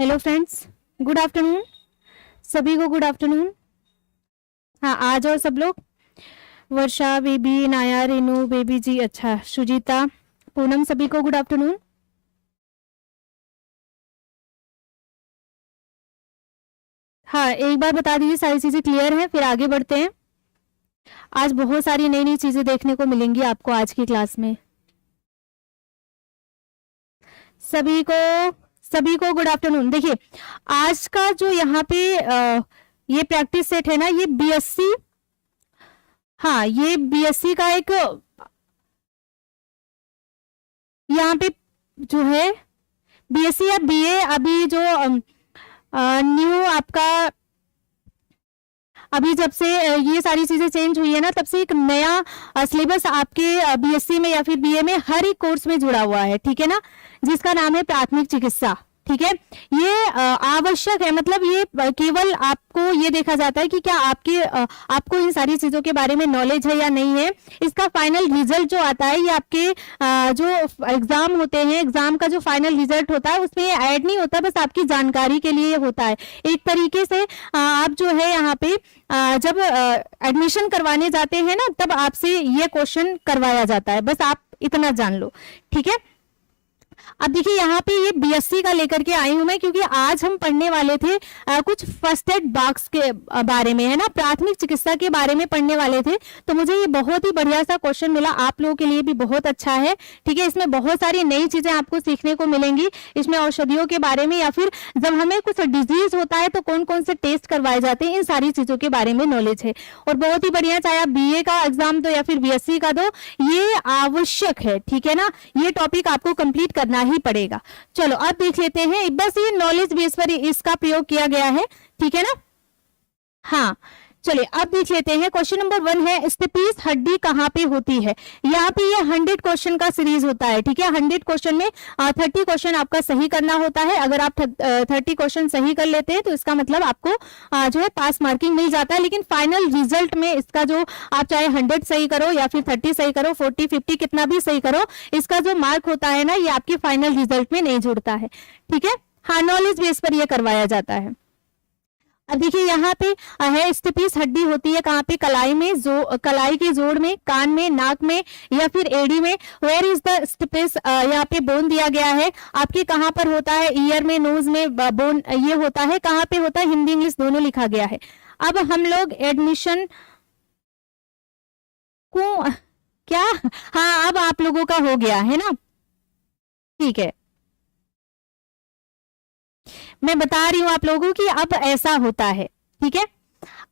Hello friends, good afternoon. सभी को good afternoon. हाँ, आ जाओ सब लोग। वर्षा, बेबी, नाया, रेनू, बेबी जी, अच्छा, सुजीता, पूनम, सभी को गुड आफ्टरनून। हाँ, एक बार बता दीजिए सारी चीजें क्लियर हैं, फिर आगे बढ़ते हैं। आज बहुत सारी नई नई चीजें देखने को मिलेंगी आपको आज की क्लास में। सभी को सभी को गुड आफ्टरनून। देखिए, आज का जो यहाँ पे ये प्रैक्टिस सेट है ना, ये बीएससी, हाँ, ये बीएससी का एक यहाँ पे जो है बीएससी या बीए, अभी जो न्यू आपका, अभी जब से ये सारी चीजें चेंज हुई है ना, तब से एक नया सिलेबस आपके बीएससी में या फिर बीए में हर एक कोर्स में जुड़ा हुआ है, ठीक है ना, जिसका नाम है प्राथमिक चिकित्सा। ठीक है, ये आवश्यक है, मतलब ये केवल आपको ये देखा जाता है कि क्या आपको इन सारी चीजों के बारे में नॉलेज है या नहीं है। इसका फाइनल रिजल्ट जो आता है, ये आपके जो एग्जाम होते हैं, एग्जाम का जो फाइनल रिजल्ट होता है उसमें ये ऐड नहीं होता, बस आपकी जानकारी के लिए होता है। एक तरीके से आप जो है यहाँ पे जब एडमिशन करवाने जाते हैं ना, तब आपसे ये क्वेश्चन करवाया जाता है, बस आप इतना जान लो। ठीक है, अब देखिए यहाँ पे ये बीएससी का लेकर के आई हूं मैं, क्योंकि आज हम पढ़ने वाले थे कुछ फर्स्ट एड बॉक्स के बारे में, है ना, प्राथमिक चिकित्सा के बारे में पढ़ने वाले थे। तो मुझे ये बहुत ही बढ़िया सा क्वेश्चन मिला, आप लोगों के लिए भी बहुत अच्छा है। ठीक है, इसमें बहुत सारी नई चीजें आपको सीखने को मिलेंगी। इसमें औषधियों के बारे में, या फिर जब हमें कुछ डिजीज होता है तो कौन कौन से टेस्ट करवाए जाते हैं, इन सारी चीजों के बारे में नॉलेज है। और बहुत ही बढ़िया, चाहे आप बीए का एग्जाम दो या फिर बीएससी का दो, ये आवश्यक है। ठीक है ना, ये टॉपिक आपको कंप्लीट करना ही पड़ेगा। चलो अब देख लेते हैं, बस ये नॉलेज बेस पर इसका प्रयोग किया गया है। ठीक है ना, हाँ, चलिए अब देख लेते हैं। क्वेश्चन नंबर 1 है, स्टेपीज हड्डी कहाँ पे होती है। यहाँ पे ये 100 क्वेश्चन का सीरीज होता है। ठीक है, 100 क्वेश्चन में 30 क्वेश्चन आपका सही करना होता है। अगर आप 30 क्वेश्चन सही कर लेते हैं तो इसका मतलब आपको जो है पास मार्किंग मिल जाता है। लेकिन फाइनल रिजल्ट में इसका जो, आप चाहे 100 सही करो या फिर 30 सही करो, 40, 50 कितना भी सही करो, इसका जो मार्क होता है ना, ये आपके फाइनल रिजल्ट में नहीं जुड़ता है। ठीक है, हाँ, नॉलेज बेस पर यह करवाया जाता है। अब देखिए यहाँ पे है, स्टेपीज हड्डी होती है कहाँ पे, कलाई में, कलाई के जोड़ में, कान में, नाक में या फिर एड़ी में। वेयर इज द स्टेपीज, यहाँ पे बोन दिया गया है आपके, कहाँ पर होता है, ईयर में, नोज में बोन ये होता है, कहाँ पे होता है, हिंदी इंग्लिश दोनों लिखा गया है। अब हम लोग एडमिशन को क्या, हाँ, अब आप लोगों का हो गया है ना। ठीक है, मैं बता रही हूं आप लोगों की, अब ऐसा होता है। ठीक है,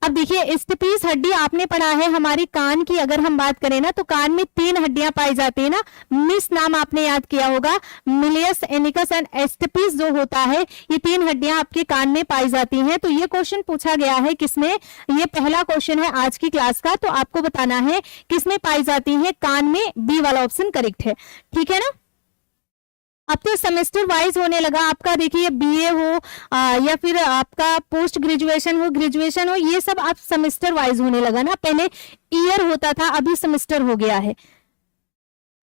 अब देखिए, स्टेपीज हड्डी आपने पढ़ा है हमारी कान की, अगर हम बात करें ना, तो कान में 3 हड्डियां पाई जाती है ना। मिस नाम आपने याद किया होगा, मिलियस, एनिकस एंड स्टेपीज जो होता है, ये 3 हड्डियां आपके कान में पाई जाती हैं। तो ये क्वेश्चन पूछा गया है किसमें, ये पहला क्वेश्चन है आज की क्लास का। तो आपको बताना है किसमें पाई जाती है, कान में। बी वाला ऑप्शन करेक्ट है। ठीक है ना, अब तो सेमेस्टर वाइज होने लगा आपका। देखिए, बीए हो या फिर आपका पोस्ट ग्रेजुएशन हो, ग्रेजुएशन हो, ये सब आप सेमेस्टर वाइज होने लगा ना। पहले ईयर होता था, अभी सेमेस्टर हो गया है।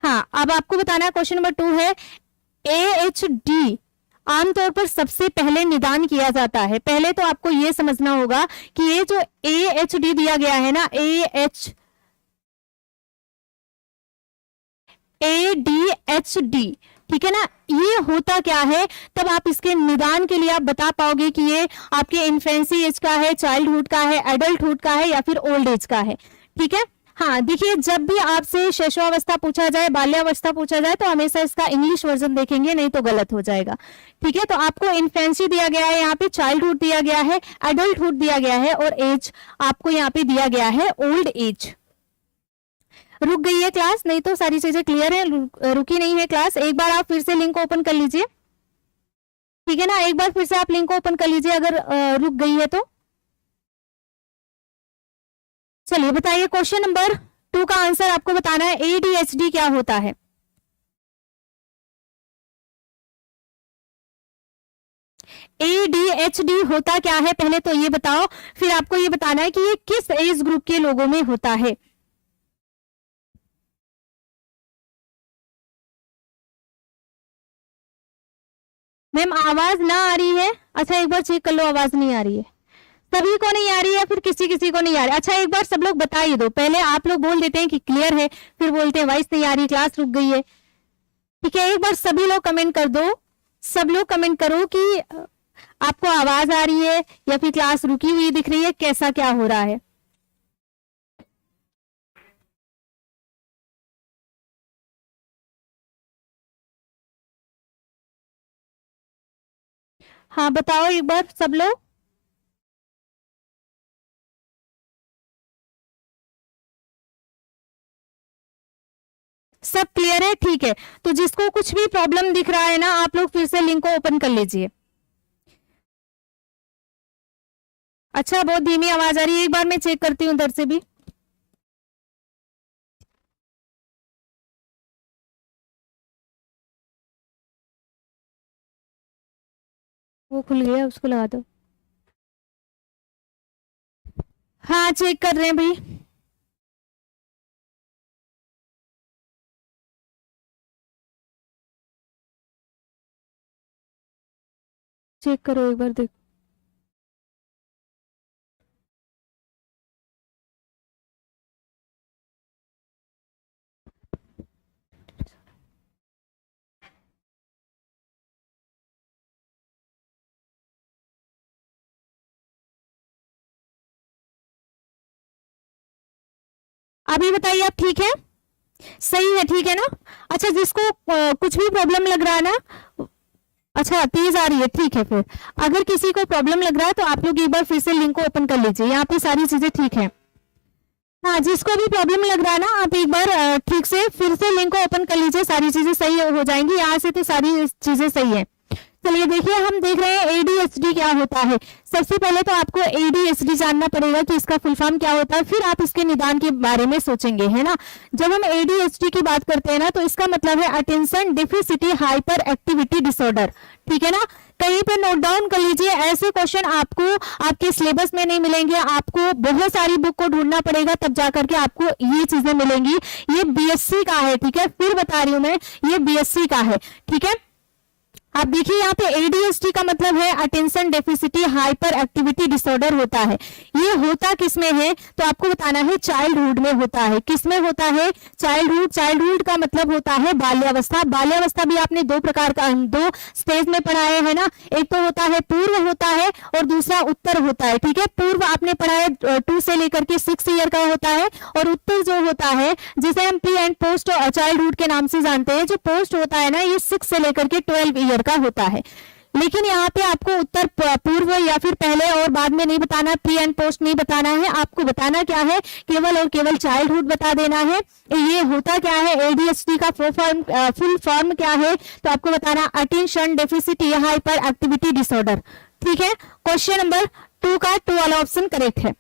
हाँ, अब आपको बताना है, क्वेश्चन नंबर 2 है, AHD आमतौर पर सबसे पहले निदान किया जाता है। पहले तो आपको ये समझना होगा कि ये जो AHD दिया गया है ना, ADHD, ठीक है ना, ये होता क्या है, तब आप इसके निदान के लिए आप बता पाओगे कि ये आपके इन्फेंसी एज का है, चाइल्डहुड का है, एडल्टहुड का है या फिर ओल्ड एज का है। ठीक है, हाँ, देखिए, जब भी आपसे शैशवावस्था पूछा जाए, बाल्यावस्था पूछा जाए, तो हमेशा इसका इंग्लिश वर्जन देखेंगे, नहीं तो गलत हो जाएगा। ठीक है, तो आपको इन्फेंसी दिया गया है, यहाँ पे चाइल्डहुड दिया गया है, एडल्टहुड दिया गया है, और एज आपको यहाँ पे दिया गया है ओल्ड एज। रुक गई है क्लास, नहीं तो सारी चीजें क्लियर है, रुकी नहीं है क्लास। एक बार आप फिर से लिंक ओपन कर लीजिए। ठीक है ना, एक बार फिर से आप लिंक ओपन कर लीजिए अगर रुक गई है तो। चलिए बताइए, क्वेश्चन नंबर 2 का आंसर आपको बताना है, ADHD क्या होता है। ADHD होता क्या है, पहले तो ये बताओ, फिर आपको ये बताना है कि ये किस एज ग्रुप के लोगों में होता है। मैम आवाज ना आ रही है? अच्छा एक बार चेक कर लो, आवाज नहीं आ रही है। सभी को नहीं आ रही है, फिर किसी किसी को नहीं आ रही है? अच्छा एक बार सब लोग बता ही दो, पहले आप लोग बोल देते हैं कि क्लियर है, फिर बोलते हैं वॉइस नहीं आ रही, क्लास रुक गई है। ठीक है, एक बार सभी लोग कमेंट कर दो, सब लोग कमेंट करो कि आपको आवाज आ रही है या फिर क्लास रुकी हुई दिख रही है, कैसा क्या हो रहा है। हाँ बताओ एक बार सब लोग। सब क्लियर है? ठीक है, तो जिसको कुछ भी प्रॉब्लम दिख रहा है ना, आप लोग फिर से लिंक को ओपन कर लीजिए। अच्छा बहुत धीमी आवाज आ रही है, एक बार मैं चेक करती हूँ उधर से भी। वो खुल गया, उसको लगा दो। हाँ चेक कर रहे हैं भाई। चेक करो एक बार, देखो। अभी बताइए आप ठीक है? सही है, ठीक है ना? अच्छा जिसको कुछ भी प्रॉब्लम लग रहा है ना, अच्छा तेज आ रही है, ठीक है। फिर अगर किसी को प्रॉब्लम लग रहा है तो आप लोग एक बार फिर से लिंक को ओपन कर लीजिए, यहाँ पे सारी चीजें ठीक है। हाँ जिसको भी प्रॉब्लम लग रहा है ना, आप एक बार ठीक से फिर से लिंक को ओपन कर लीजिए, सारी चीजें सही हो जाएंगी। यहाँ से तो सारी चीजें सही है। चलिए देखिए, हम देख रहे हैं एडीएचडी क्या होता है। सबसे पहले तो आपको एडीएचडी जानना पड़ेगा कि इसका फुल फॉर्म क्या होता है, फिर आप इसके निदान के बारे में सोचेंगे, है ना। जब हम एडीएचडी की बात करते हैं ना, तो इसका मतलब है attention deficit hyper activity disorder, ठीक है ना। कहीं पे नोट डाउन कर लीजिए, ऐसे क्वेश्चन आपको आपके सिलेबस में नहीं मिलेंगे, आपको बहुत सारी बुक को ढूंढना पड़ेगा, तब जाकर के आपको ये चीजें मिलेंगी। ये बीएससी का है, ठीक है, फिर बता रही हूं मैं, ये बीएससी का है, ठीक है। आप देखिए यहाँ पे एडीएचडी का मतलब है attention deficit hyper activity disorder होता है। ये होता किसमें है, तो आपको बताना है चाइल्डहुड में होता है। किसमें होता है? चाइल्डहुड। चाइल्डहुड का मतलब होता है बाल्यावस्था। बाल्यावस्था भी आपने दो प्रकार का, दो स्टेज में पढ़ा है ना। एक तो होता है पूर्व होता है और दूसरा उत्तर होता है, ठीक है। पूर्व आपने पढ़ा है 2 से लेकर के 6 ईयर का होता है, और उत्तर जो होता है जिसे हम प्री एंड पोस्ट चाइल्डहुड के नाम से जानते हैं, जो पोस्ट होता है ना, ये 6 से लेकर के 12 ईयर का होता है। लेकिन यहाँ पे आपको उत्तर पूर्व या फिर पहले और बाद में नहीं बताना, प्री एंड पोस्ट नहीं बताना है, आपको बताना क्या है, केवल और केवल चाइल्डहुड बता देना है। ये होता क्या है, एडीएचडी का फुल फॉर्म क्या है, तो आपको बताना attention deficit hyper activity disorder, ठीक है। क्वेश्चन नंबर 2 का 2 वाला ऑप्शन करेक्ट है।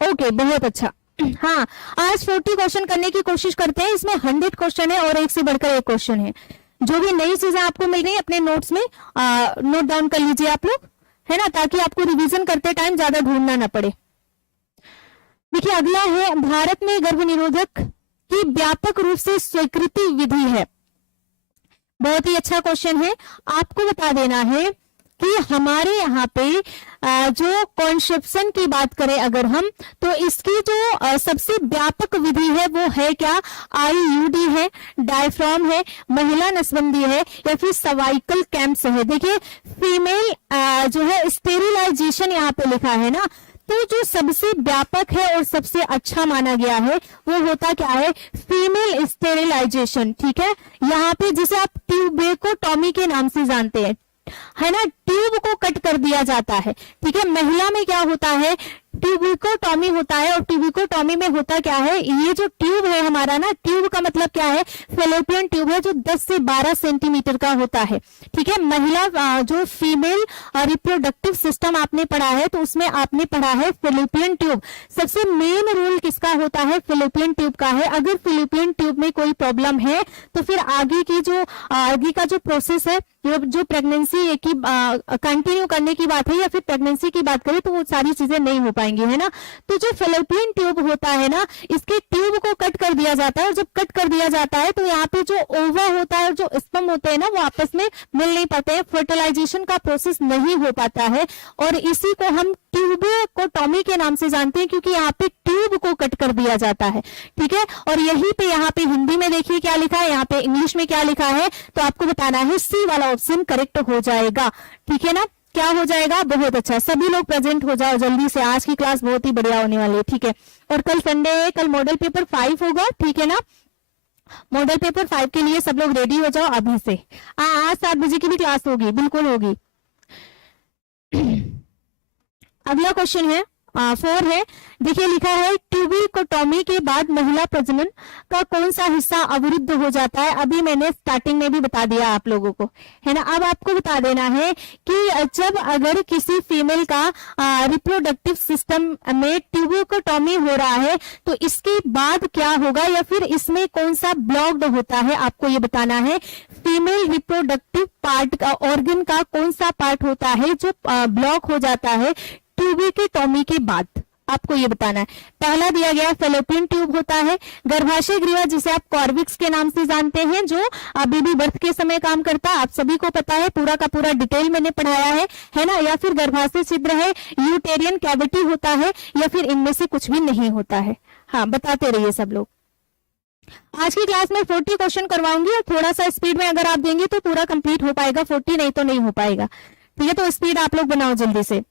ओके बहुत अच्छा। हाँ आज 40 क्वेश्चन करने की कोशिश करते हैं, इसमें 100 क्वेश्चन है और एक से बढ़कर एक क्वेश्चन है। जो भी नई चीजें आपको मिल रही है अपने नोट्स में नोट डाउन कर लीजिए आप लोग, है ना, ताकि आपको रिवीजन करते टाइम ज्यादा ढूंढना ना पड़े। देखिए अगला है, भारत में गर्भ निरोधक की व्यापक रूप से स्वीकृति विधि है। बहुत ही अच्छा क्वेश्चन है। आपको बता देना है कि हमारे यहाँ पे जो कॉन्सेप्शन की बात करें अगर हम, तो इसकी जो सबसे व्यापक विधि है वो है क्या, आईयूडी है, डायफ्राम है, महिला नसबंदी है, या फिर सर्वाइकल कैंप्स है। देखिए फीमेल जो है स्टेरिलाइजेशन यहाँ पे लिखा है ना, तो जो सबसे व्यापक है और सबसे अच्छा माना गया है वो होता क्या है, फीमेल स्टेरिलाइजेशन, ठीक है। यहाँ पे जिसे आप ट्यूबेकोटॉमी के नाम से जानते हैं, है ना, ट्यूब को कट कर दिया जाता है, ठीक है। महिला में क्या होता है, ट्यूबिकोटॉमी होता है, और ट्यूबिकोटॉमी में होता क्या है, ये जो ट्यूब है हमारा ना, ट्यूब का मतलब क्या है, फेलोपियन ट्यूब है, जो 10 से 12 सेंटीमीटर का होता है, ठीक है। महिला जो फीमेल रिप्रोडक्टिव सिस्टम आपने पढ़ा है, तो उसमें आपने पढ़ा है फेलोपियन ट्यूब। सबसे मेन रोल किसका होता है, फेलोपियन ट्यूब का है। अगर फेलोपियन ट्यूब में कोई प्रॉब्लम है तो फिर आगे का जो प्रोसेस है, जो प्रेगनेंसी की कंटिन्यू करने की बात है या फिर प्रेगनेंसी की बात करें, तो वो सारी चीजें नहीं हो पाएंगी। पाएंगे, है ना। तो जो फेलोपियन ट्यूब होता है ना, इसके ट्यूब को कट कर दिया जाता है, और जब कट कर दिया जाता है तो यहाँ पे जो ओवा होता है, जो स्पर्म होते हैं ना, वो आपस में मिल नहीं पाते हैं, फर्टिलाइजेशन का प्रोसेस नहीं हो पाता है, और इसी को हम ट्यूबोटॉमी के नाम से जानते हैं, क्योंकि यहाँ पे ट्यूब को कट कर दिया जाता है, ठीक है। और यही पे यहाँ पे हिंदी में देखिए क्या लिखा है, यहाँ पे इंग्लिश में क्या लिखा है, तो आपको बताना है सी वाला ऑप्शन करेक्ट हो जाएगा, ठीक है ना। क्या हो जाएगा, बहुत अच्छा, सभी लोग प्रेजेंट हो जाओ जल्दी से, आज की क्लास बहुत ही बढ़िया होने वाली है, ठीक है। और कल संडे है, कल मॉडल पेपर 5 होगा, ठीक है ना। मॉडल पेपर 5 के लिए सब लोग रेडी हो जाओ अभी से। आज 7 बजे की भी क्लास होगी, बिल्कुल होगी। अगला क्वेश्चन है 4 है, देखिए लिखा है ट्यूबिकोटॉमी के बाद महिला प्रजनन का कौन सा हिस्सा अवरुद्ध हो जाता है। अभी मैंने स्टार्टिंग में भी बता दिया आप लोगों को, है ना। अब आपको बता देना है कि जब अगर किसी फीमेल का रिप्रोडक्टिव सिस्टम में ट्यूबिकोटॉमी हो रहा है तो इसके बाद क्या होगा, या फिर इसमें कौन सा ब्लॉक्ड होता है, आपको ये बताना है। फीमेल रिप्रोडक्टिव पार्ट का, ऑर्गन का कौन सा पार्ट होता है जो ब्लॉक हो जाता है ट्यूबिकोटॉमी के बाद, आपको ये बताना है। पहला दिया गया फेलोपियन ट्यूब होता है, गर्भाशय ग्रीवा जिसे आप कॉर्विक्स के नाम से जानते हैं, जो बेबी बर्थ के समय काम करता है, आप सभी को पता है, पूरा का पूरा डिटेल मैंने पढ़ाया है ना। या फिर गर्भाशय छिद्र है, यूटेरियन कैविटी होता है, या फिर इनमें से कुछ भी नहीं होता है। हाँ, बताते रहिए सब लोग। आज की क्लास में 40 क्वेश्चन करवाऊंगी, और थोड़ा सा स्पीड में अगर आप देंगे तो पूरा कंप्लीट हो पाएगा, 40 नहीं तो नहीं हो पाएगा, ठीक है। तो स्पीड आप लोग बनाओ जल्दी से।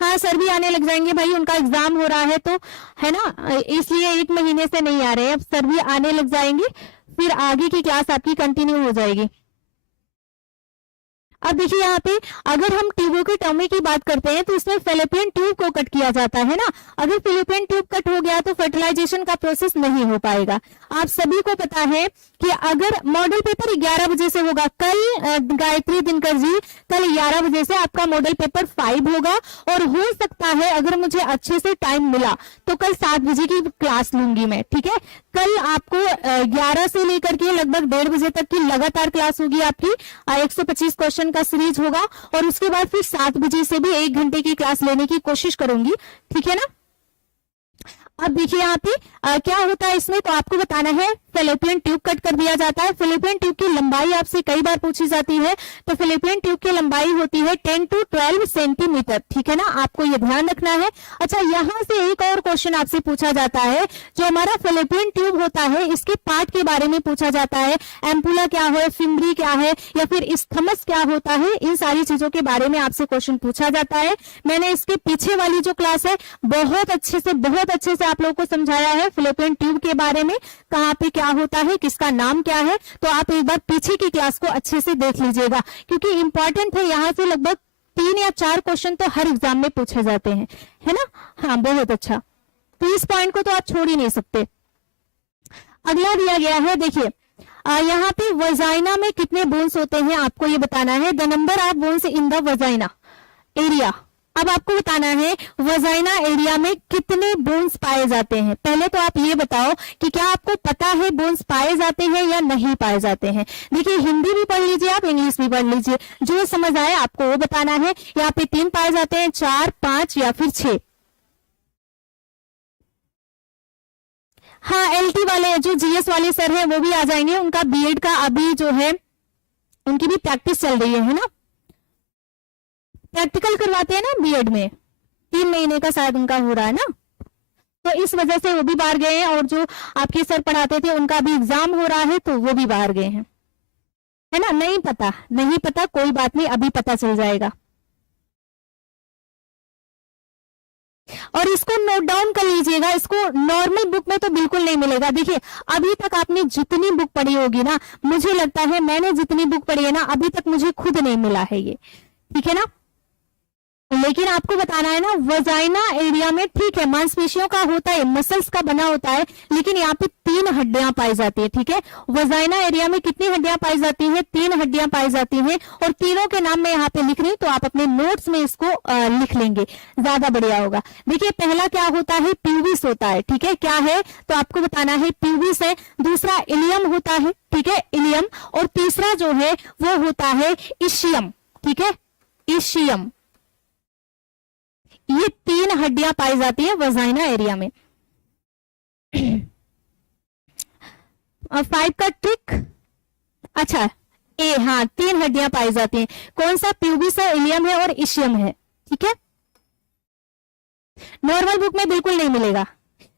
हाँ, सर भी आने लग जाएंगे भाई, उनका एग्जाम हो रहा है तो, है ना, इसलिए 1 महीने से नहीं आ रहे हैं, अब सर भी आने लग जाएंगे, फिर आगे की क्लास आपकी कंटिन्यू हो जाएगी। अब देखिए यहाँ पे अगर हम ट्यूबिकोटॉमी की बात करते हैं तो इसमें फेलोपियन ट्यूब को कट किया जाता है ना। अगर फेलोपियन ट्यूब कट हो गया तो फर्टिलाइजेशन का प्रोसेस नहीं हो पाएगा। आप सभी को पता है कि अगर मॉडल पेपर 11 बजे से होगा, कल गायत्री दिनकर जी, कल 11 बजे से आपका मॉडल पेपर 5 होगा, और हो सकता है अगर मुझे अच्छे से टाइम मिला तो कल 7 बजे की क्लास लूंगी मैं, ठीक है। कल आपको 11 से लेकर के लगभग 1:30 बजे तक की लगातार क्लास होगी आपकी, 125 क्वेश्चन का सीरीज होगा, और उसके बाद फिर 7 बजे से भी 1 घंटे की क्लास लेने की कोशिश करूंगी, ठीक है ना। अब देखिए यहाँ पे क्या होता है इसमें, तो आपको बताना है फेलोपियन ट्यूब कट कर दिया जाता है। फेलोपियन ट्यूब की लंबाई आपसे कई बार पूछी जाती है, तो फेलोपियन ट्यूब की लंबाई होती है 10 to 12 सेंटीमीटर, ठीक है ना, आपको ये ध्यान रखना है। अच्छा, यहाँ से एक और क्वेश्चन आपसे पूछा जाता है, जो हमारा फेलोपियन ट्यूब होता है इसके पार्ट के बारे में पूछा जाता है। एम्पुला क्या है, फिम्बरी क्या है, या फिर इस्थमस क्या होता है, इन सारी चीजों के बारे में आपसे क्वेश्चन पूछा जाता है। मैंने इसके पीछे वाली जो क्लास है बहुत अच्छे से आप लोगों को समझाया है फेलोपियन ट्यूब के बारे में, कहाँ पे क्या होता है, किसका नाम क्या है, तो आप एक बार पीछे की क्लास को अच्छे से देख लीजिएगा, क्योंकि इंपॉर्टेंट है। यहाँ से लगभग 3 या 4 क्वेश्चन तो हर एग्जाम में पूछे जाते हैं, है ना। हाँ, बहुत अच्छा, तो इस पॉइंट को तो आप छोड़ ही नहीं सकते। अगला दिया गया है, देखिए यहाँ पे वजाइना में कितने बोन्स होते हैं आपको ये बताना है। The number of bones in the vagina area. अब आपको बताना है वजाइना एरिया में कितने बोन्स पाए जाते हैं। पहले तो आप ये बताओ कि क्या आपको पता है बोन्स पाए जाते हैं या नहीं पाए जाते हैं। देखिए, हिंदी भी पढ़ लीजिए आप, इंग्लिश भी पढ़ लीजिए, जो समझ आए आपको वो बताना है। यहाँ पे 3 पाए जाते हैं, 4, 5 या फिर 6। हाँ, एलटी वाले जो जीएस वाले सर हैं वो भी आ जाएंगे, उनका बीएड का अभी जो है उनकी भी प्रैक्टिस चल रही है ना, प्रैक्टिकल करवाते हैं ना बीएड में, 3 महीने का शायद उनका हो रहा है ना, तो इस वजह से वो भी बाहर गए हैं, और जो आपके सर पढ़ाते थे उनका भी एग्जाम हो रहा है तो वो भी बाहर गए हैं, है ना। नहीं पता कोई बात नहीं, अभी पता चल जाएगा। और इसको नोट डाउन कर लीजिएगा, इसको नॉर्मल बुक में तो बिल्कुल नहीं मिलेगा। देखिए, अभी तक आपने जितनी बुक पढ़ी होगी ना, मुझे लगता है मैंने जितनी बुक पढ़ी है ना, अभी तक मुझे खुद नहीं मिला है ये, ठीक है ना। लेकिन आपको बताना है ना, वजाइना एरिया में ठीक है मांसपेशियों का होता है, मसल्स का बना होता है, लेकिन यहाँ पे 3 हड्डियां पाई जाती है, ठीक है। वजाइना एरिया में कितनी हड्डियां पाई जाती हैं, 3 हड्डियां पाई जाती हैं, और तीनों के नाम मैं यहाँ पे लिख रही हूँ, तो आप अपने नोट्स में इसको लिख लेंगे, ज्यादा बढ़िया होगा। देखिए, पहला क्या होता है, प्यूबिस होता है, ठीक है। क्या है तो आपको बताना है, प्यूबिस है। दूसरा इलियम होता है, ठीक है, इलियम। और तीसरा जो है वो होता है इशियम, ठीक है। इशियम, ये 3 हड्डियां पाई जाती है वजाइना एरिया में। 5 का ट्रिक, अच्छा ए, हाँ 3 हड्डियां पाई जाती हैं। कौन सा? प्यूबिस है, इलियम है और इशियम है। ठीक है, नॉर्मल बुक में बिल्कुल नहीं मिलेगा,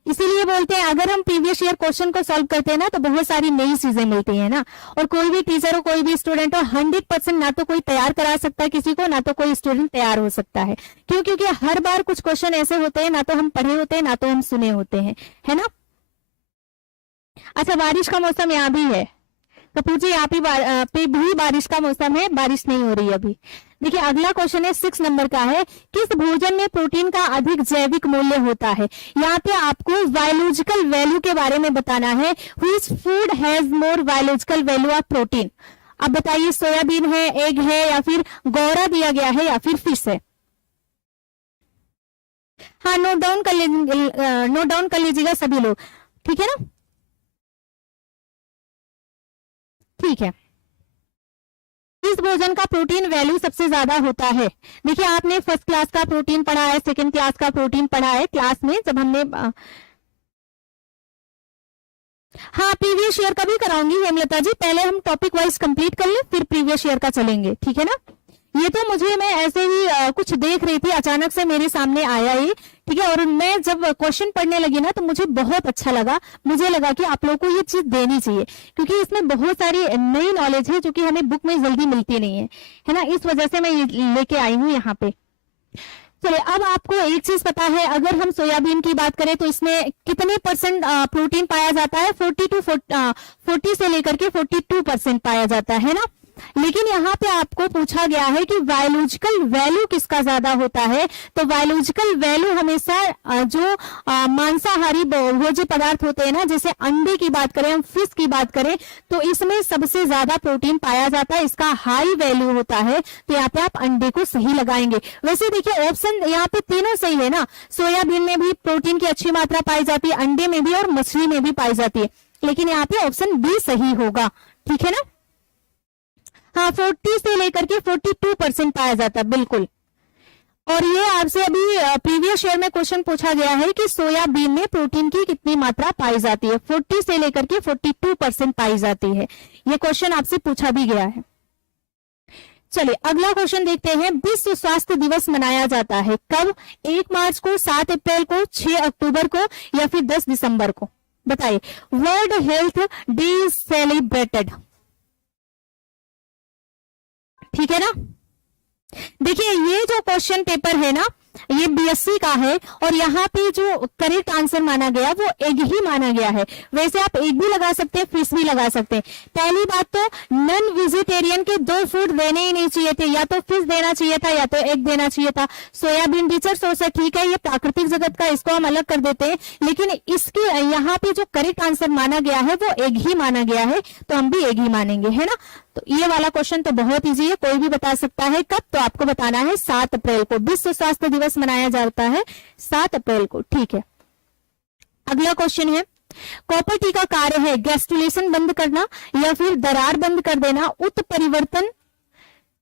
इसीलिए बोलते हैं अगर हम प्रीवियस ईयर क्वेश्चन को सॉल्व करते हैं ना तो बहुत सारी नई चीजें मिलती है ना। और कोई भी टीचर हो, कोई भी स्टूडेंट हो, 100% ना तो कोई तैयार करा सकता है किसी को, ना तो कोई स्टूडेंट तैयार हो सकता है। क्यों? क्योंकि हर बार कुछ क्वेश्चन ऐसे होते हैं ना तो हम पढ़े होते हैं ना तो हम सुने होते हैं, है ना। अच्छा, बारिश का मौसम यहाँ भी है, कपूर जी यहाँ पे भी बारिश का मौसम है, बारिश नहीं हो रही अभी। देखिए अगला क्वेश्चन है 6 नंबर का है, किस भोजन में प्रोटीन का अधिक जैविक मूल्य होता है? यहाँ पे आपको बायोलॉजिकल वैल्यू के बारे में बताना है। Which food has more biological value of protein? अब बताइए, सोयाबीन है, एग है, या फिर गौरा दिया गया है, या फिर फिश है? हाँ, नोट डाउन कर लीजिएगा सभी लोग, ठीक है ना। ठीक है, इस भोजन का प्रोटीन वैल्यू सबसे ज्यादा होता है। देखिए आपने फर्स्ट क्लास का प्रोटीन पढ़ा है, सेकंड क्लास का प्रोटीन पढ़ा है क्लास में जब हमने हाँ प्रीवियस ईयर का भी कराऊंगी हेमलता जी, पहले हम टॉपिक वाइज कंप्लीट कर ले फिर प्रीवियस ईयर का चलेंगे, ठीक है ना। ये तो मुझे, मैं ऐसे ही कुछ देख रही थी, अचानक से मेरे सामने आया ही, ठीक है। और मैं जब क्वेश्चन पढ़ने लगी ना तो मुझे बहुत अच्छा लगा, मुझे लगा कि आप लोगों को ये चीज देनी चाहिए क्योंकि इसमें बहुत सारी नई नॉलेज है जो कि हमें बुक में जल्दी मिलती नहीं है ना। इस वजह से मैं ये लेके आई हूँ यहाँ पे। चलिए, अब आपको एक चीज पता है, अगर हम सोयाबीन की बात करें तो इसमें कितने % प्रोटीन पाया जाता है? 40 से लेकर के 42% पाया जाता है ना। लेकिन यहाँ पे आपको पूछा गया है कि बायोलॉजिकल वैल्यू किसका ज्यादा होता है, तो बायोलॉजिकल वैल्यू हमेशा जो मांसाहारी भोज्य पदार्थ होते हैं ना, जैसे अंडे की बात करें, हम फिश की बात करें, तो इसमें सबसे ज्यादा प्रोटीन पाया जाता है, इसका हाई वैल्यू होता है। तो यहाँ पे आप अंडे को सही लगाएंगे। वैसे देखिए ऑप्शन यहाँ पे तीनों सही है ना, सोयाबीन में भी प्रोटीन की अच्छी मात्रा पाई जाती है, अंडे में भी और मछली में भी पाई जाती है, लेकिन यहाँ पे ऑप्शन बी सही होगा, ठीक है ना। हाँ, 40 से लेकर के 42% पाया जाता है, बिल्कुल। और ये आपसे अभी प्रीवियस ईयर में क्वेश्चन पूछा गया है कि सोयाबीन में प्रोटीन की कितनी मात्रा पाई जाती है, 40 से लेकर के 42% पाई जाती है। ये क्वेश्चन आपसे पूछा भी गया है। चलिए अगला क्वेश्चन देखते हैं। विश्व स्वास्थ्य दिवस मनाया जाता है कब? 1 मार्च को, 7 अप्रैल को, 6 अक्टूबर को, या फिर 10 दिसंबर को? बताइए। World health day is celebrated, ठीक है ना। देखिए ये जो क्वेश्चन पेपर है ना, ये बीएससी का है और यहाँ पे जो करेक्ट आंसर माना गया वो एग ही माना गया है। वैसे आप एग भी लगा सकते हैं, फिश भी लगा सकते हैं। पहली बात तो नॉन वेजिटेरियन के 2 फूड देने ही नहीं चाहिए थे, या तो फिश देना चाहिए था या तो एग देना चाहिए था। सोयाबीन रिचर सोर्स है, ठीक है, ये प्राकृतिक जगत का, इसको हम अलग कर देते हैं, लेकिन इसके यहाँ पे जो करेक्ट आंसर माना गया है वो एग ही माना गया है, तो हम भी एग ही मानेंगे, है ना। तो ये वाला क्वेश्चन तो बहुत इजी है, कोई भी बता सकता है। कब? तो आपको बताना है 7 अप्रैल को विश्व स्वास्थ्य दिवस मनाया जाता है, 7 अप्रैल को, ठीक है। अगला क्वेश्चन है, कॉपर टी का कार्य है गैस्ट्रुलेशन बंद करना या फिर दरार बंद कर देना, उत्परिवर्तन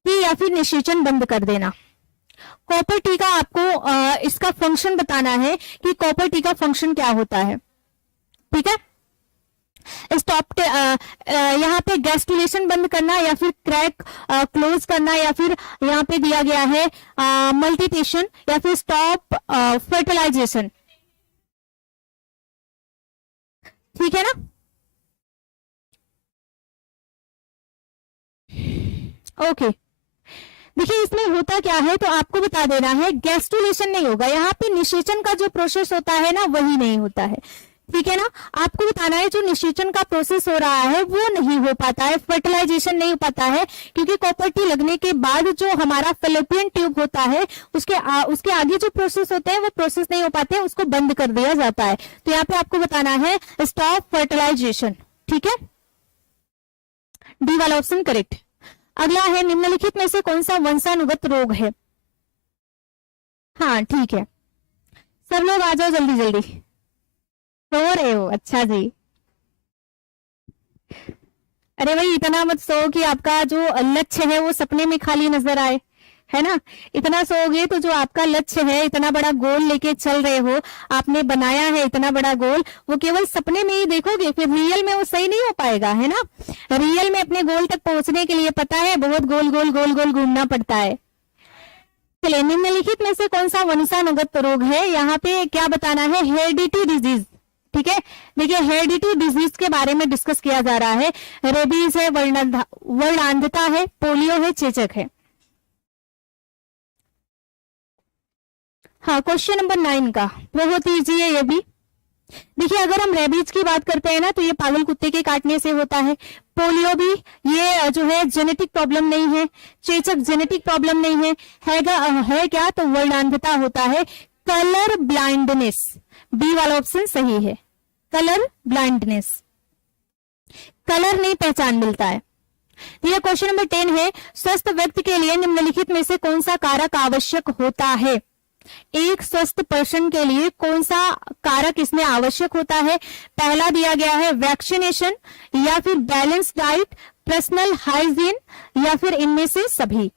की या फिर निषेचन बंद कर देना। कॉपर टी का आपको इसका फंक्शन बताना है कि कॉपर टी का फंक्शन क्या होता है, ठीक है। स्टॉप यहाँ पे गैस्ट्रुलेशन बंद करना या फिर क्रैक क्लोज करना, या फिर यहाँ पे दिया गया है मल्टीटेशन, या फिर स्टॉप फर्टिलाइजेशन, ठीक है ना। ओके देखिए इसमें होता क्या है तो आपको बता देना है, गैस्ट्रुलेशन नहीं होगा यहाँ पे, निषेचन का जो प्रोसेस होता है ना वही नहीं होता है, ठीक है ना। आपको बताना है जो निषेचन का प्रोसेस हो रहा है वो नहीं हो पाता है, फर्टिलाइजेशन नहीं हो पाता है, क्योंकि कॉपर टी लगने के बाद जो हमारा फैलोपियन ट्यूब होता है उसके आगे जो प्रोसेस होते हैं वो प्रोसेस नहीं हो पाते हैं, उसको बंद कर दिया जाता है। तो यहाँ पे आपको बताना है स्टॉप फर्टिलाइजेशन, ठीक है, डी वाला ऑप्शन करेक्ट। अगला है, निम्नलिखित में से कौन सा वंशानुगत रोग है? हाँ ठीक है, सब लोग आ जाओ जल्दी जल्दी, सो रहे हो, अच्छा जी। अरे भाई इतना मत सो कि आपका जो लक्ष्य है वो सपने में खाली नजर आए, है ना। इतना सोओगे तो जो आपका लक्ष्य है, इतना बड़ा गोल लेके चल रहे हो, आपने बनाया है इतना बड़ा गोल, वो केवल सपने में ही देखोगे, फिर रियल में वो सही नहीं हो पाएगा, है ना। रियल में अपने गोल तक पहुंचने के लिए पता है बहुत गोल गोल गोल गोल घूमना पड़ता है। चलिए, निम्नलिखित में से कौन सा वंशानुगत रोग है, यहाँ पे क्या बताना है, हेरिडिटी डिजीज। ठीक है, देखिए हेरिडिटी डिजीज के बारे में डिस्कस किया जा रहा है। रेबीज है, वर्णांधता है, पोलियो है, चेचक है। हाँ, क्वेश्चन नंबर 9 का बहुत ईजी है ये भी। देखिए, अगर हम रेबीज की बात करते हैं ना, तो ये पागल कुत्ते के काटने से होता है। पोलियो भी ये जो है जेनेटिक प्रॉब्लम नहीं है। चेचक जेनेटिक प्रॉब्लम नहीं है। है क्या, तो वर्णांधता होता है। कलर ब्लाइंडनेस, बी वाला ऑप्शन सही है, कलर ब्लाइंडनेस, कलर नहीं पहचान मिलता है। ये क्वेश्चन नंबर 10 है, स्वस्थ व्यक्ति के लिए निम्नलिखित में से कौन सा कारक आवश्यक होता है। एक स्वस्थ पर्सन के लिए कौन सा कारक इसमें आवश्यक होता है। पहला दिया गया है वैक्सीनेशन, या फिर बैलेंस डाइट, पर्सनल हाइजीन, या फिर इनमें से सभी।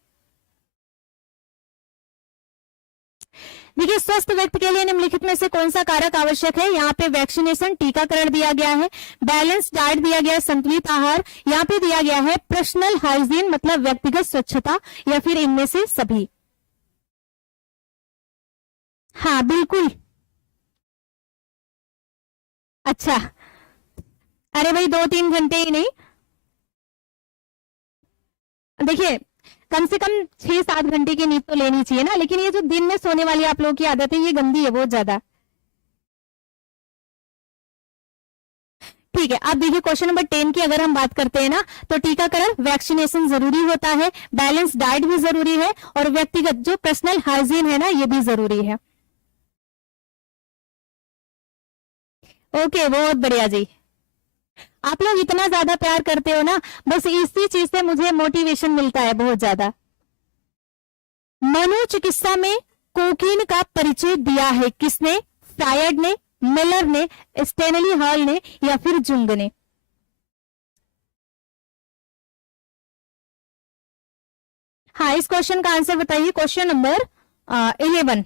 देखिए, स्वस्थ व्यक्ति के लिए निम्नलिखित में से कौन सा कारक आवश्यक है। यहाँ पे वैक्सीनेशन, टीकाकरण दिया गया है। बैलेंस डाइट दिया गया है, संतुलित आहार। यहाँ पे दिया गया है पर्सनल हाइजीन, मतलब व्यक्तिगत स्वच्छता, या फिर इनमें से सभी। हाँ बिल्कुल। अच्छा, अरे भाई 2-3 घंटे ही नहीं, देखिए कम से कम 6-7 घंटे की नींद तो लेनी चाहिए ना। लेकिन ये जो दिन में सोने वाली आप लोगों की आदत है, ये गंदी है बहुत ज्यादा। ठीक है, अब देखिए क्वेश्चन नंबर 10 की अगर हम बात करते हैं ना, तो टीकाकरण, वैक्सीनेशन जरूरी होता है, बैलेंस डाइट भी जरूरी है, और व्यक्तिगत जो पर्सनल हाइजीन है ना, ये भी जरूरी है। ओके, बहुत बढ़िया जी। आप लोग इतना ज्यादा प्यार करते हो ना, बस इसी चीज से मुझे मोटिवेशन मिलता है बहुत ज्यादा। मनोचिकित्सा में कोकीन का परिचय दिया है किसने। फ्रायड ने, मिलर ने, स्टेनली हॉल ने, या फिर जुंग ने। हाँ, इस क्वेश्चन का आंसर बताइए, क्वेश्चन नंबर 11।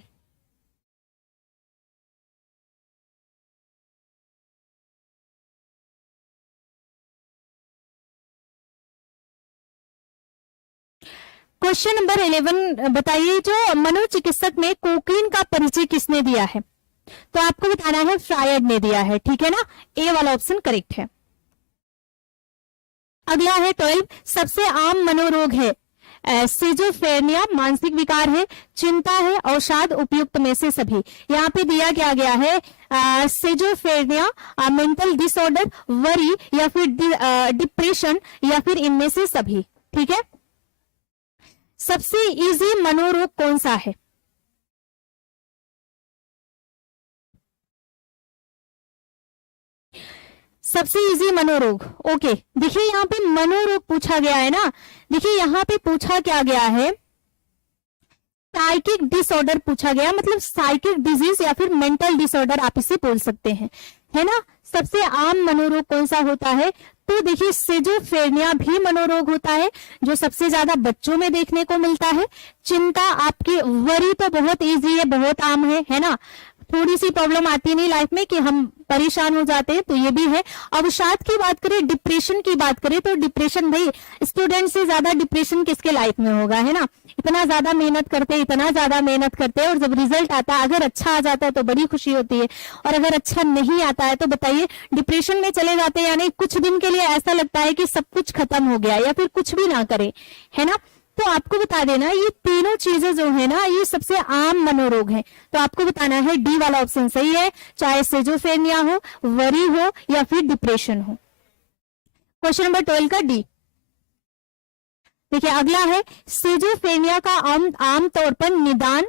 क्वेश्चन नंबर 11 बताइए, जो मनोचिकित्सक में कोकीन का परिचय किसने दिया है। तो आपको बताना है फ्रायड ने दिया है, ठीक है ना। ए वाला ऑप्शन करेक्ट है। अगला है 12, सबसे आम मनोरोग है। सिजोफ्रेनिया मानसिक विकार है, चिंता है, अवसाद, उपयुक्त में से सभी। यहाँ पे दिया क्या गया है, सिजोफ्रेनिया मेंटल डिसऑर्डर, वरी, या फिर डिप्रेशन, या फिर इनमें से सभी। ठीक है, सबसे इजी मनोरोग कौन सा है। सबसे इजी मनोरोग, ओके। देखिए यहाँ पे मनोरोग पूछा गया है ना, देखिए यहाँ पे पूछा क्या गया है, साइकिक डिसऑर्डर पूछा गया, मतलब साइकिक डिजीज या फिर मेंटल डिसऑर्डर आप इसे बोल सकते हैं, है ना। सबसे आम मनोरोग कौन सा होता है, तो देखिए सिजोफ्रेनिया भी मनोरोग होता है, जो सबसे ज्यादा बच्चों में देखने को मिलता है। चिंता आपकी, वरी तो बहुत इजी है, बहुत आम है ना। थोड़ी सी प्रॉब्लम आती नहीं लाइफ में कि हम परेशान हो जाते हैं, तो ये भी है। अवसाद की बात करें, डिप्रेशन की बात करें, तो डिप्रेशन भाई स्टूडेंट से ज्यादा डिप्रेशन किसके लाइफ में होगा, है ना। इतना ज्यादा मेहनत करते, इतना ज्यादा मेहनत करते हैं, और जब रिजल्ट आता है, अगर अच्छा आ जाता है तो बड़ी खुशी होती है, और अगर अच्छा नहीं आता है तो बताइए डिप्रेशन में चले जाते हैं, यानी कुछ दिन के लिए ऐसा लगता है कि सब कुछ खत्म हो गया, या फिर कुछ भी ना करे, है ना। तो आपको बता देना, ये तीनों चीजें जो है ना, ये सबसे आम मनोरोग हैं। तो आपको बताना है डी वाला ऑप्शन सही है, चाहे सिजोफ्रेनिया हो, वरी हो, या फिर डिप्रेशन हो। क्वेश्चन नंबर 12 का डी। देखिए अगला है, सिजोफ्रेनिया का आमतौर पर निदान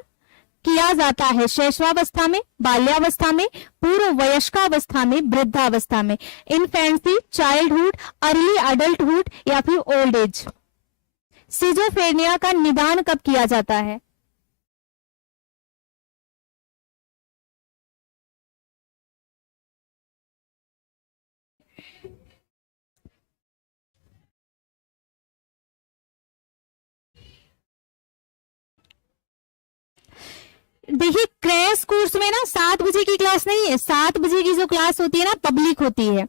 किया जाता है शैशवावस्था में, बाल्यावस्था में, पूर्व वयस्कावस्था में, वृद्धावस्था में। इन्फेंसी, चाइल्डहुड, अर्ली अडल्टहुड, या फिर ओल्ड एज। सिजोफ्रेनिया का निदान कब किया जाता है। देखिए क्रैश कोर्स में ना 7 बजे की क्लास नहीं है, 7 बजे की जो क्लास होती है ना पब्लिक होती है।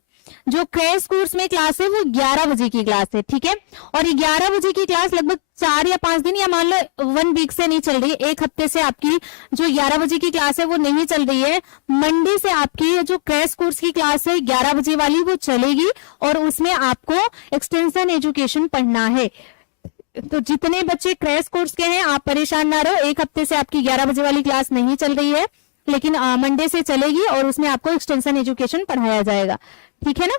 जो क्रैश कोर्स में क्लास है वो 11 बजे की क्लास है, ठीक है। और 11 बजे की क्लास लगभग 4 या 5 दिन या मान लो 1 वीक से नहीं चल रही है, 1 हफ्ते से आपकी जो 11 बजे की क्लास है वो नहीं चल रही है। मंडे से आपकी जो क्रैश कोर्स की क्लास है 11 बजे वाली वो चलेगी और उसमें आपको एक्सटेंशन एजुकेशन पढ़ना है। तो जितने बच्चे क्रैश कोर्स के हैं आप परेशान ना रहो, 1 हफ्ते से आपकी 11 बजे वाली क्लास नहीं चल रही है, लेकिन मंडे से चलेगी और उसमें आपको एक्सटेंशन एजुकेशन पढ़ाया जाएगा, ठीक है ना।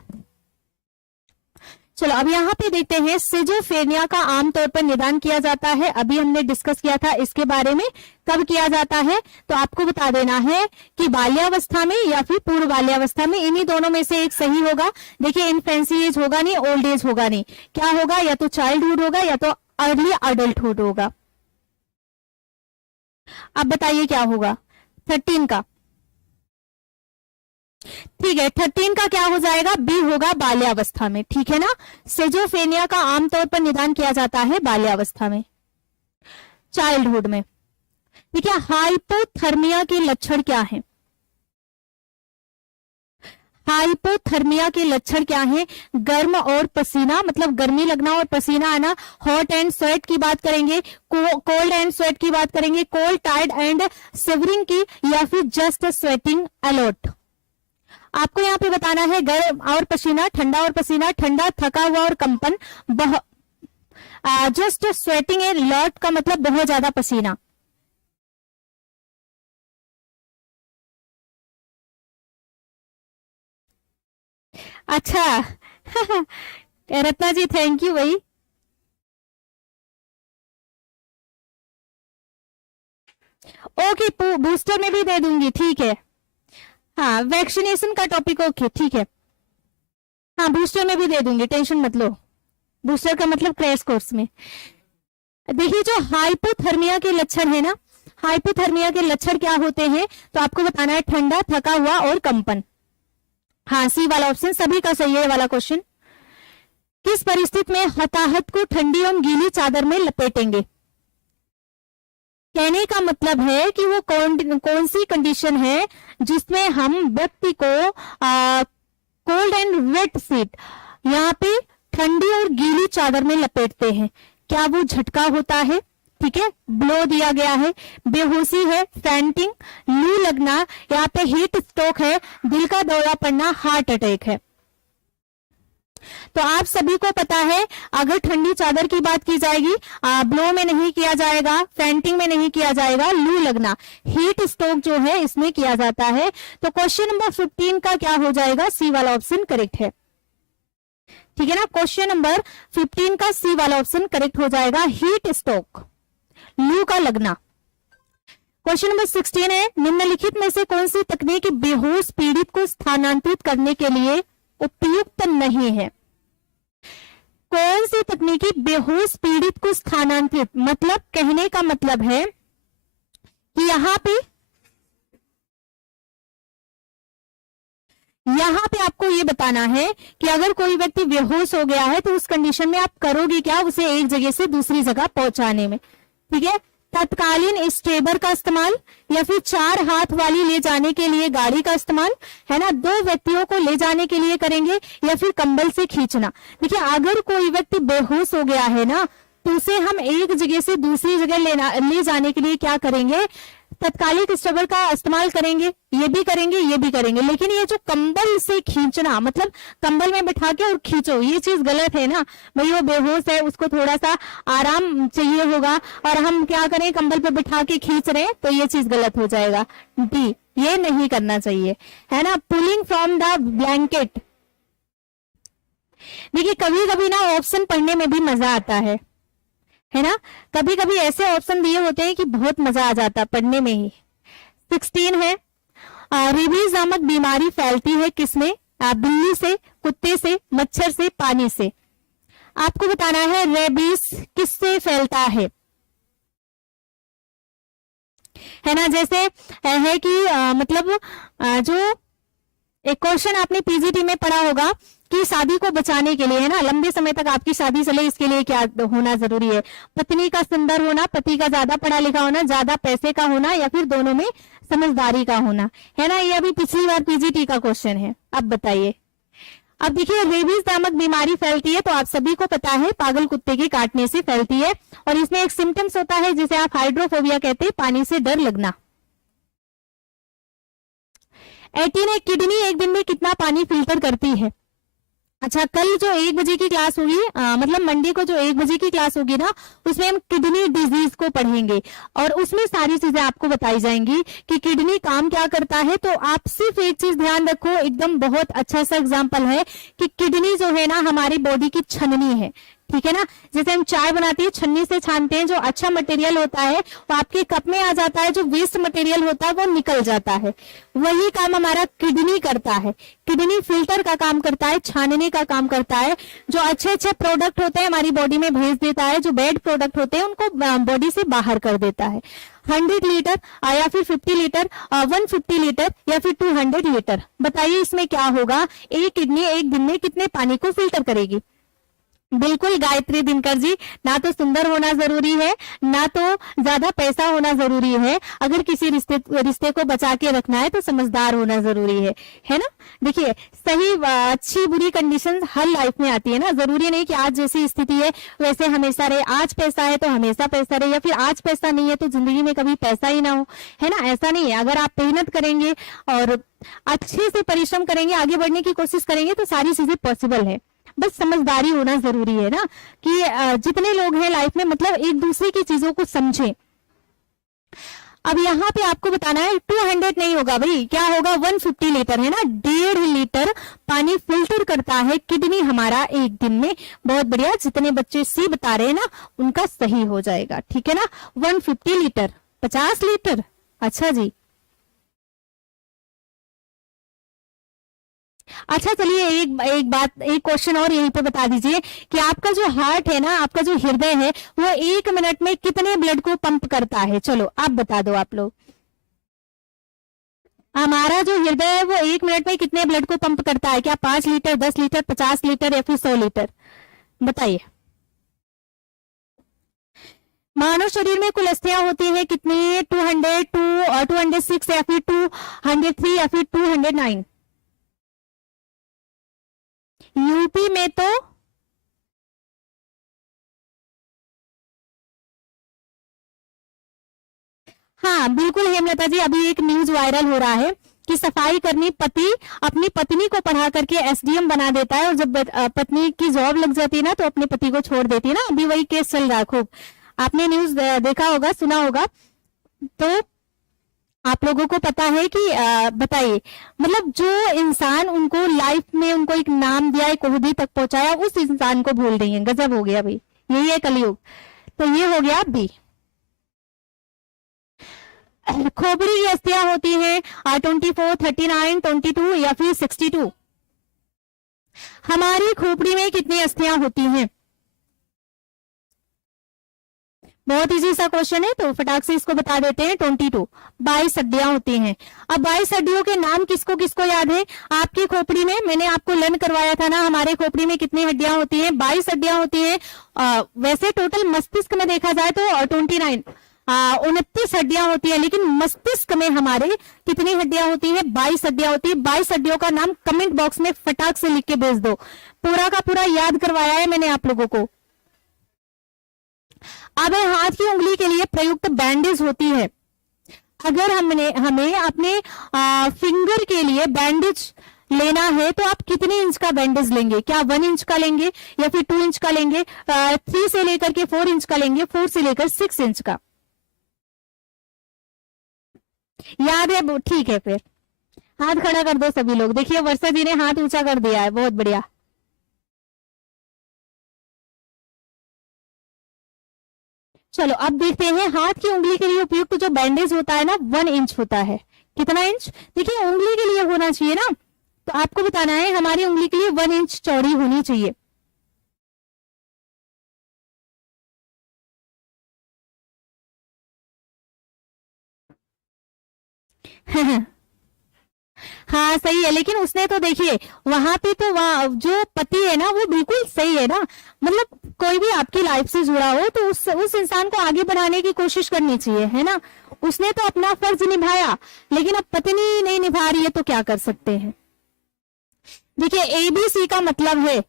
चलो अब यहाँ पे देखते हैं सिजोफ्रेनिया का आमतौर पर निदान किया जाता है, अभी हमने डिस्कस किया था इसके बारे में, कब किया जाता है तो आपको बता देना है कि बाल्यावस्था में या फिर पूर्व बाल्यावस्था में, इन्हीं दोनों में से एक सही होगा। देखिए इन्फेंसी एज होगा नहीं, ओल्ड एज होगा नहीं, क्या होगा, या तो चाइल्डहुड होगा या तो अर्ली अडल्टहुड होगा। अब बताइए क्या होगा 13 का, ठीक है 13 का क्या हो जाएगा, बी होगा बाल्यावस्था में, ठीक है ना। सिजोफ्रेनिया का आमतौर पर निदान किया जाता है बाल्यावस्था में, चाइल्डहुड में, ठीक है। हाइपोथर्मिया के लक्षण क्या है, हाइपोथर्मिया के लक्षण क्या है, गर्म और पसीना, मतलब गर्मी लगना और पसीना आना, हॉट एंड स्वेट की बात करेंगे, कोल्ड एंड स्वेट की बात करेंगे, कोल्ड टायर्ड एंड सिवरिंग की, या फिर जस्ट स्वेटिंग अलर्ट। आपको यहाँ पे बताना है गर्म और पसीना, ठंडा और पसीना, ठंडा थका हुआ और कंपन, जस्ट स्वेटिंग ए लॉट का मतलब बहुत ज्यादा पसीना। अच्छा रत्ना जी थैंक यू भाई। ओके बूस्टर में भी दे दूंगी, ठीक है। हाँ वैक्सीनेशन का टॉपिक, ओके ठीक है, हाँ बूस्टर में भी दे दूंगी, टेंशन मत लो। बूस्टर का मतलब क्रैश कोर्स में। देखिए जो हाइपोथर्मिया के लक्षण है ना, हाइपोथर्मिया के लक्षण क्या होते हैं तो आपको बताना है ठंडा थका हुआ और कंपन। हाँ सी वाला ऑप्शन सभी का सही है वाला क्वेश्चन। किस परिस्थिति में हताहत को ठंडी और गीली चादर में लपेटेंगे, कहने का मतलब है कि वो कौन सी कंडीशन है जिसमें हम व्यक्ति को कोल्ड एंड वेट सीट यहाँ पे ठंडी और गीली चादर में लपेटते हैं। क्या वो झटका होता है, ठीक है, ब्लो दिया गया है, बेहोशी है, फैंटिंग, लू लगना, यहाँ पे हीट स्ट्रोक है, दिल का दौरा पड़ना, हार्ट अटैक है। तो आप सभी को पता है अगर ठंडी चादर की बात की जाएगी ब्लो में नहीं किया जाएगा, फैंटिंग में नहीं किया जाएगा, लू लगना, हीट स्ट्रोक जो है इसमें किया जाता है। तो क्वेश्चन नंबर 15 का क्या हो जाएगा, सी वाला ऑप्शन करेक्ट है, ठीक है ना। क्वेश्चन नंबर 15 का सी वाला ऑप्शन करेक्ट हो जाएगा, हीट स्ट्रोक, लू का लगना। क्वेश्चन नंबर 16 है, निम्नलिखित में से कौन सी तकनीक बेहोश पीड़ित को स्थानांतरित करने के लिए उपयुक्त नहीं है। कौन सी तकनीकी बेहोश पीड़ित को स्थानांतरित, मतलब कहने का मतलब है कि यहाँ पे आपको ये बताना है कि अगर कोई व्यक्ति बेहोश हो गया है तो उस कंडीशन में आप करोगे क्या, उसे एक जगह से दूसरी जगह पहुंचाने में, ठीक है। तत्कालीन स्टेबर का इस्तेमाल या फिर 4 हाथ वाली ले जाने के लिए गाड़ी का इस्तेमाल, है ना, 2 व्यक्तियों को ले जाने के लिए करेंगे, या फिर कंबल से खींचना। देखिए अगर कोई व्यक्ति बेहोश हो गया है ना तो उसे हम एक जगह से दूसरी जगह ले जाने के लिए क्या करेंगे, तत्कालिक स्टेबर का इस्तेमाल करेंगे, ये भी करेंगे ये भी करेंगे। लेकिन ये जो कंबल से खींचना, मतलब कंबल में बिठा के और खींचो, ये चीज गलत है ना भाई। वो बेहोश है, उसको थोड़ा सा आराम चाहिए होगा और हम क्या करें, कंबल पे बिठा के खींच रहे हैं, तो ये चीज गलत हो जाएगा। डी, ये नहीं करना चाहिए, है ना। पुलिंग फ्रॉम द ब्लैंकेट, देखिए कभी कभी ना ऑप्शन पढ़ने में भी मजा आता है ना, कभी कभी ऐसे ऑप्शन दिए होते हैं कि बहुत मजा आ जाता पढ़ने में ही। 16 है, रेबीज नामक बीमारी फैलती है किसमें, बिल्ली से, कुत्ते से, मच्छर से, पानी से। आपको बताना है रेबीज किससे फैलता है ना। जैसे है कि मतलब जो एक क्वेश्चन आपने पीजीटी में पढ़ा होगा कि शादी को बचाने के लिए, है ना, लंबे समय तक आपकी शादी चले, इसके लिए क्या होना जरूरी है? पत्नी का सुंदर होना, पति का ज्यादा पढ़ा लिखा होना, ज्यादा पैसे का होना, या फिर दोनों में समझदारी का होना, है ना। ये अभी पिछली बार पीजीटी का क्वेश्चन है। अब बताइए। अब देखिए, रेबीज नामक बीमारी फैलती है, तो आप सभी को पता है पागल कुत्ते के काटने से फैलती है, और इसमें एक सिम्टम्स होता है जिसे आप हाइड्रोफोबिया कहते हैं, पानी से डर लगना। 18 किडनी एक दिन में कितना पानी फिल्टर करती है? अच्छा, कल जो 1 बजे की क्लास होगी, मतलब मंडे को जो 1 बजे की क्लास होगी ना, उसमें हम किडनी डिजीज को पढ़ेंगे, और उसमें सारी चीजें आपको बताई जाएंगी कि किडनी काम क्या करता है। तो आप सिर्फ एक चीज ध्यान रखो, एकदम बहुत अच्छा सा एग्जांपल है कि किडनी जो है ना हमारी बॉडी की छननी है, ठीक है ना। जैसे हम चाय बनाते हैं, छन्नी से छानते हैं, जो अच्छा मटेरियल होता है वो आपके कप में आ जाता है, जो वेस्ट मटेरियल होता है वो निकल जाता है। वही काम हमारा किडनी करता है। किडनी फिल्टर का काम करता है, छानने का काम करता है। जो अच्छे अच्छे प्रोडक्ट होते हैं हमारी बॉडी में भेज देता है, जो बैड प्रोडक्ट होते हैं उनको बॉडी से बाहर कर देता है। 100 लीटर या फिर 50 लीटर, 150 लीटर या फिर 200 लीटर, बताइए इसमें क्या होगा? एक किडनी एक दिन में कितने पानी को फिल्टर करेगी? बिल्कुल गायत्री दिनकर जी, ना तो सुंदर होना जरूरी है, ना तो ज्यादा पैसा होना जरूरी है। अगर किसी रिश्ते को बचा के रखना है तो समझदार होना जरूरी है ना। देखिए, सही अच्छी बुरी कंडीशंस हर लाइफ में आती है ना। जरूरी नहीं कि आज जैसी स्थिति है वैसे हमेशा रहे। आज पैसा है तो हमेशा पैसा रहे, या फिर आज पैसा नहीं है तो जिंदगी में कभी पैसा ही ना हो, है ना। ऐसा नहीं है। अगर आप मेहनत करेंगे और अच्छे से परिश्रम करेंगे, आगे बढ़ने की कोशिश करेंगे तो सारी चीजें पॉसिबल है। बस समझदारी होना जरूरी है ना, कि जितने लोग हैं लाइफ में, मतलब एक दूसरे की चीजों को समझें। अब यहाँ पे आपको बताना है 200 नहीं होगा भाई, क्या होगा? 150 लीटर, है ना। 1.5 लीटर पानी फिल्टर करता है किडनी हमारा एक दिन में। बहुत बढ़िया, जितने बच्चे सी बता रहे हैं ना उनका सही हो जाएगा, ठीक है ना। 150 लीटर, 50 लीटर। अच्छा जी, अच्छा चलिए, एक बात, एक क्वेश्चन और यहीं पे बता दीजिए कि आपका जो हार्ट है ना, आपका जो हृदय है, वो 1 मिनट में कितने ब्लड को पंप करता है? चलो आप बता दो आप लोग। हमारा जो हृदय है वो 1 मिनट में कितने ब्लड को पंप करता है? क्या 5 लीटर, 10 लीटर, 50 लीटर या फिर 100 लीटर? बताइए। मानव शरीर में कुल अस्थियां होती है कितनी? 202 और 206 या फिर 203 या फिर 209? यूपी में तो हाँ बिल्कुल हेमलता जी, अभी एक न्यूज वायरल हो रहा है कि सफाई कर्मी पति अपनी पत्नी को पढ़ा करके एसडीएम बना देता है, और जब पत्नी की जॉब लग जाती है ना तो अपने पति को छोड़ देती है ना। अभी वही केस चल रहा है खूब, आपने न्यूज देखा होगा, सुना होगा। तो आप लोगों को पता है कि बताइए, मतलब जो इंसान उनको लाइफ में उनको एक नाम दिया, एक ओहदे तक पहुंचाया, उस इंसान को भूल रही है। गजब हो गया भाई, यही है कलयुग। तो ये हो गया बी। खोपड़ी की अस्थियां होती हैं 24, 39, 22 या फिर 62? हमारी खोपड़ी में कितनी अस्थियां होती हैं? बहुत इजी सा क्वेश्चन है, तो फटाक से इसको बता देते हैं। 22, 22 हड्डियां होती हैं। अब 22 हड्डियों के नाम किसको किसको याद है? आपकी खोपड़ी में मैंने आपको लर्न करवाया था ना, हमारे खोपड़ी में कितनी हड्डियां होती हैं? 22 हड्डियां होती हैं। वैसे टोटल मस्तिष्क में देखा जाए तो 29, 29 हड्डियां होती है, लेकिन मस्तिष्क में हमारे कितनी हड्डियां होती हैं? 22 हड्डियां होती है। 22 हड्डियों का नाम कमेंट बॉक्स में फटाक से लिख के भेज दो। पूरा का पूरा याद करवाया है मैंने आप लोगों को। अब हाथ की उंगली के लिए प्रयुक्त बैंडेज होती है। अगर हमें अपने फिंगर के लिए बैंडेज लेना है तो आप कितने इंच का बैंडेज लेंगे? क्या 1 इंच का लेंगे या फिर 2 इंच का लेंगे? 3 से लेकर के 4 इंच का लेंगे, 4 से लेकर 6 इंच का? याद है? ठीक है, फिर हाथ खड़ा कर दो सभी लोग। देखिए वर्षा जी ने हाथ ऊंचा कर दिया है, बहुत बढ़िया। चलो अब देखते हैं, हाथ की उंगली के लिए उपयुक्त जो बैंडेज होता है ना 1 इंच होता है। कितना इंच? देखिए उंगली के लिए होना चाहिए ना, तो आपको बताना है हमारी उंगली के लिए 1 इंच चौड़ी होनी चाहिए। हाँ सही है, लेकिन उसने तो देखिए वहां पे तो वहाँ जो पति है ना वो बिल्कुल सही है ना, मतलब कोई भी आपकी लाइफ से जुड़ा हो तो उस इंसान को आगे बढ़ाने की कोशिश करनी चाहिए, है ना। उसने तो अपना फर्ज निभाया, लेकिन अब पत्नी नहीं निभा रही है तो क्या कर सकते हैं। देखिए एबीसी का मतलब है,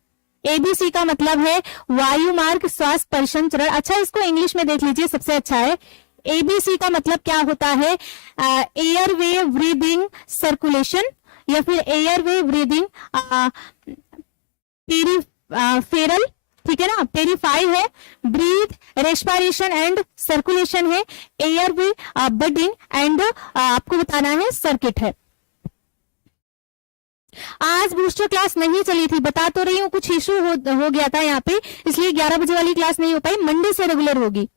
एबीसी का मतलब है वायु मार्ग श्वास परिवहन चरण। अच्छा इसको इंग्लिश में देख लीजिए, सबसे अच्छा है। एबीसी का मतलब क्या होता है, एयर वे ब्रीदिंग सर्कुलेशन, या फिर एयर वे ब्रीदिंग पेरीफेरल, ठीक है ना, पेरीफाई है, ब्रीथ रेस्पिरेशन एंड सर्कुलेशन है, एयर वे बडिंग एंड आपको बताना है सर्किट है। आज बूस्टर क्लास नहीं चली थी, बता तो रही हूँ, कुछ इशू हो गया था यहाँ पे, इसलिए 11 बजे वाली क्लास नहीं हो पाई, मंडे से रेगुलर होगी।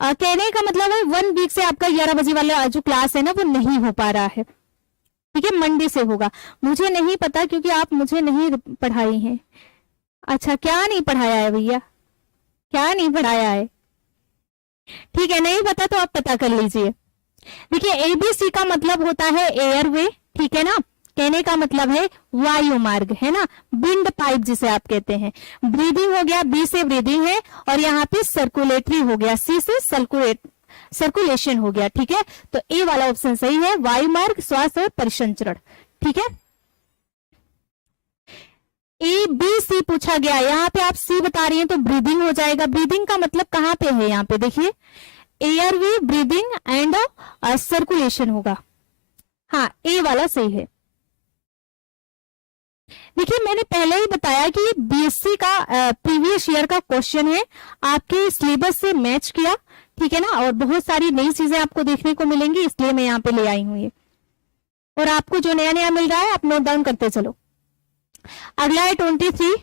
कहने का मतलब है 1 वीक से आपका 11 बजे वाला जो क्लास है ना वो नहीं हो पा रहा है, ठीक है, मंडे से होगा। मुझे नहीं पता क्योंकि आप मुझे नहीं पढ़ाई हैं। अच्छा क्या नहीं पढ़ाया है भैया, क्या नहीं पढ़ाया है, ठीक है, नहीं पता तो आप पता कर लीजिए। देखिए एबीसी का मतलब होता है एयरवे, ठीक है ना, कहने का मतलब है वायु मार्ग, है ना, विंड पाइप जिसे आप कहते हैं। ब्रीदिंग हो गया, बी से ब्रीदिंग है, और यहाँ पे सर्कुलेटरी हो गया, सी से सर्कुलेशन हो गया, ठीक है। तो ए वाला ऑप्शन सही है, वायु मार्ग श्वास और परिसंचरण, ठीक है। ए बी सी पूछा गया, यहाँ पे आप सी बता रही हैं तो ब्रीदिंग हो जाएगा। ब्रीदिंग का मतलब कहां पे है, यहाँ पे देखिए एयरवे ब्रीदिंग एंड सर्कुलेशन होगा, हाँ ए वाला सही है। देखिए मैंने पहले ही बताया कि ये बीएससी का प्रीवियस ईयर का क्वेश्चन है, आपके सिलेबस से मैच किया, ठीक है ना, और बहुत सारी नई चीजें आपको देखने को मिलेंगी, इसलिए मैं यहाँ पे ले आई हूँ ये, और आपको जो नया नया मिल रहा है आप नोट डाउन करते चलो। अगला है 23,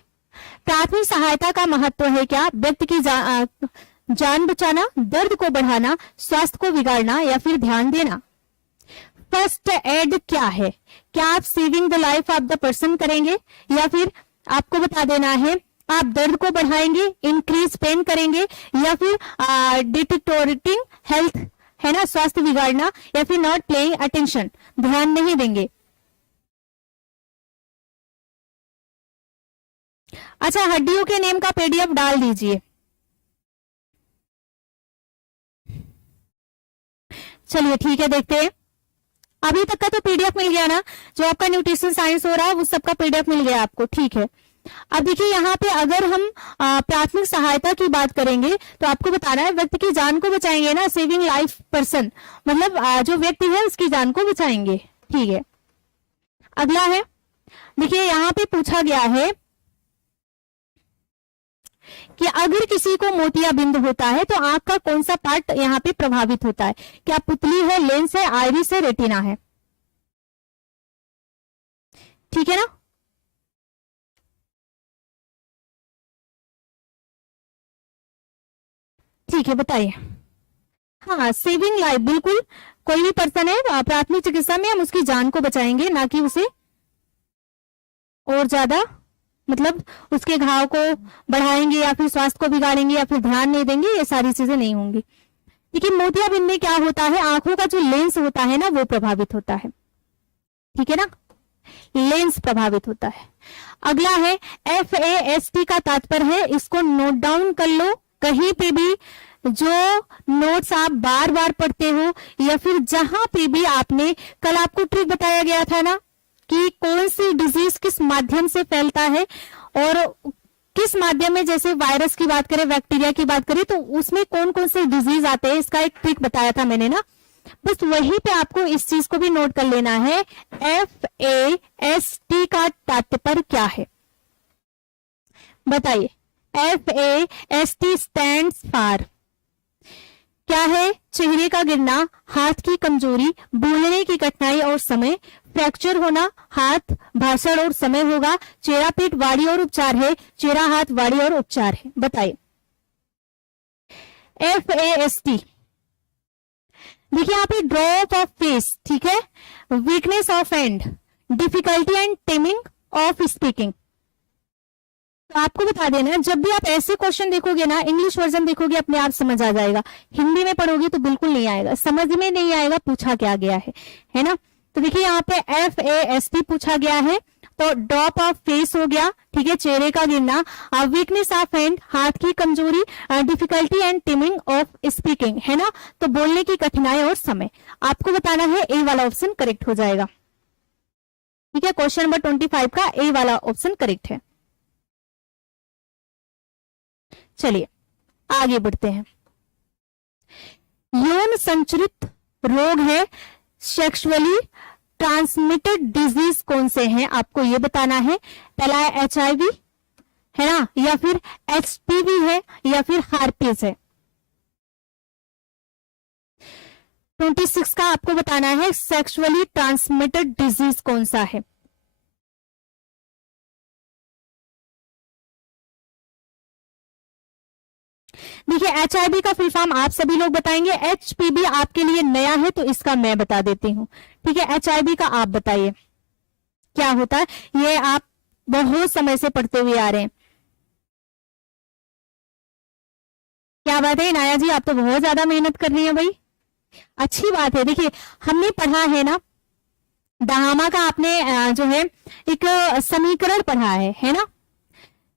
प्राथमिक सहायता का महत्व है क्या, व्यक्ति की जान बचाना, दर्द को बढ़ाना, स्वास्थ्य को बिगाड़ना, या फिर ध्यान देना। फर्स्ट एड क्या है, क्या आप saving the life of the person करेंगे, या फिर आपको बता देना है आप दर्द को बढ़ाएंगे, इंक्रीज पेन करेंगे, या फिर डिटेक्टोरेटिंग हेल्थ, है ना, स्वास्थ्य बिगाड़ना, या फिर नॉट प्लेइंग अटेंशन, ध्यान नहीं देंगे। अच्छा हड्डियों के नेम का पीडीएफ डाल दीजिए। चलिए ठीक है, देखते हैं। अभी तक का तो पीडीएफ मिल गया ना, जो आपका न्यूट्रिशन साइंस हो रहा है वो सबका पीडीएफ मिल गया आपको, ठीक है। अब देखिए यहाँ पे अगर हम प्राथमिक सहायता की बात करेंगे तो आपको बताना है व्यक्ति की जान को बचाएंगे ना, सेविंग लाइफ पर्सन, मतलब जो व्यक्ति है उसकी जान को बचाएंगे, ठीक है। अगला है, देखिए यहाँ पे पूछा गया है कि अगर किसी को मोतियाबिंद होता है तो आंख का कौन सा पार्ट यहाँ पे प्रभावित होता है, क्या पुतली है, लेंस है, आइरिस है, रेटिना है, ठीक है ना। ठीक है बताइए। हाँ सेविंग लाइफ, बिल्कुल, कोई भी पर्सन है प्राथमिक चिकित्सा में हम उसकी जान को बचाएंगे, ना कि उसे और ज्यादा मतलब उसके घाव को बढ़ाएंगे या फिर स्वास्थ्य को बिगाड़ेंगे या फिर ध्यान नहीं देंगे, ये सारी चीजें नहीं होंगी। देखिए मोतियाबिंद में क्या होता है, आंखों का जो लेंस होता है ना वो प्रभावित होता है, ठीक है ना, लेंस प्रभावित होता है। अगला है FAST का तात्पर्य है, इसको नोट डाउन कर लो, कहीं पे भी जो नोट्स आप बार बार पढ़ते हो या फिर जहां पे भी आपने, कल आपको ट्रिक बताया गया था ना कि कौन सी डिजीज किस माध्यम से फैलता है और किस माध्यम में, जैसे वायरस की बात करें, बैक्टीरिया की बात करें, तो उसमें कौन कौन से डिजीज आते हैं, इसका एक ट्रिक बताया था मैंने ना, बस वहीं पे आपको इस चीज को भी नोट कर लेना है। FAST का तात्पर्य क्या है बताइए। FAST स्टैंड्स फॉर क्या है, चेहरे का गिरना, हाथ की कमजोरी, बोलने की कठिनाई और समय, फ्रैक्चर होना, हाथ, भाषण और समय होगा, चेहरा पीठ वाड़ी और उपचार है, चेहरा हाथ वाड़ी और उपचार है, बताइए। FAST देखिए यहाँ पे ड्रॉप ऑफ फेस, ठीक है, weakness of hand, difficulty and taming of speaking. तो आपको बता देना, जब भी आप ऐसे क्वेश्चन देखोगे ना, इंग्लिश वर्जन देखोगे अपने आप समझ आ जाएगा, हिंदी में पढ़ोगे तो बिल्कुल नहीं आएगा, समझ में नहीं आएगा पूछा क्या गया है ना। तो देखिए यहाँ पे FAST पूछा गया है, तो ड्रॉप ऑफ फेस हो गया, ठीक है, चेहरे का गिरना, वीकनेस ऑफ हैंड, हाथ की कमजोरी, difficulty and timing of speaking, है ना, तो बोलने की कठिनाई और समय। आपको बताना है ए वाला ऑप्शन करेक्ट हो जाएगा, ठीक है, क्वेश्चन नंबर 25 का ए वाला ऑप्शन करेक्ट है। चलिए आगे बढ़ते हैं। यौन संचरित रोग है, सेक्सुअली ट्रांसमिटेड डिजीज कौन से हैं, आपको ये बताना है। पहला है HIV, है ना, या फिर HPV है, या फिर हार्पिस है। 26 का आपको बताना है सेक्सुअली ट्रांसमिटेड डिजीज कौन सा है। देखिए HIV का फुल फॉर्म आप सभी लोग बताएंगे, HPV आपके लिए नया है तो इसका मैं बता देती हूँ, ठीक है। HIV का आप बताइए क्या होता है, ये आप बहुत समय से पढ़ते हुए आ रहे हैं। क्या बात है नाया जी, आप तो बहुत ज्यादा मेहनत कर रही हैं भाई, अच्छी बात है। देखिए हमने पढ़ा है ना, दहामा का आपने जो है एक समीकरण पढ़ा है ना,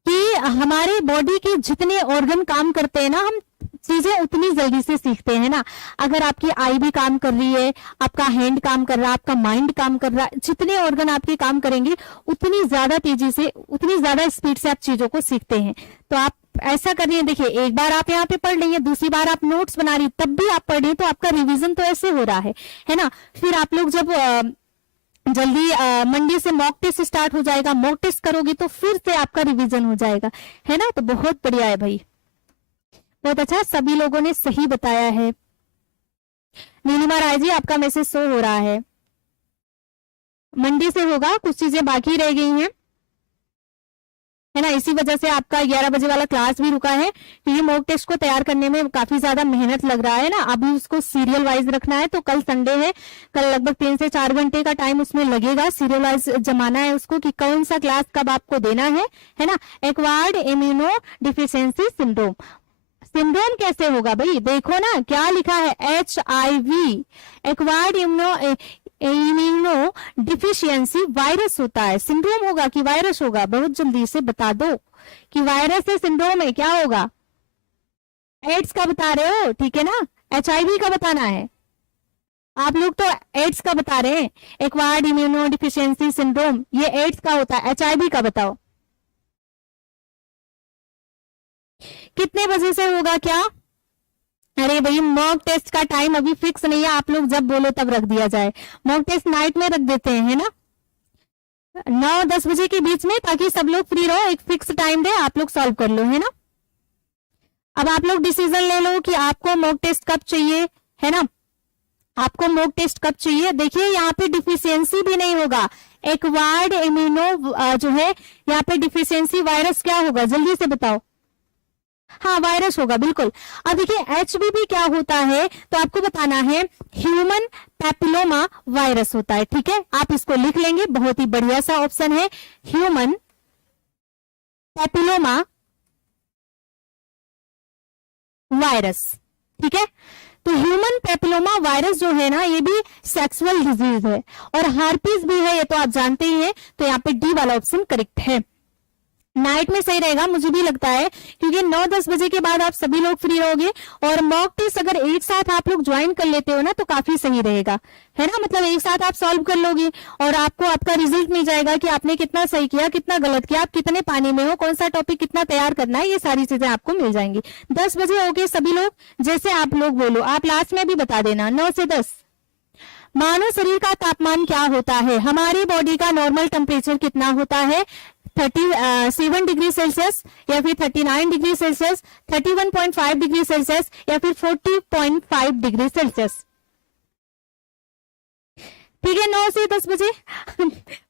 कि हमारे बॉडी के जितने ऑर्गन काम करते हैं ना, हम चीजें उतनी जल्दी से सीखते हैं ना। अगर आपकी आई भी काम कर रही है, आपका हैंड काम कर रहा है, आपका माइंड काम कर रहा है, जितने ऑर्गन आपके काम करेंगे उतनी ज्यादा तेजी से, उतनी ज्यादा स्पीड से आप चीजों को सीखते हैं। तो आप ऐसा करिए, देखिए एक बार आप यहाँ पे पढ़ रही है, दूसरी बार आप नोट्स बना रही है, तब भी आप पढ़ रही है, तो आपका रिविजन तो ऐसे हो रहा है ना। फिर आप लोग जब जल्दी मंडे से मॉक टेस्ट स्टार्ट हो जाएगा, मॉक टेस्ट करोगे तो फिर से आपका रिवीजन हो जाएगा, है ना। तो बहुत बढ़िया है भाई, बहुत अच्छा, सभी लोगों ने सही बताया है। नीलिमा राय जी आपका मैसेज शो हो रहा है, मंडे से होगा, कुछ चीजें बाकी रह गई हैं, है ना, इसी वजह से आपका 11 बजे वाला क्लास भी रुका है, क्योंकि मॉक टेस्ट को तैयार करने में काफी ज्यादा मेहनत लग रहा है ना। अभी उसको सीरियल वाइज रखना है, तो कल संडे है, कल लगभग 3 से 4 घंटे का टाइम उसमें लगेगा, सीरियल वाइज जमाना है उसको कि कौन सा क्लास कब आपको देना है ना। Acquired immuno deficiency syndrome, syndrome कैसे होगा भाई, देखो ना क्या लिखा है, HIV, acquired immuno deficiency virus होता है, सिंड्रोम होगा कि वायरस होगा, बहुत जल्दी से बता दो कि वायरस है, सिंड्रोम है, क्या होगा। एड्स का बता रहे हो, ठीक है ना, HIV का बताना है, आप लोग तो एड्स का बता रहे हैं, एक्वायर्ड इम्यूनो डिफिशियंसी सिंड्रोम, ये एड्स का होता है, HIV का बताओ कितने बजे से होगा क्या। अरे भाई मॉक टेस्ट का टाइम अभी फिक्स नहीं है, आप लोग जब बोलो तब रख दिया जाए, मॉक टेस्ट नाइट में रख देते हैं, है ना, 9-10 बजे के बीच में, ताकि सब लोग फ्री रहो, एक फिक्स टाइम दे, आप लोग सॉल्व कर लो, है ना। अब आप लोग डिसीजन ले लो कि आपको मॉक टेस्ट कब चाहिए, है ना, आपको मॉक टेस्ट कब चाहिए। देखिए यहाँ पे डिफिशियंसी भी नहीं होगा, एक्वायर्ड इम्यूनो जो है यहाँ पे डिफिशियंसी वायरस क्या होगा, जल्दी से बताओ। हाँ वायरस होगा, बिल्कुल। अब देखिए HPV क्या होता है, तो आपको बताना है ह्यूमन पैपिलोमा वायरस होता है, ठीक है, आप इसको लिख लेंगे, बहुत ही बढ़िया सा ऑप्शन है, ह्यूमन पैपिलोमा वायरस, ठीक है। तो ह्यूमन पैपिलोमा वायरस जो है ना, ये भी सेक्सुअल डिजीज है, और हार्पिस भी है, ये तो आप जानते ही हैं, तो यहाँ पे डी वाला ऑप्शन करेक्ट है। नाइट में सही रहेगा मुझे भी लगता है, क्योंकि 9-10 बजे के बाद आप सभी लोग फ्री रहोगे, और मॉक टेस्ट अगर एक साथ आप लोग ज्वाइन कर लेते हो ना तो काफी सही रहेगा, है ना, मतलब एक साथ आप सॉल्व कर लोगे और आपको आपका रिजल्ट मिल जाएगा कि आपने कितना सही किया, कितना गलत किया, आप कितने पानी में हो, कौन सा टॉपिक कितना तैयार करना है, ये सारी चीजें आपको मिल जाएंगी। 10 बजे होगे सभी लोग, जैसे आप लोग बोलो, आप लास्ट में भी बता देना, 9 से 10। मानव शरीर का तापमान क्या होता है, हमारी बॉडी का नॉर्मल टेम्परेचर कितना होता है, 37 डिग्री सेल्सियस, या फिर 39 डिग्री सेल्सियस, 31.5 डिग्री सेल्सियस, या फिर 40.5 डिग्री सेल्सियस, ठीक है। 9 से 10 बजे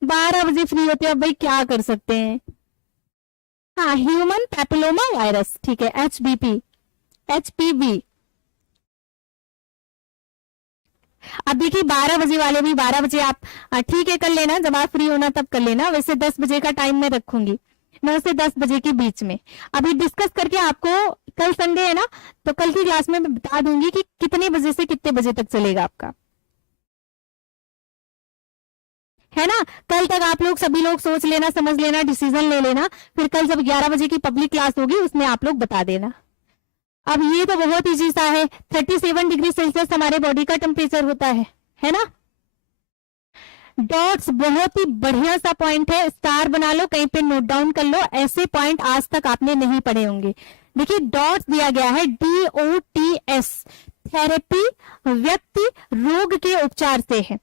12 बजे फ्री होते हो भाई, क्या कर सकते हैं। हाँ ह्यूमन पैपिलोमा वायरस, ठीक है, HPV। अब देखिए 12 बजे वाले भी 12 बजे आप ठीक है कर लेना, जब आप फ्री होना तब कर लेना, वैसे 10 बजे का टाइम मैं रखूंगी, 9 से 10 बजे के बीच में। अभी डिस्कस करके आपको, कल संडे है ना, तो कल की क्लास में मैं बता दूंगी कि कितने बजे से कितने बजे तक चलेगा आपका। है ना। कल तक आप लोग सभी लोग सोच लेना, समझ लेना, डिसीजन ले लेना, फिर कल जब 11 बजे की पब्लिक क्लास होगी उसमें आप लोग बता देना। अब ये तो बहुत इजी सा है, 37 डिग्री सेल्सियस हमारे बॉडी का टेम्परेचर होता है ना। डॉट्स बहुत ही बढ़िया सा पॉइंट है, स्टार बना लो, कहीं पे नोट डाउन कर लो, ऐसे पॉइंट आज तक आपने नहीं पढ़े होंगे। देखिए डॉट्स दिया गया है DOTS, थेरेपी व्यक्ति रोग के उपचार से है।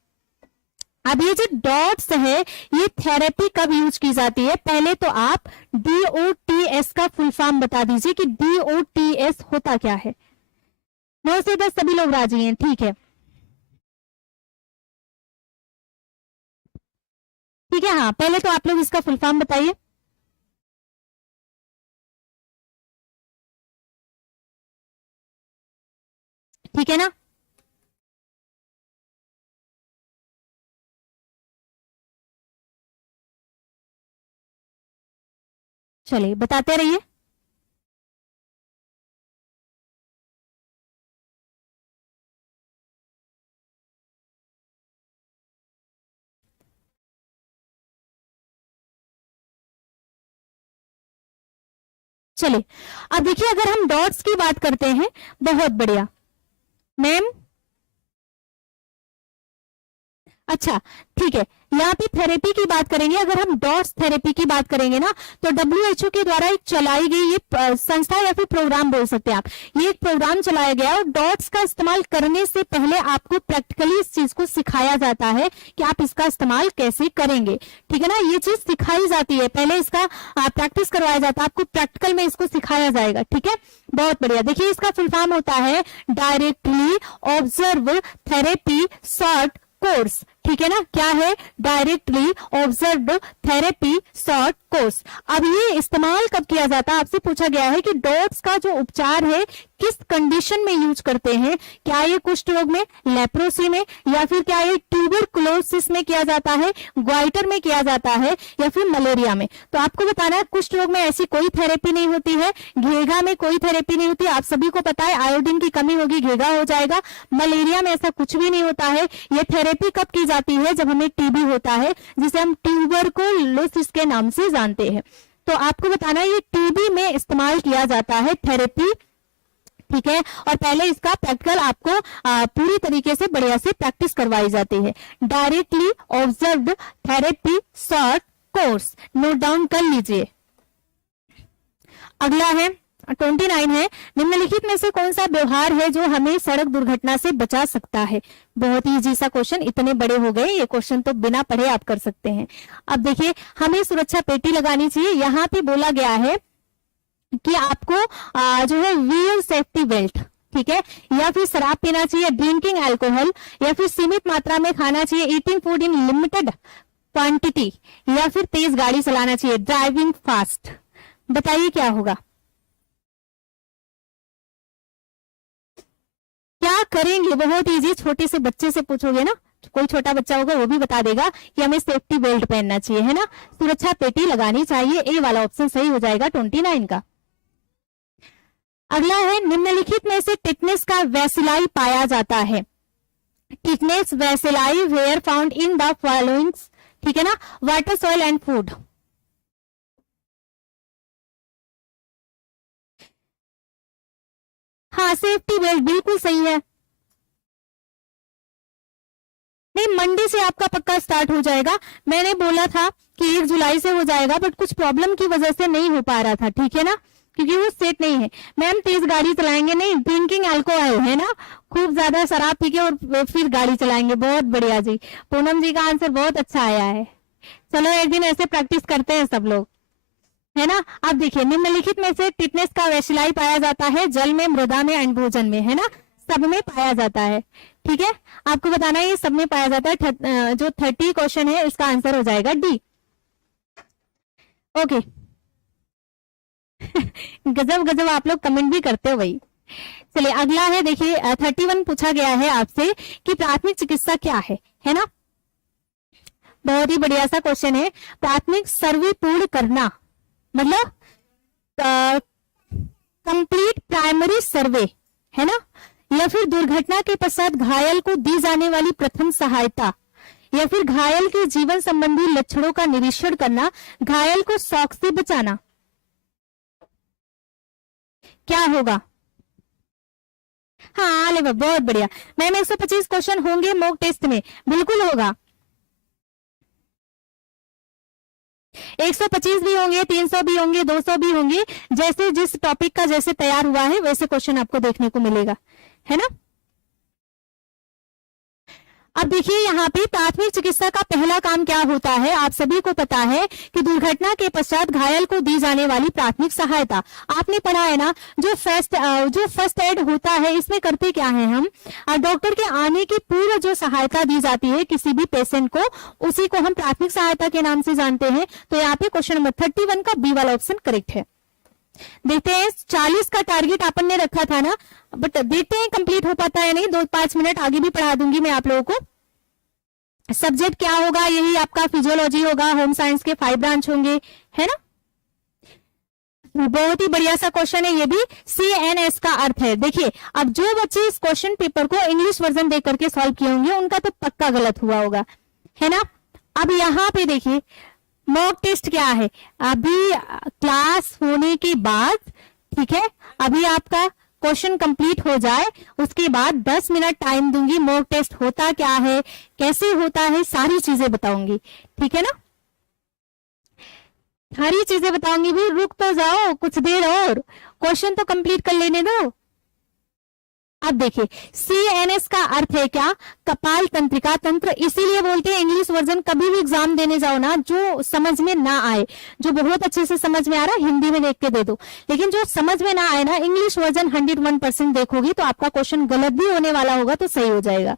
अब ये जो डॉट्स है ये थेरेपी कब यूज की जाती है, पहले तो आप DOTS का फुल फॉर्म बता दीजिए कि DOTS होता क्या है। 9 से 10 सभी लोग राजी हैं, ठीक है, ठीक है। हाँ पहले तो आप लोग इसका फुल फॉर्म बताइए। ठीक है ना, चलिए बताते रहिए। चलिए अब देखिए अगर हम डॉट्स की बात करते हैं, बहुत बढ़िया मैम, अच्छा ठीक है, यहाँ पे थेरेपी की बात करेंगे। अगर हम डॉट्स थेरेपी की बात करेंगे ना तो WHO के द्वारा एक चलाई गई ये संस्था या फिर प्रोग्राम बोल सकते हैं आप, ये एक प्रोग्राम चलाया गया और डॉट्स का इस्तेमाल करने से पहले आपको प्रैक्टिकली इस चीज को सिखाया जाता है कि आप इसका इस्तेमाल कैसे करेंगे, ठीक है ना। ये चीज सिखाई जाती है, पहले इसका प्रैक्टिस करवाया जाता है, आपको प्रैक्टिकल में इसको सिखाया जाएगा, ठीक है। बहुत बढ़िया, देखिए इसका फुल फॉर्म होता है directly observe therapy short course, ठीक है ना। क्या है, directly observe therapy short course. अब ये इस्तेमाल कब किया जाता है, आपसे पूछा गया है कि डॉट्स का जो उपचार है किस कंडीशन में यूज करते हैं, क्या ये कुष्ठ रोग में, लेप्रोसी में, या फिर क्या ये ट्यूबरकुलोसिस में किया जाता है, ग्वाइटर में किया जाता है, या फिर मलेरिया में। तो आपको बताना है कुष्ठ रोग में ऐसी कोई थेरेपी नहीं होती है, घेगा में कोई थेरेपी नहीं होती, आप सभी को पता है आयोडीन की कमी होगी घेगा हो जाएगा, मलेरिया में ऐसा कुछ भी नहीं होता है। ये थेरेपी कब की जाती है, जब हमें टीबी होता है जिसे हम ट्यूबरकुलोसिस के नाम से जानते हैं। तो आपको बताना है ये टीबी में इस्तेमाल किया जाता है थेरेपी, ठीक है। और पहले इसका प्रैक्टिकल आपको पूरी तरीके से बढ़िया से प्रैक्टिस करवाई जाती है। Directly observed therapy short course, note down कर लीजिए। अगला है 29 है, निम्नलिखित में से कौन सा व्यवहार है जो हमें सड़क दुर्घटना से बचा सकता है। बहुत ही इजी सा क्वेश्चन, इतने बड़े हो गए ये क्वेश्चन तो बिना पढ़े आप कर सकते हैं। अब देखिए हमें सुरक्षा पेटी लगानी चाहिए, यहाँ पे बोला गया है कि आपको जो है वियर सेफ्टी बेल्ट, ठीक है, या फिर शराब पीना चाहिए, ड्रिंकिंग अल्कोहल, या फिर सीमित मात्रा में खाना चाहिए, eating food in limited quantity, या फिर तेज गाड़ी चलाना चाहिए, ड्राइविंग फास्ट। बताइए क्या होगा, क्या करेंगे। बहुत इजी, छोटे से बच्चे से पूछोगे ना, कोई छोटा बच्चा होगा वो भी बता देगा कि हमें सेफ्टी बेल्ट पहनना चाहिए, है ना, सुरक्षा पेटी लगानी चाहिए। ए वाला ऑप्शन सही हो जाएगा 29 का। अगला है, निम्नलिखित में से टिटनेस का वैसिलाई पाया जाता है। Tetanus bacilli were found in the following, ठीक है ना, वाटर, सॉइल एंड फूड। हाँ सेफ्टी बेल्ट बिल्कुल सही है। नहीं मंडे से आपका पक्का स्टार्ट हो जाएगा, मैंने बोला था कि 1 जुलाई से हो जाएगा, बट कुछ प्रॉब्लम की वजह से नहीं हो पा रहा था, ठीक है ना, क्योंकि वो सेट नहीं है। मैम तेज गाड़ी चलाएंगे नहीं, ड्रिंकिंग अल्कोहल, है ना, खूब ज्यादा शराब पी के और फिर गाड़ी चलाएंगे। बहुत बढ़िया जी, पूनम जी का आंसर बहुत अच्छा आया है। चलो एक दिन ऐसे प्रैक्टिस करते हैं सब लोग, है ना। अब देखिए निम्नलिखित में से टिटनेस का वैसिलाई पाया जाता है जल में, मृदा में एंड भोजन में, है ना, सब में पाया जाता है, ठीक है। आपको बताना है ये सब में पाया जाता है। जो 30 क्वेश्चन है इसका आंसर हो जाएगा डी। ओके गजब गजब आप लोग कमेंट भी करते हो भाई। चलिए अगला है, देखिए 31 पूछा गया है आपसे कि प्राथमिक चिकित्सा क्या है ना। बहुत ही बढ़िया सा क्वेश्चन है। प्राथमिक सर्वे पूर्ण करना मतलब कंप्लीट प्राइमरी सर्वे, है ना, या फिर दुर्घटना के पश्चात घायल को दी जाने वाली प्रथम सहायता, या फिर घायल के जीवन संबंधी लक्षणों का निरीक्षण करना, घायल को शॉक से बचाना। क्या होगा? हाँ अरे बहुत बढ़िया मैम, 125 क्वेश्चन होंगे मॉक टेस्ट में, बिल्कुल होगा। 125 भी होंगे, 300 भी होंगे, 200 भी होंगे, जैसे जिस टॉपिक का जैसे तैयार हुआ है वैसे क्वेश्चन आपको देखने को मिलेगा, है ना। अब देखिए यहाँ पे प्राथमिक चिकित्सा का पहला काम क्या होता है, आप सभी को पता है कि दुर्घटना के पश्चात घायल को दी जाने वाली प्राथमिक सहायता। आपने पढ़ा है ना, जो फर्स्ट एड होता है इसमें करते क्या है हम, डॉक्टर के आने की पूर्व जो सहायता दी जाती है किसी भी पेशेंट को, उसी को हम प्राथमिक सहायता के नाम से जानते हैं। तो यहाँ पे क्वेश्चन नंबर 31 का बी वाला ऑप्शन करेक्ट है। देखते हैं 40 का टारगेट अपन ने रखा था ना, बट देखते हैं कंप्लीट हो पाता है नहीं। 2-5 मिनट आगे भी पढ़ा दूंगी मैं आप लोगों को। सब्जेक्ट क्या होगा, यही आपका फिजियोलॉजी होगा, होम साइंस के 5 ब्रांच होंगे, है ना। बहुत ही बढ़िया सा क्वेश्चन है ये भी। CNS का अर्थ है, देखिए अब जो बच्चे इस क्वेश्चन पेपर को इंग्लिश वर्जन देख करके सॉल्व किए होंगे उनका तो पक्का गलत हुआ होगा, है ना। अब यहाँ पे देखिए मॉक टेस्ट क्या है, अभी क्लास होने के बाद, ठीक है, अभी आपका क्वेश्चन कंप्लीट हो जाए उसके बाद 10 मिनट टाइम दूंगी। मॉक टेस्ट होता क्या है, कैसे होता है, सारी चीजें बताऊंगी, ठीक है ना, सारी चीजें बताऊंगी। भी रुक तो जाओ कुछ देर और, क्वेश्चन तो कंप्लीट कर लेने दो। अब देखिए CNS का अर्थ है क्या, कपाल तंत्रिका तंत्र। इसीलिए बोलते हैं इंग्लिश वर्जन कभी भी एग्जाम देने जाओ ना, जो समझ में ना आए, जो बहुत अच्छे से समझ में आ रहा है हिंदी में देख के दे दो, लेकिन जो समझ में ना आए ना, इंग्लिश वर्जन 101% देखोगी तो आपका क्वेश्चन गलत भी होने वाला होगा तो सही हो जाएगा,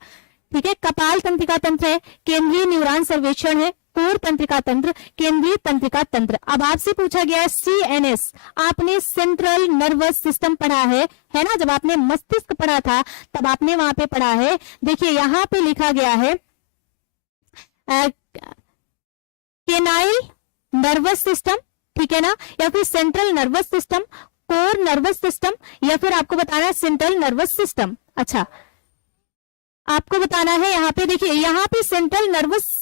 ठीक है। कपाल तंत्रिका तंत्र है, केंद्रीय न्यूरॉन सर्वेक्षण है, कोर तंत्रिका तंत्र, केंद्रीय तंत्रिका तंत्र। अब आपसे पूछा गया है CNS, आपने सेंट्रल नर्वस सिस्टम पढ़ा है ना, जब आपने मस्तिष्क पढ़ा था तब आपने वहां पे पढ़ा है। देखिए यहाँ पे लिखा गया है केनाइल नर्वस सिस्टम, ठीक है ना, या फिर central nervous system, core nervous system, या फिर आपको बताना है सेंट्रल नर्वस सिस्टम। अच्छा आपको बताना है, यहाँ पे देखिए यहाँ पे सेंट्रल नर्वस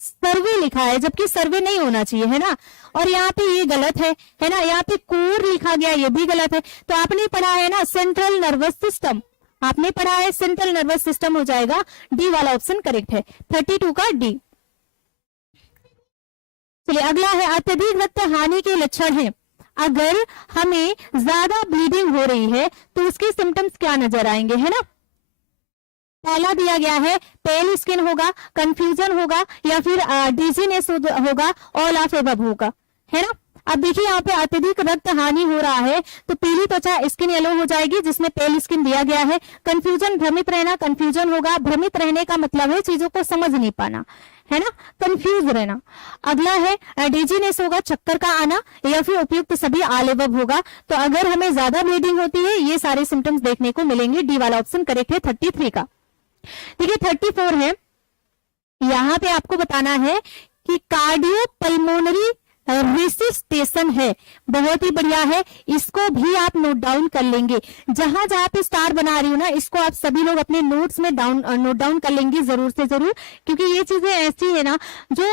सर्वे लिखा है, जबकि सर्वे नहीं होना चाहिए, है ना, और यहाँ पे ये गलत है ना, यहाँ पे कोर लिखा गया, ये भी गलत है। तो आपने पढ़ा है ना सेंट्रल नर्वस सिस्टम, आपने पढ़ा है सेंट्रल नर्वस सिस्टम, हो जाएगा डी वाला ऑप्शन करेक्ट है, 32 का डी। चलिए अगला है अत्यधिक रक्त हानि के लक्षण है। अगर हमें ज्यादा ब्लीडिंग हो रही है तो उसके सिम्टम्स क्या नजर आएंगे, है ना। पहला दिया गया है पेल स्किन होगा, कंफ्यूजन होगा, या फिर डिजीनेस होगा, ऑल ऑफ एबव होगा, है ना। अब देखिए यहाँ पे अत्यधिक रक्त हानि हो रहा है तो पीली त्वचा स्किन येलो हो जाएगी, जिसमें पेल स्किन दिया गया है। कंफ्यूजन भ्रमित रहना, कंफ्यूजन होगा, भ्रमित रहने का मतलब है चीजों को समझ नहीं पाना, है ना, कंफ्यूज रहना। अगला है डिजीनेस होगा, चक्कर का आना, या फिर उपयुक्त सभी ऑल एबव होगा। तो अगर हमें ज्यादा ब्लीडिंग होती है ये सारे सिम्टम्स देखने को मिलेंगे, डी वाला ऑप्शन करेक्ट है 33 का। देखिए 34 है, यहां पे आपको बताना है कि कार्डियो पल्मोनरी रेसिस्टेशन है, बहुत ही बढ़िया है, इसको भी आप नोट डाउन कर लेंगे। जहां जहां पे स्टार बना रही हूं ना, इसको आप सभी लोग अपने नोट्स में नोट डाउन कर लेंगे जरूर से जरूर, क्योंकि ये चीजें ऐसी है ना जो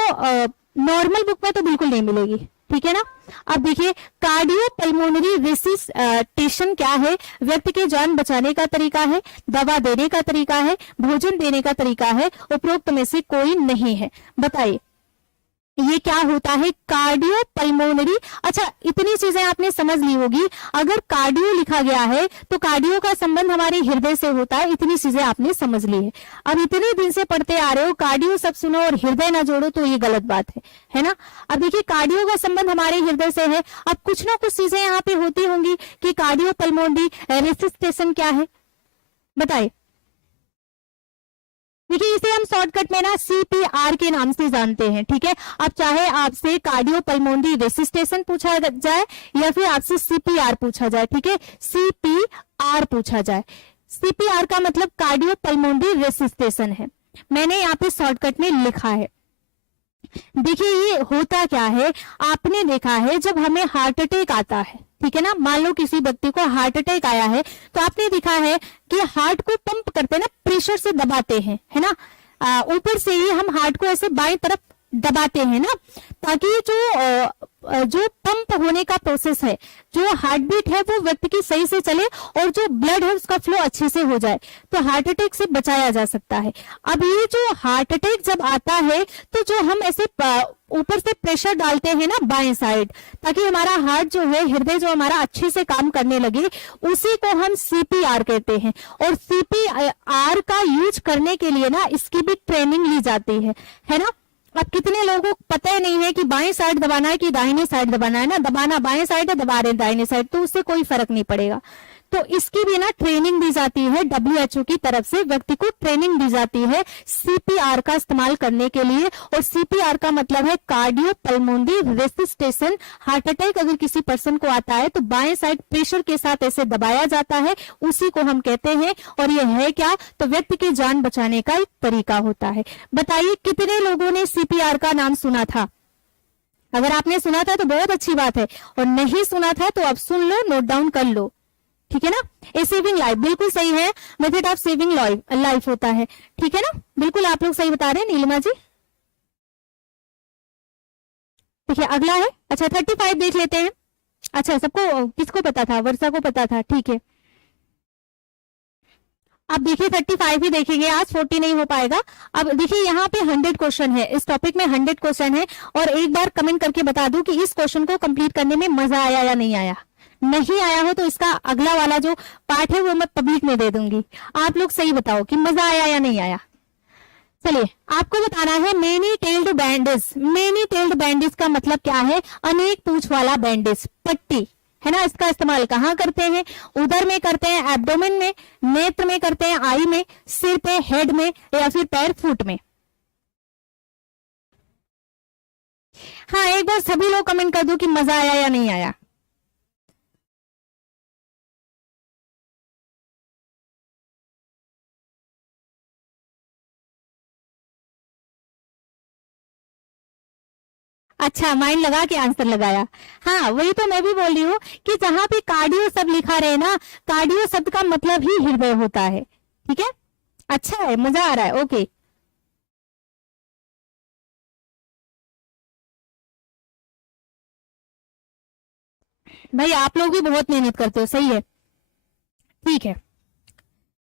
नॉर्मल बुक में तो बिल्कुल नहीं मिलेगी, ठीक है ना। अब देखिए कार्डियो पल्मोनरी रेसिस्टेशन क्या है, व्यक्ति के जान बचाने का तरीका है, दवा देने का तरीका है, भोजन देने का तरीका है, उपरोक्त में से कोई नहीं है। बताइए ये क्या होता है, कार्डियो पल्मोनरी। अच्छा इतनी चीजें आपने समझ ली होगी, अगर कार्डियो लिखा गया है तो कार्डियो का संबंध हमारे हृदय से होता है, इतनी चीजें आपने समझ ली है। अब इतने दिन से पढ़ते आ रहे हो, कार्डियो सब सुनो और हृदय ना जोड़ो तो ये गलत बात है ना। अब देखिए कार्डियो का संबंध हमारे हृदय से है। अब कुछ ना कुछ चीजें यहाँ पे होती होंगी कि कार्डियो पल्मोनरी रेसिस्टेशन क्या है, बताइए। देखिए इसे हम शॉर्टकट में ना CPR के नाम से जानते हैं, ठीक है। अब चाहे आपसे कार्डियो पल्मोनरी रेसिस्टेशन पूछा जाए या फिर आपसे CPR पूछा जाए, ठीक है, CPR पूछा जाए। CPR का मतलब कार्डियो पल्मोनरी रेसिस्टेशन है, मैंने यहाँ पे शॉर्टकट में लिखा है। देखिए ये होता क्या है, आपने देखा है जब हमें हार्ट अटैक आता है, ठीक है ना, मान लो किसी व्यक्ति को हार्ट अटैक आया है तो आपने देखा है कि हार्ट को पंप करते हैं ना, प्रेशर से दबाते हैं, है ना। ऊपर से ही हम हार्ट को ऐसे बाएं तरफ दबाते हैं ना, ताकि जो पंप होने का प्रोसेस है, जो हार्ट बीट है वो व्यक्ति की सही से चले और जो ब्लड है उसका फ्लो अच्छे से हो जाए, तो हार्ट अटैक से बचाया जा सकता है। अब ये जो हार्ट अटैक जब आता है तो जो हम ऐसे ऊपर से प्रेशर डालते हैं ना बाएं साइड, ताकि हमारा हार्ट जो है, हृदय जो हमारा अच्छे से काम करने लगे, उसी को हम CPR कहते हैं। और CPR का यूज करने के लिए ना इसकी भी ट्रेनिंग ली जाती है ना। अब कितने लोगों को पता ही नहीं है कि बाएं साइड दबाना है कि दाहिने साइड दबाना है ना, दबाना बाएं साइड है, दबा रहे दाहिने साइड, तो उससे कोई फर्क नहीं पड़ेगा। तो इसकी भी ना ट्रेनिंग दी जाती है, WHO की तरफ से व्यक्ति को ट्रेनिंग दी जाती है CPR का इस्तेमाल करने के लिए। और CPR का मतलब है कार्डियो पल्मोनरी रेसिस्टेशन। हार्ट अटैक अगर किसी पर्सन को आता है तो बाएं साइड प्रेशर के साथ ऐसे दबाया जाता है, उसी को हम कहते हैं। और ये है क्या, तो व्यक्ति की जान बचाने का एक तरीका होता है। बताइए कितने लोगों ने CPR का नाम सुना था? अगर आपने सुना था तो बहुत अच्छी बात है, और नहीं सुना था तो अब सुन लो, नोट डाउन कर लो, ठीक है ना। ए सेविंग लाइफ बिल्कुल सही है, मेथड ऑफ सेविंग लाइफ होता है, ठीक है ना, बिल्कुल आप लोग सही बता रहे हैं नीलिमा जी। देखिए अगला है, अच्छा 35 देख लेते हैं। अच्छा सबको, किसको पता था? वर्षा को पता था, ठीक है। अब देखिए 35 ही देखेंगे आज, 40 नहीं हो पाएगा। अब देखिए यहाँ पे 100 क्वेश्चन है, इस टॉपिक में 100 क्वेश्चन है। और एक बार कमेंट करके बता दूं कि इस क्वेश्चन को कंप्लीट करने में मजा आया या नहीं आया। नहीं आया हो तो इसका अगला वाला जो पार्ट है वो मैं पब्लिक में दे दूंगी। आप लोग सही बताओ कि मजा आया या नहीं आया। चलिए आपको बताना है many tailed bandage. Many tailed bandage का मतलब क्या है? अनेक पूंछ वाला बैंडेज, पट्टी है ना। इसका इस्तेमाल कहाँ करते हैं? उदर में करते हैं, एब्डोमेन में, नेत्र में करते हैं, आई में, सिर पे, हेड में, या फिर पैर, फुट में। हाँ एक बार सभी लोग कमेंट कर दो कि मजा आया या नहीं आया। अच्छा माइंड लगा के आंसर लगाया। हाँ वही तो मैं भी बोल रही हूँ कि जहां पे कार्डियो शब्द लिखा रहे ना, कार्डियो शब्द का मतलब ही हृदय होता है, ठीक है। अच्छा है, मजा आ रहा है, ओके। भाई आप लोग भी बहुत मेहनत करते हो, सही है, ठीक है।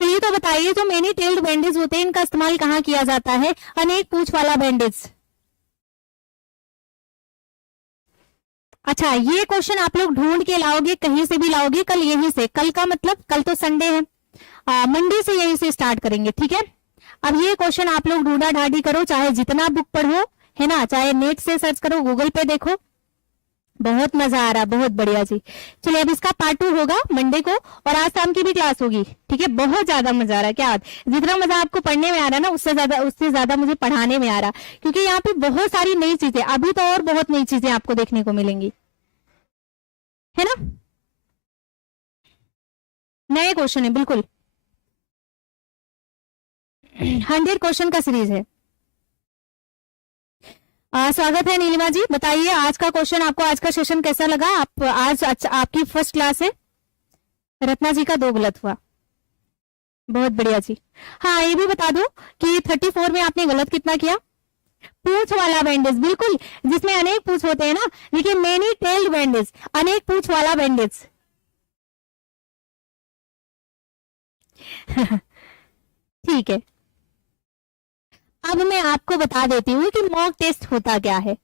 चलिए तो बताइए जो मेनी टेल्ड बैंडेज होते हैं इनका इस्तेमाल कहाँ किया जाता है? अनेक पूंछ वाला बैंडेज। अच्छा ये क्वेश्चन आप लोग ढूंढ के लाओगे, कहीं से भी लाओगे, कल यहीं से, कल का मतलब कल तो संडे है, मंडे से यहीं से स्टार्ट करेंगे, ठीक है। अब ये क्वेश्चन आप लोग ढूंढा ढांडी करो, चाहे जितना बुक पढ़ो है ना, चाहे नेट से सर्च करो, गूगल पे देखो, बहुत मजा आ रहा, बहुत बढ़िया जी। चलिए अब इसका पार्ट 2 होगा मंडे को, और आज शाम की भी क्लास होगी, ठीक है। बहुत ज्यादा मजा आ रहा है, क्या बात, जितना मजा आपको पढ़ने में आ रहा है ना उससे ज्यादा मुझे पढ़ाने में आ रहा, क्योंकि यहाँ पे बहुत सारी नई चीजें, अभी तो और बहुत नई चीजें आपको देखने को मिलेंगी, है ना। नए क्वेश्चन है बिल्कुल, 100 क्वेश्चन का सीरीज है। स्वागत है नीलिमा जी, बताइए आज का क्वेश्चन आपको, आज का सेशन कैसा लगा? आप आज आपकी फर्स्ट क्लास है। रत्ना जी का 2 गलत हुआ, बहुत बढ़िया जी। हाँ ये भी बता दो कि 34 में आपने गलत कितना किया? पूंछ वाला बैंडेज, बिल्कुल, जिसमें अनेक पूंछ होते हैं ना। देखिए मेनी टेल्ड बैंडेज, अनेक पूंछ वाला बैंडेज। ठीक है, अब मैं आपको बता देती हूँ कि मॉक टेस्ट होता क्या है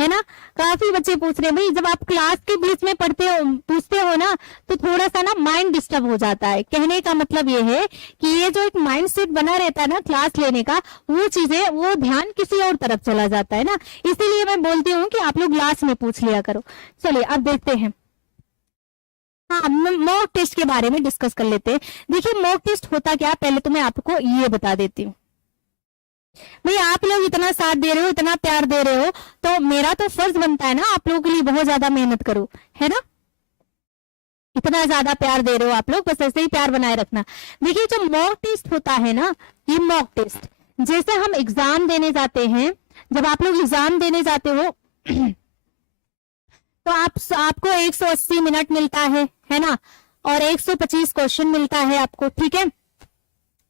ना। काफी बच्चे पूछ रहे हैं, भाई जब आप क्लास के बीच में पढ़ते हो, पूछते हो ना, तो थोड़ा सा ना माइंड डिस्टर्ब हो जाता है। कहने का मतलब ये है कि ये जो एक माइंड सेट बना रहता है ना क्लास लेने का, वो चीजें, वो ध्यान किसी और तरफ चला जाता है ना, इसीलिए मैं बोलती हूँ कि आप लोग लास्ट में पूछ लिया करो। चलिए अब देखते हैं, हाँ मॉक टेस्ट के बारे में डिस्कस कर लेते हैं। देखिए मॉक टेस्ट होता क्या, पहले तो मैं आपको ये बता देती हूँ। भाई आप लोग इतना साथ दे रहे हो, इतना प्यार दे रहे हो, तो मेरा तो फर्ज बनता है ना आप लोगों के लिए बहुत ज्यादा मेहनत करूं, है ना। इतना ज्यादा प्यार दे रहे हो आप लोग, बस ऐसे ही प्यार बनाए रखना। देखिए जो मॉक टेस्ट होता है ना, ये मॉक टेस्ट, जैसे हम एग्जाम देने जाते हैं, जब आप लोग एग्जाम देने जाते हो तो आपको 180 मिनट मिलता है ना, और 125 क्वेश्चन मिलता है आपको, ठीक है।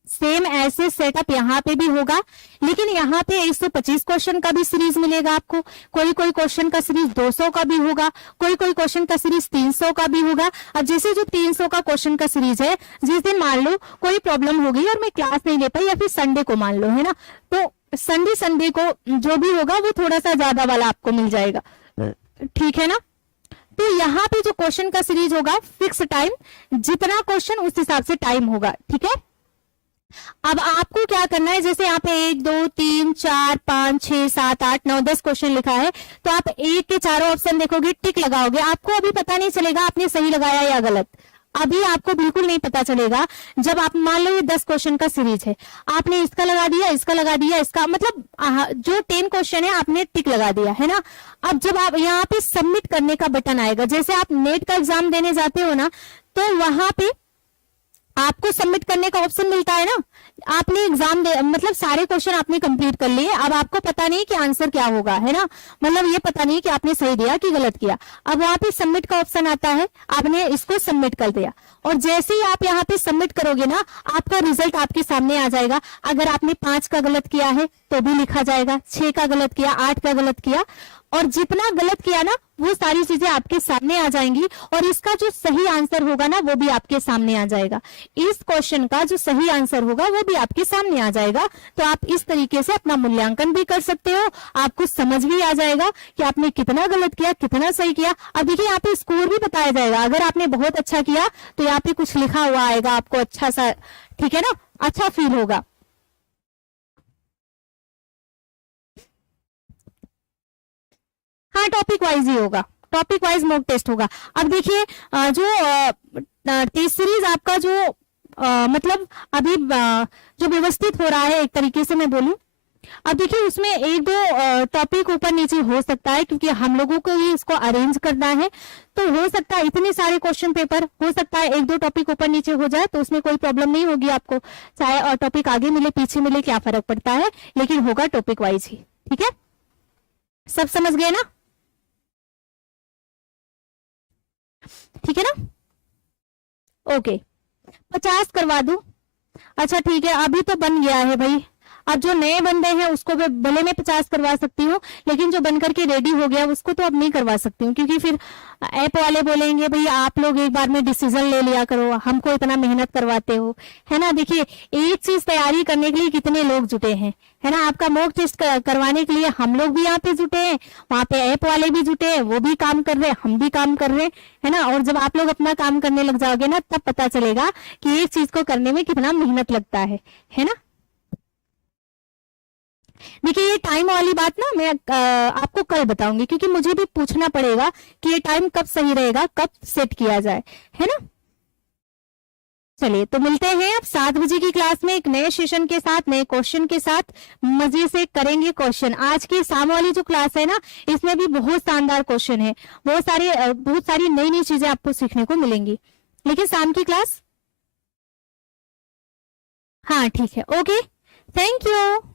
सेम ऐसे सेटअप यहाँ पे भी होगा, लेकिन यहाँ पे 125 क्वेश्चन का भी सीरीज मिलेगा आपको, कोई कोई क्वेश्चन का सीरीज 200 का भी होगा, कोई कोई क्वेश्चन का सीरीज 300 का भी होगा। अब जैसे जो 300 का क्वेश्चन का सीरीज है, जिस दिन मान लो कोई प्रॉब्लम हो गई और मैं क्लास नहीं ले पाई, या फिर संडे को मान लो, है ना, तो संडे को जो भी होगा वो थोड़ा सा ज्यादा वाला आपको मिल जाएगा, ठीक है ना। तो यहाँ पे जो क्वेश्चन का सीरीज होगा फिक्स टाइम, जितना क्वेश्चन उस हिसाब से टाइम होगा, ठीक है। अब आपको क्या करना है, जैसे यहाँ पे 1 2 3 4 5 6 7 8 9 10 क्वेश्चन लिखा है, तो आप एक के चारों ऑप्शन देखोगे, टिक लगाओगे, आपको अभी पता नहीं चलेगा आपने सही लगाया या गलत, अभी आपको बिल्कुल नहीं पता चलेगा। जब आप मान लो ये 10 क्वेश्चन का सीरीज है, आपने इसका लगा दिया, इसका लगा दिया, इसका मतलब जो 10 क्वेश्चन है आपने टिक लगा दिया, है ना। अब जब आप यहाँ पे सबमिट करने का बटन आएगा, जैसे आप नेट का एग्जाम देने जाते हो ना, तो वहां पे आपको सबमिट करने का ऑप्शन मिलता है ना। आपने एग्जाम दे, मतलब सारे क्वेश्चन आपने कंप्लीट कर लिए, अब आपको पता नहीं कि आंसर क्या होगा, है ना, मतलब ये पता नहीं कि आपने सही दिया कि गलत किया। अब वहां पे सबमिट का ऑप्शन आता है, आपने इसको सबमिट कर दिया, और जैसे ही आप यहाँ पे सबमिट करोगे ना, आपका रिजल्ट आपके सामने आ जाएगा। अगर आपने 5 का गलत किया है तो भी लिखा जाएगा, 6 का गलत किया, 8 का गलत किया, और जितना गलत किया ना वो सारी चीजें आपके सामने आ जाएंगी, और इसका जो सही आंसर होगा ना वो भी आपके सामने आ जाएगा। इस क्वेश्चन का जो सही आंसर होगा वो भी आपके सामने आ जाएगा। तो आप इस तरीके से अपना मूल्यांकन भी कर सकते हो, आपको समझ भी आ जाएगा कि आपने कितना गलत किया, कितना सही किया। अब देखिए यहाँ पे स्कोर भी बताया जाएगा, अगर आपने बहुत अच्छा किया तो यहाँ पे कुछ लिखा हुआ आएगा आपको अच्छा सा, ठीक है ना, अच्छा फील होगा। हाँ, टॉपिक वाइज ही होगा, टॉपिक वाइज मॉक टेस्ट होगा। अब देखिए जो टेस्ट सीरीज आपका जो मतलब अभी जो व्यवस्थित हो रहा है, एक तरीके से मैं बोलूं, अब देखिए उसमें 1-2 टॉपिक ऊपर नीचे हो सकता है, क्योंकि हम लोगों को ही इसको अरेंज करना है, तो हो सकता है इतने सारे क्वेश्चन पेपर, हो सकता है 1-2 टॉपिक ऊपर नीचे हो जाए, तो उसमें कोई प्रॉब्लम नहीं होगी आपको, चाहे टॉपिक आगे मिले पीछे मिले क्या फर्क पड़ता है, लेकिन होगा टॉपिक वाइज ही, ठीक है। सब समझ गए ना, ठीक है ना, ओके। 50 करवा दूं, अच्छा ठीक है, अभी तो बन गया है भाई। अब जो नए बंदे हैं उसको भले मैं 50 करवा सकती हूँ, लेकिन जो बनकर के रेडी हो गया उसको तो अब नहीं करवा सकती हूँ, क्योंकि फिर ऐप वाले बोलेंगे भाई आप लोग एक बार में डिसीजन ले लिया करो, हमको इतना मेहनत करवाते हो, है ना। देखिए एक चीज तैयारी करने के लिए कितने लोग जुटे हैं, है ना। आपका मॉक टेस्ट करवाने के लिए हम लोग भी यहाँ पे जुटे हैं, वहां पे ऐप वाले भी जुटे हैं, वो भी काम कर रहे हैं, हम भी काम कर रहे हैं, है ना। और जब आप लोग अपना काम करने लग जाओगे ना, तब पता चलेगा कि एक चीज को करने में कितना मेहनत लगता है ना। देखिए ये टाइम वाली बात ना मैं आपको कल बताऊंगी, क्योंकि मुझे भी पूछना पड़ेगा कि ये टाइम कब सही रहेगा, कब सेट किया जाए, है ना। चलिए तो मिलते हैं अब 7 बजे की क्लास में एक नए सेशन के साथ, नए क्वेश्चन के साथ, मजे से करेंगे क्वेश्चन। आज की शाम वाली जो क्लास है ना, इसमें भी बहुत शानदार क्वेश्चन है, बहुत सारी नई नई चीजें आपको सीखने को मिलेंगी। लेकिन शाम की क्लास, हाँ ठीक है, okay, thank you.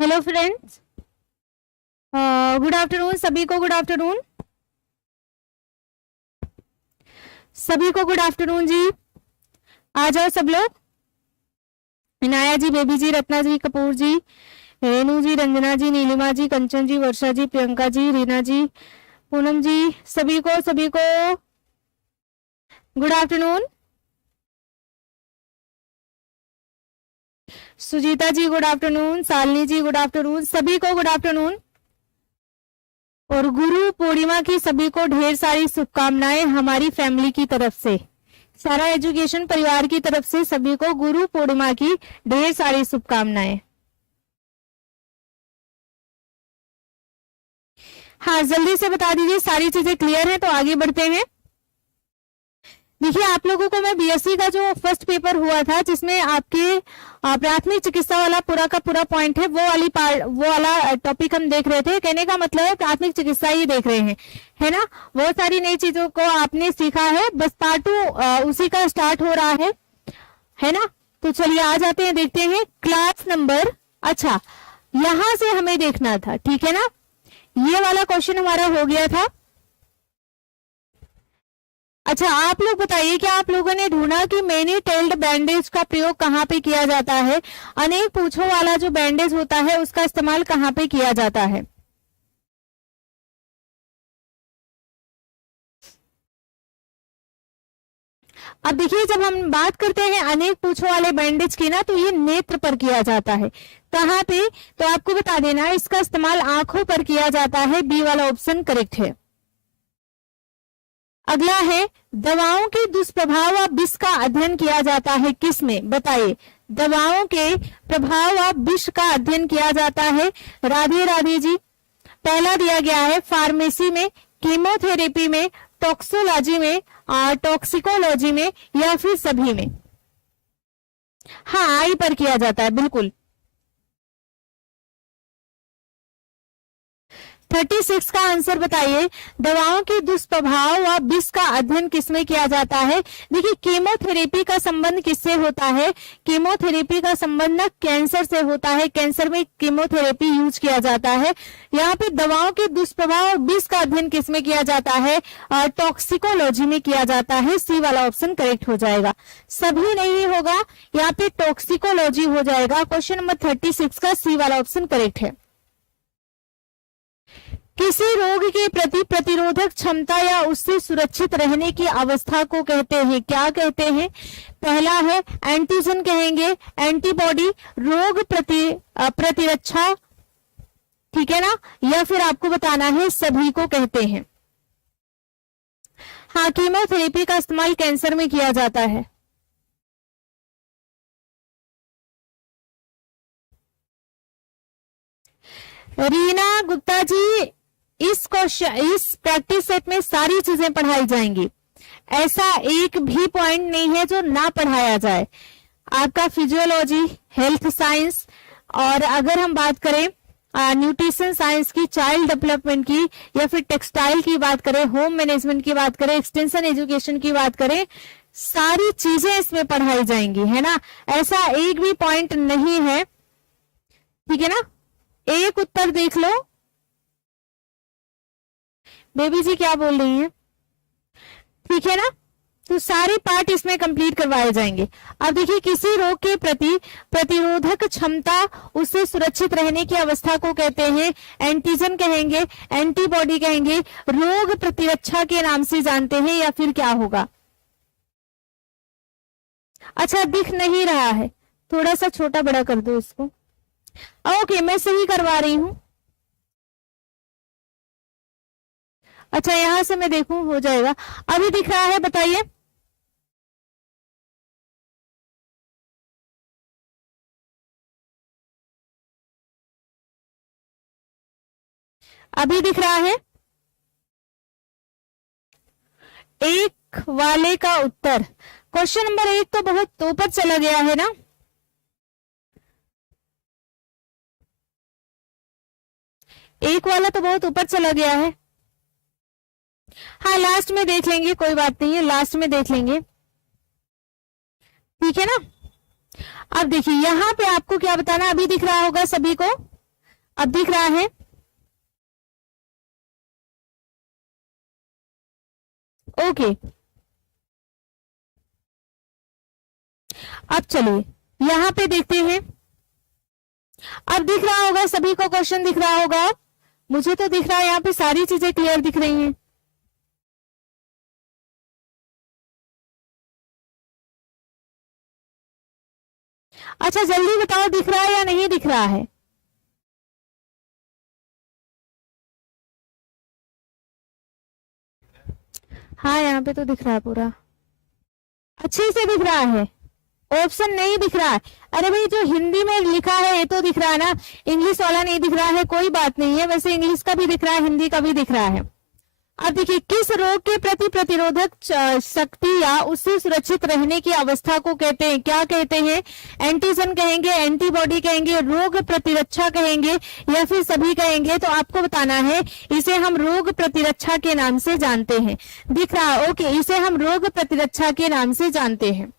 Hello friends, good afternoon सभी को, गुड आफ्टरनून सभी को, गुड आफ्टरनून जी। आ जाओ सब लोग, इनाया जी, बेबी जी, रत्ना जी, कपूर जी, रेनू जी, रंजना जी, नीलिमा जी, कंचन जी, वर्षा जी, प्रियंका जी, रीना जी, पूनम जी, सभी को गुड आफ्टरनून। सुजीता जी गुड आफ्टरनून, शालिनी जी गुड आफ्टरनून, सभी को गुड आफ्टरनून। और गुरु पूर्णिमा की सभी को ढेर सारी शुभकामनाएं हमारी फैमिली की तरफ से, सारा एजुकेशन परिवार की तरफ से सभी को गुरु पूर्णिमा की ढेर सारी शुभकामनाएं। हाँ जल्दी से बता दीजिए, सारी चीजें क्लियर है तो आगे बढ़ते हैं। देखिए आप लोगों को मैं बीएससी का जो फर्स्ट पेपर हुआ था जिसमें आपके प्राथमिक चिकित्सा वाला पूरा का पूरा पॉइंट है, वो वाला टॉपिक हम देख रहे थे। कहने का मतलब है प्राथमिक चिकित्सा ही देख रहे हैं, है ना। बहुत सारी नई चीजों को आपने सीखा है, बस पार्ट 2 उसी का स्टार्ट हो रहा है ना। तो चलिए आ जाते हैं, देखते हैं क्लास नंबर। अच्छा यहां से हमें देखना था, ठीक है ना। ये वाला क्वेश्चन हमारा हो गया था। अच्छा आप लोग बताइए कि आप लोगों ने ढूंढा कि मैनी टेल्ड बैंडेज का प्रयोग कहाँ पे किया जाता है। अनेक पूंछों वाला जो बैंडेज होता है उसका इस्तेमाल कहाँ पे किया जाता है। अब देखिए जब हम बात करते हैं अनेक पूंछों वाले बैंडेज की ना, तो ये नेत्र पर किया जाता है। कहाँ पे, तो आपको बता देना इसका इस्तेमाल आंखों पर किया जाता है। बी वाला ऑप्शन करेक्ट है। अगला है दवाओं के दुष्प्रभाव व विष का अध्ययन किया जाता है किसमें, बताइए। दवाओं के प्रभाव व विष का अध्ययन किया जाता है, राधे राधे जी। पहला दिया गया है फार्मेसी में, कीमोथेरेपी में, टॉक्सोलॉजी में, टॉक्सिकोलॉजी में, या फिर सभी में। हाँ आई पर किया जाता है, बिल्कुल। 36 का आंसर बताइए। दवाओं के दुष्प्रभाव व विष का अध्ययन किसमें किया जाता है। देखिए कीमोथेरेपी का संबंध किससे होता है। कीमोथेरेपी का संबंध न कैंसर से होता है, कैंसर में कीमोथेरेपी यूज किया जाता है। यहाँ पे दवाओं के दुष्प्रभाव और विष का अध्ययन किसमें किया जाता है, टॉक्सिकोलॉजी में किया जाता है। सी वाला ऑप्शन करेक्ट हो जाएगा, सभी नहीं होगा, यहाँ पे टॉक्सिकोलॉजी हो जाएगा। क्वेश्चन नंबर 36 का सी वाला ऑप्शन करेक्ट है। किसी रोग के प्रति प्रतिरोधक क्षमता या उससे सुरक्षित रहने की अवस्था को कहते हैं, क्या कहते हैं। पहला है एंटीजन कहेंगे, एंटीबॉडी, रोग प्रतिरक्षा, ठीक है ना, या फिर आपको बताना है सभी को कहते हैं। हाँ कीमोथेरेपी का इस्तेमाल कैंसर में किया जाता है। रीना गुप्ता जी, इस प्रैक्टिस सेट में सारी चीजें पढ़ाई जाएंगी, ऐसा एक भी पॉइंट नहीं है जो ना पढ़ाया जाए। आपका फिजियोलॉजी, हेल्थ साइंस, और अगर हम बात करें न्यूट्रिशन साइंस की, चाइल्ड डेवलपमेंट की, या फिर टेक्सटाइल की बात करें, होम मैनेजमेंट की बात करें, एक्सटेंशन एजुकेशन की बात करें, सारी चीजें इसमें पढ़ाई जाएंगी, है ना। ऐसा एक भी पॉइंट नहीं है, ठीक है ना। एक उत्तर देख लो, बेबी जी क्या बोल रही हैं, ठीक है ना। तो सारे पार्ट इसमें कंप्लीट करवाए जाएंगे। अब देखिए किसी रोग के प्रति प्रतिरोधक क्षमता, उससे सुरक्षित रहने की अवस्था को कहते हैं एंटीजन कहेंगे, एंटीबॉडी कहेंगे, रोग प्रतिरक्षा के नाम से जानते हैं, या फिर क्या होगा। अच्छा दिख नहीं रहा है, थोड़ा सा छोटा बड़ा कर दो इसको। ओके मैं सही करवा रही हूं। अच्छा यहां से मैं देखूं हो जाएगा, अभी दिख रहा है, बताइए। अभी दिख रहा है। एक वाले का उत्तर, क्वेश्चन नंबर 1 तो बहुत ऊपर चला गया है ना। एक वाला तो बहुत ऊपर चला गया है। हाँ लास्ट में देख लेंगे, कोई बात नहीं है, लास्ट में देख लेंगे, ठीक है ना। अब देखिए यहां पे आपको क्या बताना, अभी दिख रहा होगा सभी को, अब दिख रहा है। ओके अब चलिए यहां पे देखते हैं। अब दिख रहा होगा सभी को, क्वेश्चन दिख रहा होगा, मुझे तो दिख रहा है, यहाँ पे सारी चीजें क्लियर दिख रही हैं। अच्छा जल्दी बताओ दिख रहा है या नहीं दिख रहा है। हाँ यहाँ पे तो दिख रहा है पूरा, अच्छे से दिख रहा है, ऑप्शन नहीं दिख रहा है। अरे भाई जो हिंदी में लिखा है ये तो दिख रहा है ना, इंग्लिश वाला नहीं दिख रहा है, कोई बात नहीं है, वैसे इंग्लिश का भी दिख रहा है, हिंदी का भी दिख रहा है। अब देखिए, किस रोग के प्रति प्रतिरोधक शक्ति या उससे सुरक्षित रहने की अवस्था को कहते हैं? क्या कहते हैं? एंटीजन कहेंगे, एंटीबॉडी कहेंगे, रोग प्रतिरक्षा कहेंगे, या फिर सभी कहेंगे? तो आपको बताना है, इसे हम रोग प्रतिरक्षा के नाम से जानते हैं। दिख रहा है? ओके, इसे हम रोग प्रतिरक्षा के नाम से जानते हैं।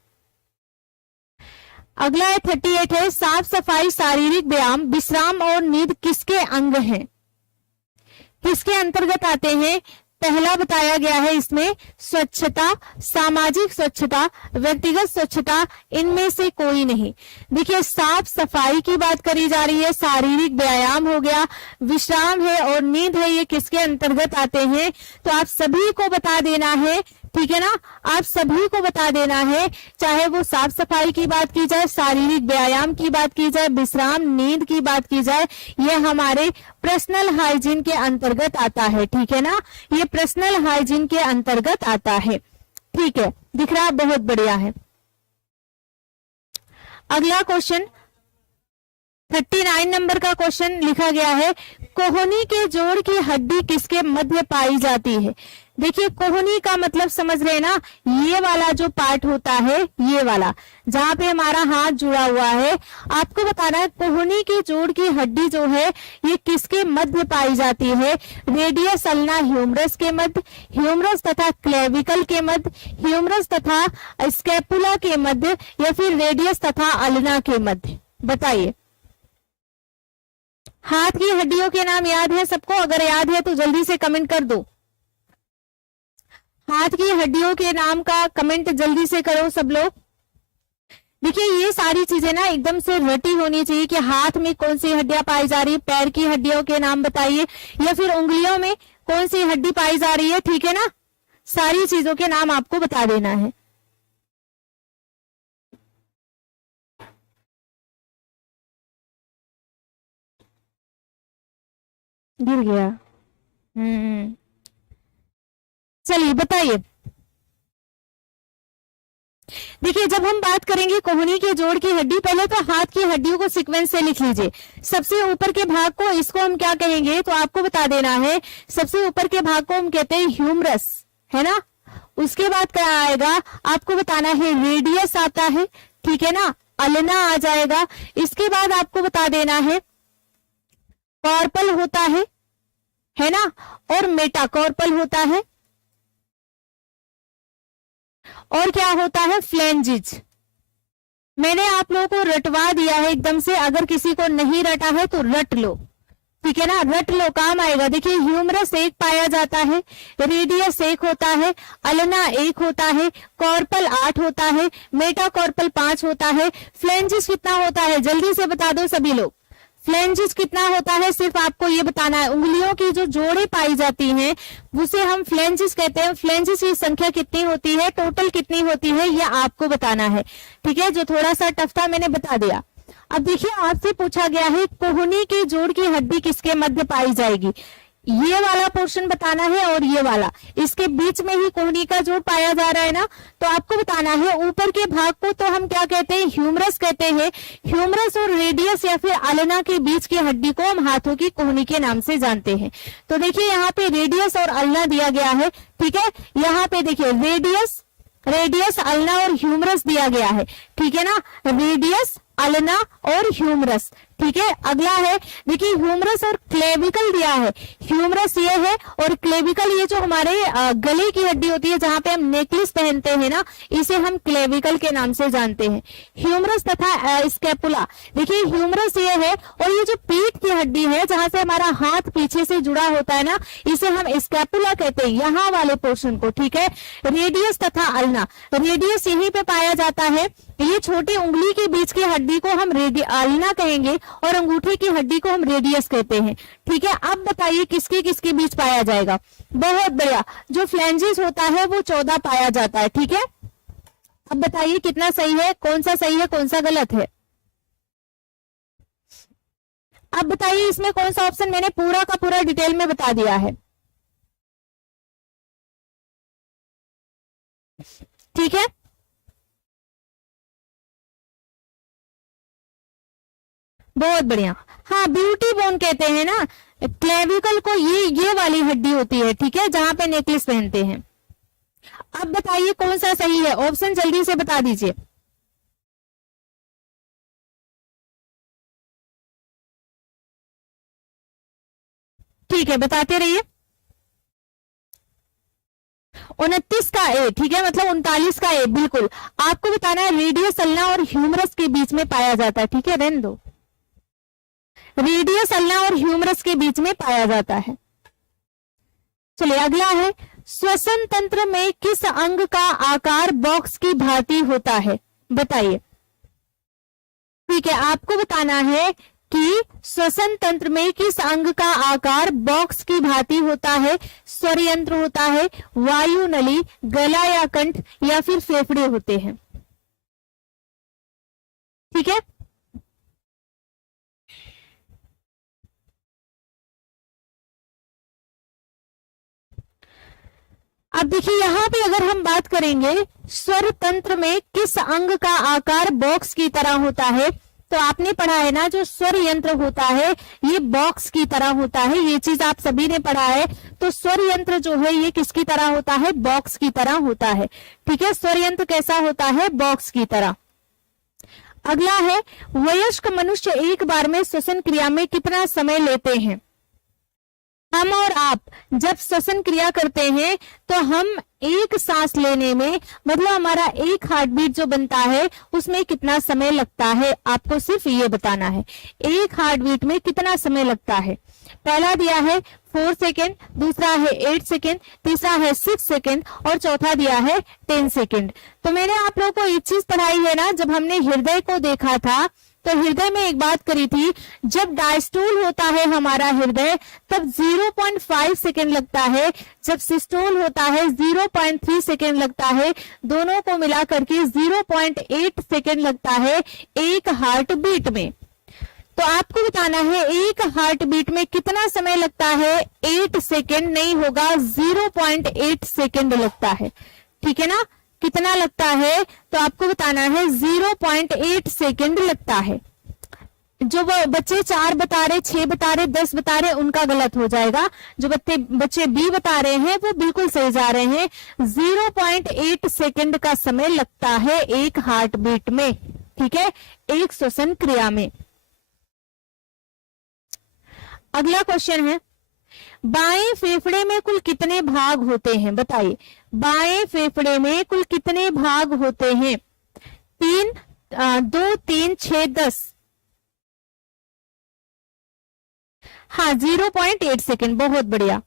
अगला है 38 है, साफ सफाई, शारीरिक व्यायाम, विश्राम और नींद किसके अंग हैं? किसके अंतर्गत आते हैं? पहला बताया गया है इसमें स्वच्छता, सामाजिक स्वच्छता, व्यक्तिगत स्वच्छता, इनमें से कोई नहीं। देखिए, साफ सफाई की बात करी जा रही है, शारीरिक व्यायाम हो गया, विश्राम है और नींद है, ये किसके अंतर्गत आते हैं? तो आप सभी को बता देना है, ठीक है ना? आप सभी को बता देना है, चाहे वो साफ सफाई की बात की जाए, शारीरिक व्यायाम की बात की जाए, विश्राम, नींद की बात की जाए, ये हमारे पर्सनल हाइजीन के अंतर्गत आता है, ठीक है ना? ये पर्सनल हाइजीन के अंतर्गत आता है, ठीक है? दिख रहा है? बहुत बढ़िया है। अगला क्वेश्चन 39 नंबर का क्वेश्चन लिखा गया है, कोहनी के जोड़ की हड्डी किसके मध्य पाई जाती है? देखिए, कोहनी का मतलब समझ रहे हैं ना, ये वाला जो पार्ट होता है, ये वाला जहां पे हमारा हाथ जुड़ा हुआ है, आपको बताना है कोहनी के जोड़ की हड्डी जो है ये किसके मध्य पाई जाती है? रेडियस अल्ना ह्यूमरस के मध्य, ह्यूमरस तथा क्लेविकल के मध्य, ह्यूमरस तथा स्कैपुला के मध्य, या फिर रेडियस तथा अल्ना के मध्य? बताइए। हाथ की हड्डियों के नाम याद है सबको? अगर याद है तो जल्दी से कमेंट कर दो। हाथ की हड्डियों के नाम का कमेंट जल्दी से करो सब लोग। देखिए, ये सारी चीजें ना एकदम से रटी होनी चाहिए कि हाथ में कौन सी हड्डियां पाई जा रही है, पैर की हड्डियों के नाम बताइए, या फिर उंगलियों में कौन सी हड्डी पाई जा रही है, ठीक है ना? सारी चीजों के नाम आपको बता देना है। गिर गया। चलिए बताइए। देखिए, जब हम बात करेंगे कोहनी के जोड़ की हड्डी, पहले तो हाथ की हड्डियों को सीक्वेंस से लिख लीजिए। सबसे ऊपर के भाग को, इसको हम क्या कहेंगे? तो आपको बता देना है, सबसे ऊपर के भाग को हम कहते हैं ह्यूमरस, है ना? उसके बाद क्या आएगा? आपको बताना है रेडियस आता है, ठीक है ना? अल्ना आ जाएगा। इसके बाद आपको बता देना है कॉर्पल होता है ना? और मेटाकॉर्पल होता है, और क्या होता है? फ्लेंजिज। मैंने आप लोगों को रटवा दिया है एकदम से, अगर किसी को नहीं रटा है तो रट लो, ठीक है ना? रट लो, काम आएगा। देखिए, ह्यूमरस एक पाया जाता है, रेडियस एक होता है, अल्ना एक होता है, कॉर्पल 8 होता है, मेटाकॉर्पल 5 होता है, फ्लेंजिस कितना होता है? जल्दी से बता दो सभी लोग। फ्लेंजिस कितना होता है? सिर्फ आपको ये बताना है, उंगलियों की जो जोड़े पाई जाती हैं उसे हम फ्लेंजिस कहते हैं। फ्लेंजिस की संख्या कितनी होती है, टोटल कितनी होती है, ये आपको बताना है, ठीक है? जो थोड़ा सा टफ था मैंने बता दिया। अब देखिए, आपसे पूछा गया है कोहनी के जोड़ की हड्डी किसके मध्य पाई जाएगी? ये वाला पोर्शन बताना है और ये वाला, इसके बीच में ही कोहनी का जोड़ पाया जा रहा है ना, तो आपको बताना है ऊपर के भाग को तो हम क्या कहते हैं? ह्यूमरस कहते हैं। ह्यूमरस और रेडियस या फिर अल्ना के बीच की हड्डी को हम हाथों की कोहनी के नाम से जानते हैं। तो देखिए, यहाँ पे रेडियस और अल्ना दिया गया है, ठीक है? यहाँ पे देखिए रेडियस अल्ना और ह्यूमरस दिया गया है, ठीक है ना? रेडियस, अल्ना और ह्यूमरस, ठीक है? अगला है, देखिए ह्यूमरस और क्लेविकल दिया है। ह्यूमरस ये है और क्लेविकल ये जो हमारे गले की हड्डी होती है जहां पे हम नेकलेस पहनते हैं ना, इसे हम क्लेविकल के नाम से जानते हैं। ह्यूमरस तथा स्कैपुला, देखिए ह्यूमरस ये है और ये जो पीठ की हड्डी है जहां से हमारा हाथ पीछे से जुड़ा होता है ना, इसे हम स्कैपुला कहते हैं, यहाँ वाले पोर्शन को, ठीक है? रेडियस तथा अल्ना, रेडियस यहीं पे पाया जाता है, ये छोटी उंगली के बीच की हड्डी को हम अल्ना कहेंगे और अंगूठे की हड्डी को हम रेडियस कहते हैं, ठीक है? अब बताइए किसके किसके बीच पाया जाएगा? बहुत बढ़िया, जो फ्लेंजिस होता है वो 14 पाया जाता है, ठीक है? अब बताइए कितना सही है, कौन सा सही है, कौन सा गलत है? अब बताइए इसमें कौन सा ऑप्शन मैंने पूरा का पूरा डिटेल में बता दिया है, ठीक है? बहुत बढ़िया। हाँ, ब्यूटी बोन कहते हैं ना, क्लेविकल को ये वाली हड्डी होती है, ठीक है, जहां पे नेकलेस पहनते हैं। अब बताइए कौन सा सही है, ऑप्शन जल्दी से बता दीजिए। ठीक है, बताते रहिए। 29 का ए, ठीक है, मतलब 39 का ए, बिल्कुल। आपको बताना है रेडियस अल्ना और ह्यूमरस के बीच में पाया जाता है, ठीक है, रहने दो। रेडियस अल्ना और ह्यूमरस के बीच में पाया जाता है। चलिए अगला है, श्वसन तंत्र में किस अंग का आकार बॉक्स की भांति होता है, बताइए। ठीक है, आपको बताना है कि श्वसन तंत्र में किस अंग का आकार बॉक्स की भांति होता है। स्वर यंत्र होता है, वायु नली, गला या कंठ, या फिर फेफड़े होते हैं। ठीक है, अब देखिए यहां पे अगर हम बात करेंगे स्वर तंत्र में किस अंग का आकार बॉक्स की तरह होता है, तो आपने पढ़ा है ना, जो स्वर यंत्र होता है ये बॉक्स की तरह होता है, ये चीज आप सभी ने पढ़ा है। तो स्वर यंत्र जो है ये किसकी तरह होता है, बॉक्स की तरह होता है। ठीक है, स्वर यंत्र कैसा होता है, बॉक्स की तरह। अगला है, वयस्क मनुष्य एक बार में श्वसन क्रिया में कितना समय लेते हैं। हम और आप जब श्वसन क्रिया करते हैं तो हम एक सांस लेने में, मतलब हमारा एक हार्ट बीट जो बनता है उसमें कितना समय लगता है, आपको सिर्फ ये बताना है, एक हार्ट बीट में कितना समय लगता है। पहला दिया है 4 सेकेंड, दूसरा है 8 सेकेंड, तीसरा है 6 सेकेंड और चौथा दिया है 10 सेकेंड। तो मैंने आप लोगों को एक चीज पढ़ाई है ना, जब हमने हृदय को देखा था तो हृदय में एक बात करी थी, जब डायस्टोल होता है हमारा हृदय तब 0.5 सेकेंड लगता है, जब सिस्टोल होता है 0.3 सेकेंड लगता है, दोनों को मिला करके 0.8 सेकेंड लगता है एक हार्ट बीट में। तो आपको बताना है एक हार्ट बीट में कितना समय लगता है, 8 सेकेंड नहीं होगा, 0.8 सेकेंड लगता है। ठीक है ना, कितना लगता है, तो आपको बताना है 0.8 सेकेंड लगता है। जो बच्चे 4 बता रहे, 6 बता रहे, 10 बता रहे, उनका गलत हो जाएगा। जो बच्चे बी बता रहे हैं वो बिल्कुल सही जा रहे हैं। 0.8 सेकेंड का समय लगता है एक हार्ट बीट में, ठीक है, एक श्वसन क्रिया में। अगला क्वेश्चन है, बाएं फेफड़े में कुल कितने भाग होते हैं, बताइए। बाएं फेफड़े में कुल कितने भाग होते हैं, 3, 2, 3, 6, 10। हाँ, 0.8 सेकेंड, बहुत बढ़िया।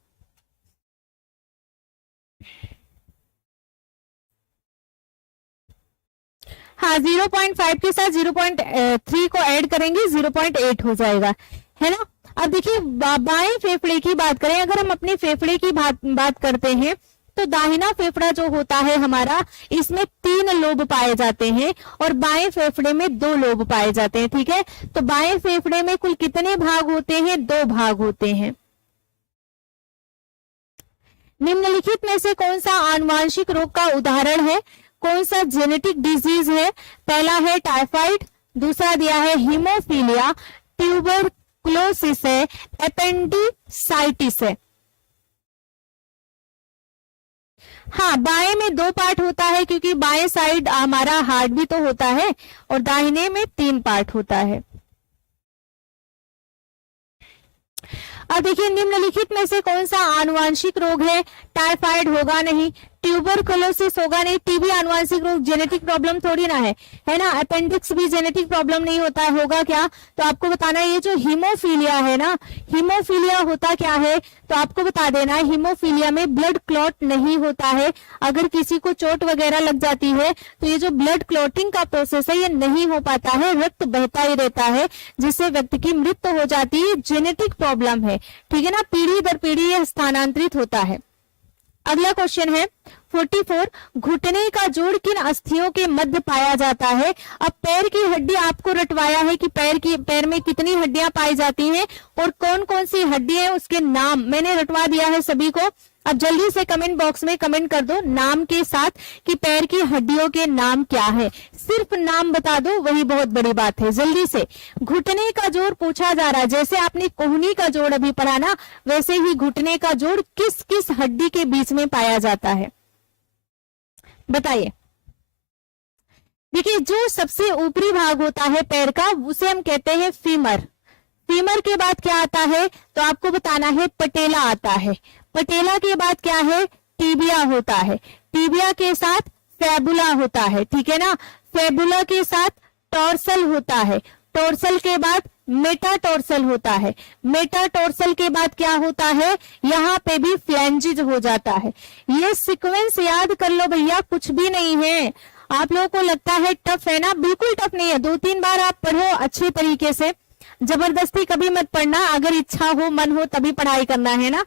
हाँ, 0.5 के साथ 0.3 को ऐड करेंगे, 0.8 हो जाएगा, है ना। अब देखिए बाएं फेफड़े की बात करें, अगर हम अपने फेफड़े की बात करते हैं तो दाहिना फेफड़ा जो होता है हमारा, इसमें 3 लोब पाए जाते हैं और बाएं फेफड़े में 2 लोब पाए जाते हैं। ठीक है, तो बाएं फेफड़े में कुल कितने भाग होते हैं, 2 भाग होते हैं। निम्नलिखित में से कौन सा आनुवांशिक रोग का उदाहरण है, कौन सा जेनेटिक डिजीज है। पहला है टाइफाइड, दूसरा दिया है हीमोफीलिया, ट्यूबरकुलोसिस है, एपेंडिसाइटिस है। हाँ, बाएं में 2 पार्ट होता है क्योंकि बाएं साइड हमारा हार्ट भी तो होता है, और दाहिने में 3 पार्ट होता है। अब देखिए निम्नलिखित में से कौन सा आनुवांशिक रोग है, टाइफाइड होगा नहीं, ट्यूबरकुलोसिस होगा नहीं, टीबी आनुवांशिक रोग, जेनेटिक प्रॉब्लम थोड़ी ना है ना, अपेंडिक्स भी जेनेटिक प्रॉब्लम नहीं होता है, होगा क्या, तो आपको बताना है ये जो हीमोफीलिया है ना, हीमोफीलिया होता क्या है, तो आपको बता देना है हीमोफीलिया में ब्लड क्लॉट नहीं होता है। अगर किसी को चोट वगैरह लग जाती है तो ये जो ब्लड क्लॉटिंग का प्रोसेस है ये नहीं हो पाता है, रक्त बहता ही रहता है जिससे व्यक्ति की मृत्यु हो जाती है, जेनेटिक प्रॉब्लम है। ठीक है ना, पीढ़ी दर पीढ़ी ये स्थानांतरित होता है। अगला क्वेश्चन है 44, घुटने का जोड़ किन अस्थियों के मध्य पाया जाता है। अब पैर की हड्डी आपको रटवाया है कि पैर में कितनी हड्डियां पाई जाती हैं और कौन कौन सी हड्डियां उसके नाम मैंने रटवा दिया है सभी को। अब जल्दी से कमेंट बॉक्स में कमेंट कर दो नाम के साथ कि पैर की हड्डियों के नाम क्या है। सिर्फ नाम बता दो, वही बहुत बड़ी बात है। जल्दी से। घुटने का जोड़ पूछा जा रहा है। जैसे आपने कोहनी का जोड़ अभी पढ़ा ना, वैसे ही घुटने का जोड़ किस किस हड्डी के बीच में पाया जाता है, बताइए। देखिए, जो सबसे ऊपरी भाग होता है पैर का, उसे हम कहते हैं फीमर। फीमर के बाद क्या आता है, तो आपको बताना है पटेला आता है। पटेला के बाद क्या है, टीबिया होता है। टीबिया के साथ फैबुला होता है, ठीक है ना। फैबुला के साथ टॉर्सल होता है। टॉर्सल के बाद मेटाटॉर्सल होता है। मेटाटॉर्सल के बाद क्या होता है, यहाँ पे भी फ्लैंजिज हो जाता है। ये सीक्वेंस याद कर लो भैया, कुछ भी नहीं है। आप लोगों को लगता है टफ है ना, बिल्कुल टफ नहीं है। 2-3 बार आप पढ़ो अच्छे तरीके से, जबरदस्ती कभी मत पढ़ना। अगर इच्छा हो, मन हो, तभी पढ़ाई करना है ना।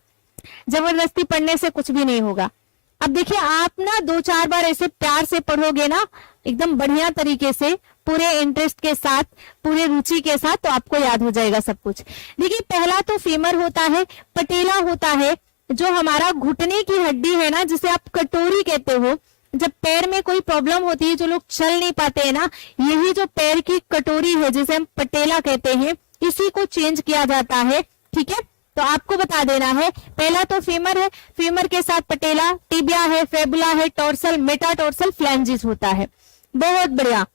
जबरदस्ती पढ़ने से कुछ भी नहीं होगा। अब देखिए, आप ना 2-4 बार ऐसे प्यार से पढ़ोगे ना, एकदम बढ़िया तरीके से, पूरे इंटरेस्ट के साथ, पूरे रुचि के साथ, तो आपको याद हो जाएगा सब कुछ। देखिए, पहला तो फीमर होता है। पटेला होता है जो हमारा घुटने की हड्डी है ना, जिसे आप कटोरी कहते हो। जब पैर में कोई प्रॉब्लम होती है, जो लोग चल नहीं पाते हैं ना, यही जो पैर की कटोरी है, जिसे हम पटेला कहते हैं, इसी को चेंज किया जाता है, ठीक है। तो आपको बता देना है, पहला तो फीमर है, फीमर के साथ पटेला, टिबिया है, फेबुला है, टॉर्सल, मेटाटॉर्सल, फ्लैंजिस होता है। बहुत बढ़िया।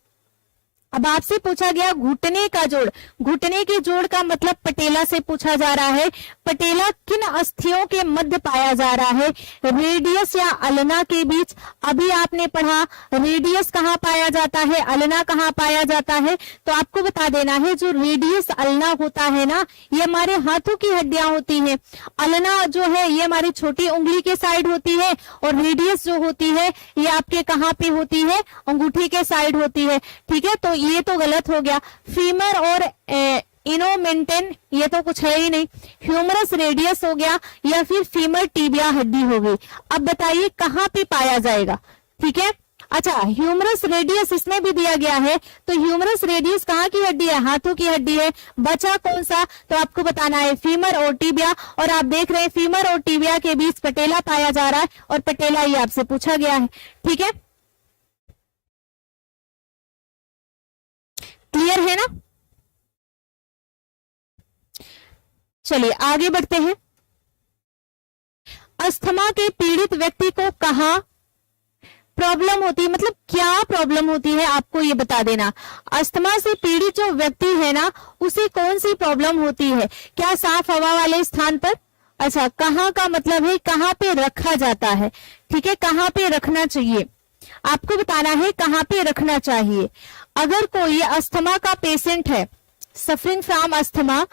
अब आपसे पूछा गया घुटने का जोड़। घुटने के जोड़ का मतलब पटेला से पूछा जा रहा है। पटेला किन अस्थियों के मध्य पाया जा रहा है, रेडियस या अल्ना के बीच। अभी आपने पढ़ा रेडियस कहाँ पाया जाता है, अल्ना कहाँ पाया जाता है। तो आपको बता देना है, जो रेडियस अल्ना होता है ना, ये हमारे हाथों की हड्डियां होती है। अल्ना जो है ये हमारी छोटी उंगली के साइड होती है, और रेडियस जो होती है ये आपके कहाँ पे होती है, अंगूठी के साइड होती है, ठीक है। तो ये तो गलत हो गया। फीमर और इनोमेंटेन, ये तो कुछ है ही नहीं। ह्यूमरस रेडियस हो गया, या फिर फीमर टीबिया हड्डी हो गई। अब बताइए कहाँ पे पाया जाएगा, ठीक है। अच्छा, ह्यूमरस रेडियस इसमें भी दिया गया है, तो ह्यूमरस रेडियस कहाँ की हड्डी है, हाथों की हड्डी है। बचा कौन सा, तो आपको बताना है फीमर और टीबिया। और आप देख रहे हैं फीमर और टीबिया के बीच पटेला पाया जा रहा है, और पटेला ये आपसे पूछा गया है, ठीक है। क्लियर है ना। चलिए आगे बढ़ते हैं। अस्थमा के पीड़ित व्यक्ति को कहाँ प्रॉब्लम होती है, मतलब क्या प्रॉब्लम होती है, आपको ये बता देना। अस्थमा से पीड़ित जो व्यक्ति है ना, उसे कौन सी प्रॉब्लम होती है। क्या साफ हवा वाले स्थान पर, अच्छा कहाँ का मतलब है कहाँ पे रखा जाता है, ठीक है, कहाँ पे रखना चाहिए, आपको बताना है कहाँ पे रखना चाहिए। अगर कोई अस्थमा का पेशेंट है, सफरिंग फ्रॉम अस्थमा,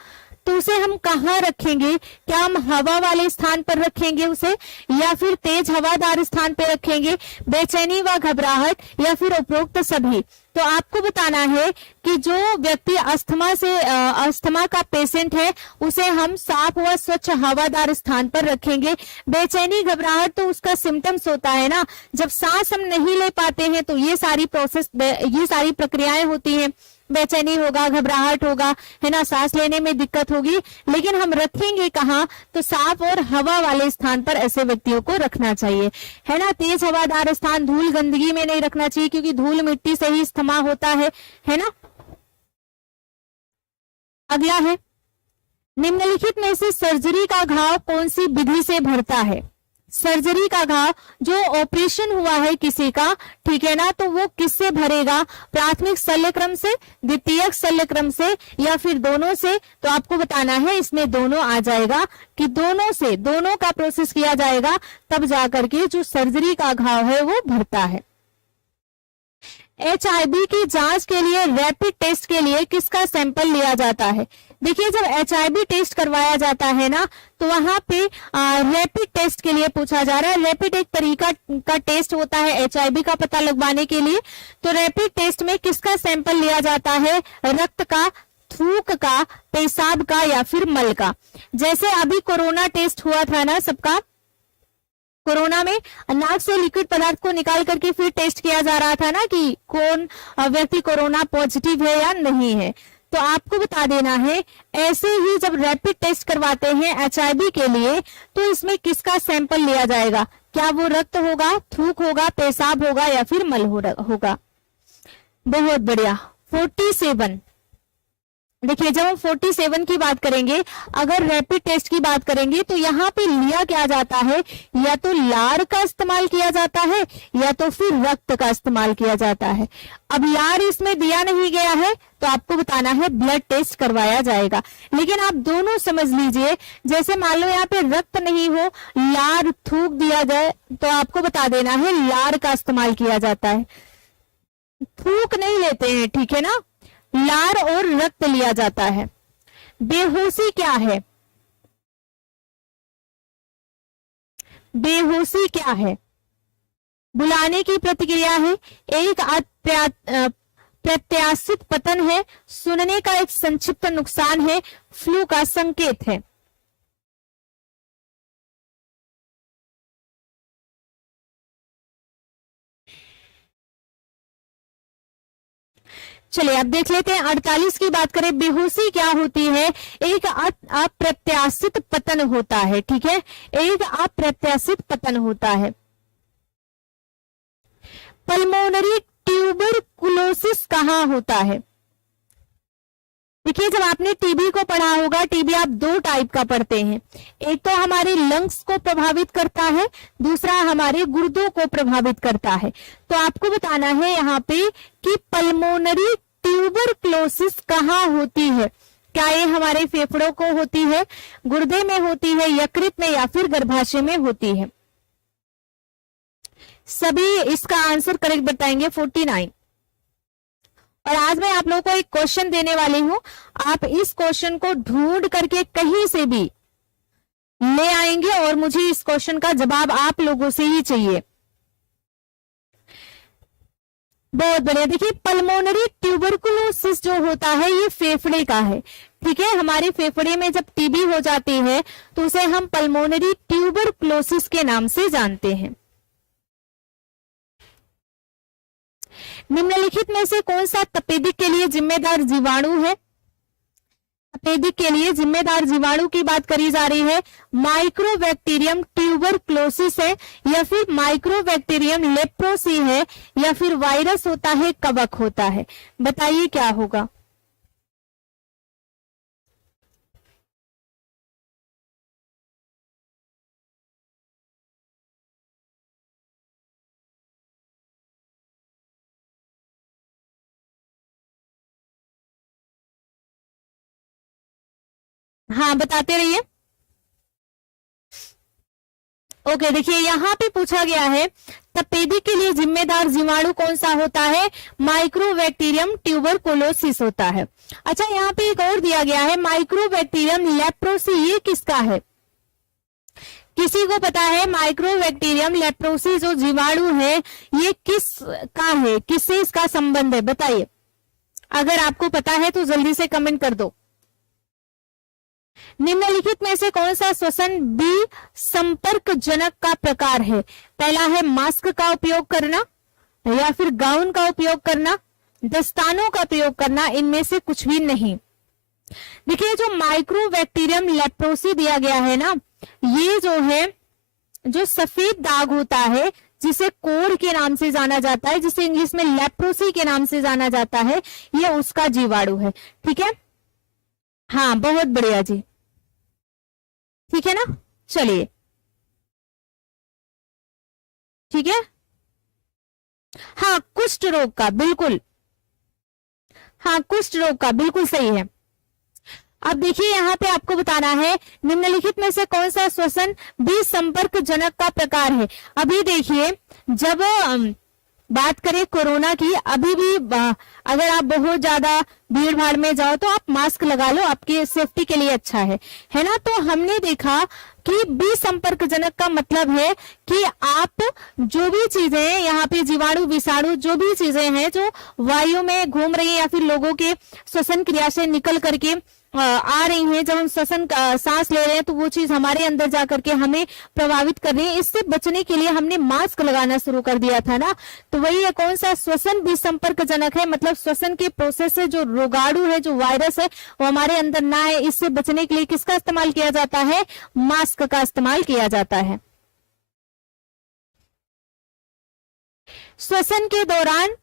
तो उसे हम कहाँ रखेंगे, क्या हम हवा वाले स्थान पर रखेंगे उसे, या फिर तेज हवादार स्थान पर रखेंगे, बेचैनी व घबराहट, या फिर उपरोक्त सभी। तो आपको बताना है कि जो व्यक्ति अस्थमा का पेशेंट है, उसे हम साफ व स्वच्छ हवादार स्थान पर रखेंगे। बेचैनी घबराहट तो उसका सिम्टम्स होता है ना, जब सांस हम नहीं ले पाते हैं, तो ये सारी प्रक्रियाएं होती हैं। बेचैनी होगा, घबराहट होगा, है ना, सांस लेने में दिक्कत होगी। लेकिन हम रखेंगे कहाँ, तो साफ और हवा वाले स्थान पर ऐसे व्यक्तियों को रखना चाहिए, है ना। तेज हवादार स्थान, धूल गंदगी में नहीं रखना चाहिए, क्योंकि धूल मिट्टी से ही अस्थमा होता है ना। अगला है, निम्नलिखित में से सर्जरी का घाव कौन सी विधि से भरता है। सर्जरी का घाव जो ऑपरेशन हुआ है किसी का, ठीक है ना, तो वो किससे भरेगा, प्राथमिक शल्यक्रम से, द्वितीयक शल्यक्रम से, या फिर दोनों से। तो आपको बताना है, इसमें दोनों आ जाएगा कि दोनों से, दोनों का प्रोसेस किया जाएगा, तब जाकर के जो सर्जरी का घाव है वो भरता है। HIV की जांच के लिए, रैपिड टेस्ट के लिए किसका सैंपल लिया जाता है। देखिए, जब HIV टेस्ट करवाया जाता है ना, तो वहां पे रैपिड टेस्ट के लिए पूछा जा रहा है। रैपिड एक तरीका का टेस्ट होता है HIV का पता लगवाने के लिए। तो रैपिड टेस्ट में किसका सैंपल लिया जाता है, रक्त का, थूक का, पेशाब का, या फिर मल का। जैसे अभी कोरोना टेस्ट हुआ था ना सबका, कोरोना में नाक से लिक्विड पदार्थ को निकाल करके फिर टेस्ट किया जा रहा था ना कि कौन व्यक्ति कोरोना पॉजिटिव है या नहीं है। तो आपको बता देना है ऐसे ही जब रैपिड टेस्ट करवाते हैं HIV के लिए तो इसमें किसका सैंपल लिया जाएगा, क्या वो रक्त होगा, थूक होगा, पेशाब होगा या फिर मल होगा। बहुत बढ़िया। 47 देखिए, जब हम 47 की बात करेंगे, अगर रैपिड टेस्ट की बात करेंगे तो यहाँ पे लिया क्या जाता है, या तो लार का इस्तेमाल किया जाता है या तो फिर रक्त का इस्तेमाल किया जाता है। अब लार इसमें दिया नहीं गया है तो आपको बताना है ब्लड टेस्ट करवाया जाएगा, लेकिन आप दोनों समझ लीजिए। जैसे मान लो यहाँ पे रक्त नहीं हो, लार थूक दिया जाए तो आपको बता देना है लार का इस्तेमाल किया जाता है। थूक नहीं लेते हैं, ठीक है ना, लार और रक्त लिया जाता है। बेहोशी क्या है, बेहोशी क्या है, बुलाने की प्रतिक्रिया है, एक प्रत्याशित पतन है, सुनने का एक संक्षिप्त नुकसान है, फ्लू का संकेत है। चलिए अब देख लेते हैं 48 की बात करें। बेहोशी क्या होती है, एक अप्रत्याशित पतन होता है, ठीक है, एक अप्रत्याशित पतन होता है। पल्मोनरी ट्यूबरकुलोसिस कहाँ होता है, देखिए जब आपने टीबी को पढ़ा होगा, टीबी आप दो टाइप का पढ़ते हैं, एक तो हमारे लंग्स को प्रभावित करता है, दूसरा हमारे गुर्दों को प्रभावित करता है। तो आपको बताना है यहाँ पे कि पल्मोनरी ट्यूबरकुलोसिस कहाँ होती है, क्या ये हमारे फेफड़ों को होती है, गुर्दे में होती है, यकृत में या फिर गर्भाशय में होती है। सभी इसका आंसर करेक्ट बताएंगे 49। और आज मैं आप लोगों को एक क्वेश्चन देने वाली हूं, आप इस क्वेश्चन को ढूंढ करके कहीं से भी ले आएंगे और मुझे इस क्वेश्चन का जवाब आप लोगों से ही चाहिए। बहुत बढ़िया। देखिए पल्मोनरी ट्यूबरकुलोसिस जो होता है ये फेफड़े का है, ठीक है, हमारे फेफड़े में जब टीबी हो जाती है तो उसे हम पल्मोनरी ट्यूबरकुलोसिस के नाम से जानते हैं। निम्नलिखित में से कौन सा तपेदिक के लिए जिम्मेदार जीवाणु है, तपेदिक के लिए जिम्मेदार जीवाणु की बात करी जा रही है, माइक्रोबैक्टीरियम ट्यूबरकुलोसिस है या फिर माइक्रोबैक्टीरियम लेप्रोसी है या फिर वायरस होता है, कवक होता है, बताइए क्या होगा। हाँ बताते रहिए। ओके देखिए यहाँ पे पूछा गया है तपेदिक के लिए जिम्मेदार जीवाणु कौन सा होता है, माइक्रोबैक्टीरियम ट्यूबरकुलोसिस होता है। अच्छा यहाँ पे एक और दिया गया है माइक्रोबैक्टीरियम लेप्रोसी, ये किसका है, किसी को पता है माइक्रोबैक्टीरियम लेप्रोसी जो जीवाणु है ये किस का है, किससे इसका संबंध है, बताइए। अगर आपको पता है तो जल्दी से कमेंट कर दो। निम्नलिखित में से कौन सा श्वसन बी संपर्क जनक का प्रकार है, पहला है मास्क का उपयोग करना या फिर गाउन का उपयोग करना, दस्तानों का प्रयोग करना, इनमें से कुछ भी नहीं। देखिए जो माइक्रोबैक्टीरियम लेप्रोसी दिया गया है ना, ये जो है जो सफेद दाग होता है जिसे कोढ़ के नाम से जाना जाता है, जिसे इंग्लिश में लेप्रोसी के नाम से जाना जाता है, ये उसका जीवाणु है, ठीक है। हाँ बहुत बढ़िया जी, ठीक है ना, चलिए ठीक है। हाँ कुष्ठ रोग का, बिल्कुल, हाँ कुष्ठ रोग का बिल्कुल सही है। अब देखिए यहाँ पे आपको बताना है निम्नलिखित में से कौन सा श्वसन बी संपर्क जनक का प्रकार है। अभी देखिए जब बात करें कोरोना की, अभी भी अगर आप बहुत ज्यादा भीड़ भाड़ में जाओ तो आप मास्क लगा लो, आपकी सेफ्टी के लिए अच्छा है ना। तो हमने देखा कि बी संपर्क जनक का मतलब है कि आप जो भी चीजें यहाँ पे जीवाणु विषाणु जो भी चीजें हैं जो वायु में घूम रही है या फिर लोगों के श्वसन क्रिया से निकल करके आ रही हैं, जब हम श्वसन सांस ले रहे हैं तो वो चीज हमारे अंदर जा करके हमें प्रभावित कर रही है, इससे बचने के लिए हमने मास्क लगाना शुरू कर दिया था ना। तो वही है, कौन सा, श्वसन विसंपर्कजनक है, मतलब श्वसन के प्रोसेस से जो रोगाणु है, जो वायरस है, वो हमारे अंदर ना आए, इससे बचने के लिए किसका इस्तेमाल किया जाता है, मास्क का इस्तेमाल किया जाता है। श्वसन के दौरान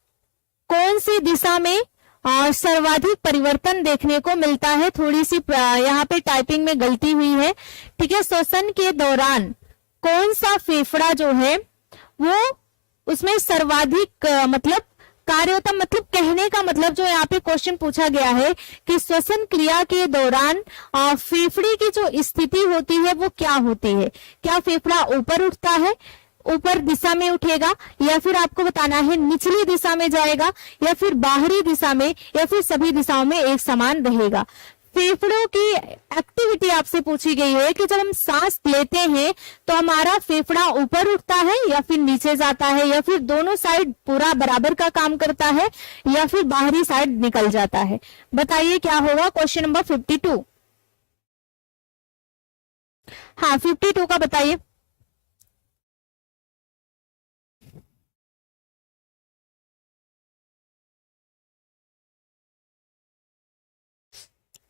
कौन सी दिशा में सर्वाधिक परिवर्तन देखने को मिलता है, थोड़ी सी यहाँ पे टाइपिंग में गलती हुई है, ठीक है। श्वसन के दौरान कौन सा फेफड़ा जो है वो उसमें सर्वाधिक मतलब कार्य होता, मतलब कहने का मतलब जो यहाँ पे क्वेश्चन पूछा गया है कि श्वसन क्रिया के दौरान फेफड़े की जो स्थिति होती है वो क्या होती है, क्या फेफड़ा ऊपर उठता है, ऊपर दिशा में उठेगा, या फिर आपको बताना है निचली दिशा में जाएगा, या फिर बाहरी दिशा में, या फिर सभी दिशाओं में एक समान रहेगा। फेफड़ों की एक्टिविटी आपसे पूछी गई है कि जब हम सांस लेते हैं तो हमारा फेफड़ा ऊपर उठता है या फिर नीचे जाता है, या फिर दोनों साइड पूरा बराबर का काम करता है, या फिर बाहरी साइड निकल जाता है। बताइए क्या होगा, क्वेश्चन नंबर 52। हाँ 52 का बताइए।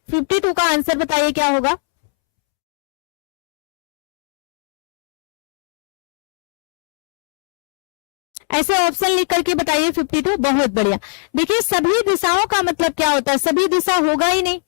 52 का आंसर बताइए क्या होगा। ऐसे ऑप्शन लिख करके बताइए 52। बहुत बढ़िया। देखिए सभी दिशाओं का मतलब क्या होता है, सभी दिशा होगा ही नहीं,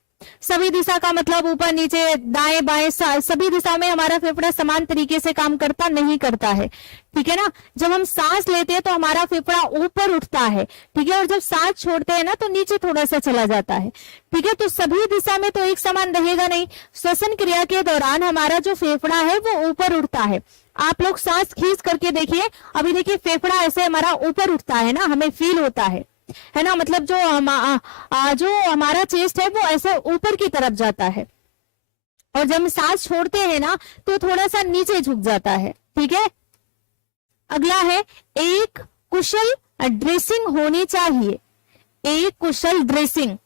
सभी दिशा का मतलब ऊपर नीचे दाएं बाएं सभी दिशा में हमारा फेफड़ा समान तरीके से काम करता नहीं करता है, ठीक है ना। जब हम सांस लेते हैं तो हमारा फेफड़ा ऊपर उठता है, ठीक है, और जब सांस छोड़ते हैं ना तो नीचे थोड़ा सा चला जाता है, ठीक है। तो सभी दिशा में तो एक समान रहेगा नहीं। श्वसन क्रिया के दौरान हमारा जो फेफड़ा है वो ऊपर उठता है। आप लोग सांस खींच करके देखिए, अभी देखिए फेफड़ा ऐसे हमारा ऊपर उठता है ना, हमें फील होता है ना, मतलब जो हमारा चेस्ट है वो ऐसे ऊपर की तरफ जाता है, और जब हम सांस छोड़ते हैं ना तो थोड़ा सा नीचे झुक जाता है, ठीक है। अगला है, एक कुशल ड्रेसिंग होनी चाहिए, एक कुशल ड्रेसिंग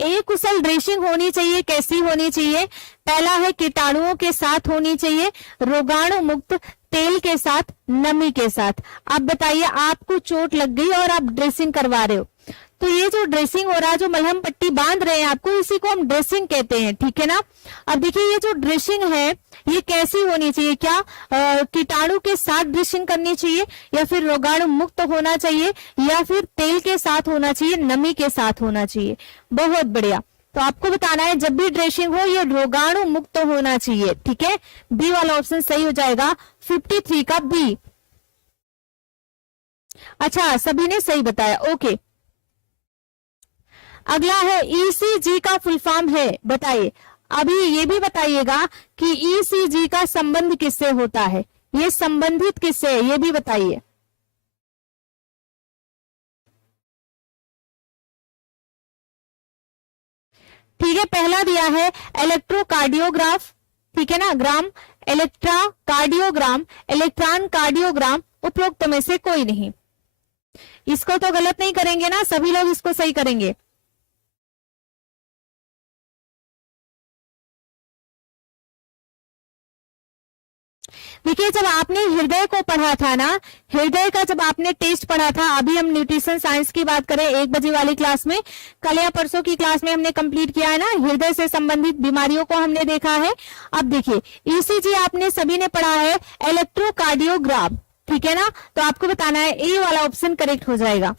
एक कुशल ड्रेसिंग होनी चाहिए, कैसी होनी चाहिए। पहला है कीटाणुओं के साथ होनी चाहिए, रोगाणु मुक्त, तेल के साथ, नमी के साथ। आप बताइए, आपको चोट लग गई और आप ड्रेसिंग करवा रहे हो, तो ये जो ड्रेसिंग हो रहा है, जो मलहम पट्टी बांध रहे हैं आपको, इसी को हम ड्रेसिंग कहते हैं, ठीक है ना। अब देखिए ये जो ड्रेसिंग है ये कैसी होनी चाहिए, क्या कीटाणु के साथ ड्रेसिंग करनी चाहिए, या फिर रोगाणु मुक्त होना चाहिए, या फिर तेल के साथ होना चाहिए, नमी के साथ होना चाहिए। बहुत बढ़िया। तो आपको बताना है जब भी ड्रेसिंग हो ये रोगाणु मुक्त होना चाहिए, ठीक है। बी वाला ऑप्शन सही हो जाएगा, 53 का बी। अच्छा सभी ने सही बताया, ओके। अगला है ईसीजी का फुल फॉर्म है, बताइए। अभी ये भी बताइएगा कि ईसीजी का संबंध किससे होता है, ये संबंधित किससे है, ये भी बताइए। ठीक है, पहला दिया है इलेक्ट्रोकार्डियोग्राफ, ठीक है ना, ग्राम, इलेक्ट्रा कार्डियोग्राम, इलेक्ट्रॉन कार्डियोग्राम, उपरोक्त में से कोई नहीं। इसको तो गलत नहीं करेंगे ना, सभी लोग इसको सही करेंगे। देखिए जब आपने हृदय को पढ़ा था ना, हृदय का जब आपने टेस्ट पढ़ा था, अभी हम न्यूट्रिशन साइंस की बात करें 1 बजे वाली क्लास में, कल या परसों की क्लास में हमने कंप्लीट किया है ना, हृदय से संबंधित बीमारियों को हमने देखा है। अब देखिए ईसीजी आपने सभी ने पढ़ा है, इलेक्ट्रोकार्डियोग्राम, ठीक है ना। तो आपको बताना है ए वाला ऑप्शन करेक्ट हो जाएगा,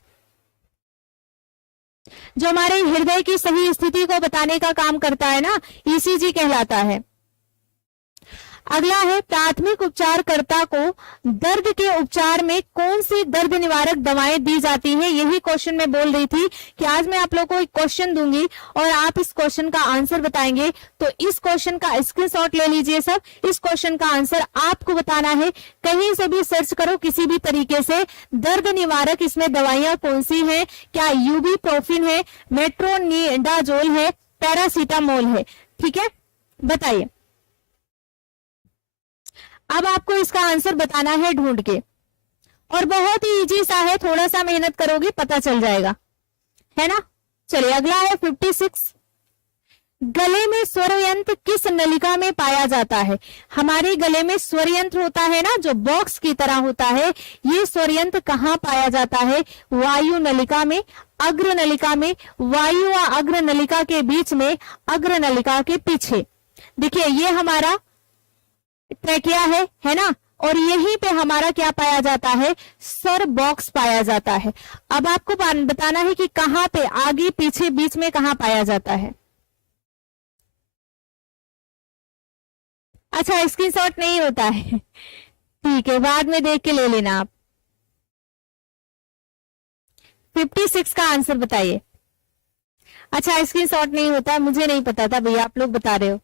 जो हमारे हृदय की सही स्थिति को बताने का काम करता है ना, ईसीजी कहलाता है। अगला है, प्राथमिक उपचारकर्ता को दर्द के उपचार में कौन सी दर्द निवारक दवाएं दी जाती हैं। यही क्वेश्चन मैं बोल रही थी कि आज मैं आप लोगों को एक क्वेश्चन दूंगी और आप इस क्वेश्चन का आंसर बताएंगे। तो इस क्वेश्चन का स्क्रीनशॉट ले लीजिए सब, इस क्वेश्चन का आंसर आपको बताना है। कहीं से भी सर्च करो किसी भी तरीके से, दर्द निवारक इसमें दवाइयां कौन सी है, क्या यूबीप्रोफिन है, मेट्रोनिडाजोल है, पैरासीटामोल है, ठीक है, बताइए। अब आपको इसका आंसर बताना है ढूंढ के। और बहुत ही इजी सा है, थोड़ा सा मेहनत करोगे पता चल जाएगा, है ना। चलिए अगला है 56। गले में स्वर यंत्र किस नलिका में पाया जाता है? हमारे गले में स्वर यंत्र होता है ना, जो बॉक्स की तरह होता है, ये स्वर यंत्र कहाँ पाया जाता है? वायु नलिका में, अग्र नलिका में, वायु व अग्र नलिका के बीच में, अग्र नलिका के पीछे। देखिए ये हमारा ट्रैकिया है ना, और यहीं पे हमारा क्या पाया जाता है? स्वर बॉक्स पाया जाता है। अब आपको बताना है कि कहाँ पे, आगे पीछे बीच में कहाँ पाया जाता है। अच्छा स्क्रीनशॉट नहीं होता है, ठीक है, बाद में देख के ले लेना आप। 56 का आंसर बताइए। अच्छा स्क्रीनशॉट नहीं होता, मुझे नहीं पता था भैया, आप लोग बता रहे हो।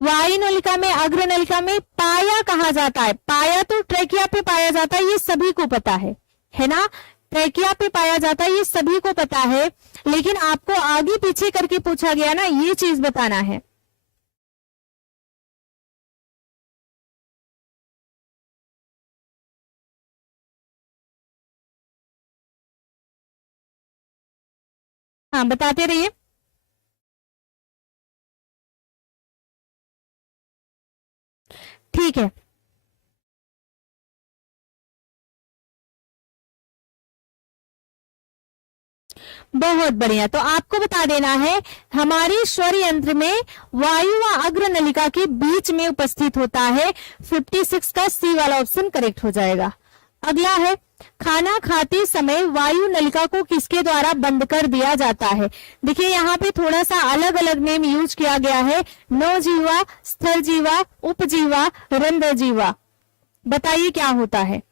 वायु नलिका में, अग्र नलिका में पाया कहा जाता है? पाया तो ट्रैकिया पे पाया जाता है, ये सभी को पता है ना। ट्रैकिया पे पाया जाता है, ये सभी को पता है, लेकिन आपको आगे पीछे करके पूछा गया ना, ये चीज बताना है। हाँ बताते रहिए। ठीक है, बहुत बढ़िया। तो आपको बता देना है, हमारे स्वर यंत्र में वायु व अग्र नलिका के बीच में उपस्थित होता है। 56 का सी वाला ऑप्शन करेक्ट हो जाएगा। अगला है, खाना खाते समय वायु नलिका को किसके द्वारा बंद कर दिया जाता है? देखिए यहाँ पे थोड़ा सा अलग अलग नेम यूज किया गया है। नौजीवा, स्थलजीवा, उपजीवा, रंध्रजीवा। बताइए क्या होता है?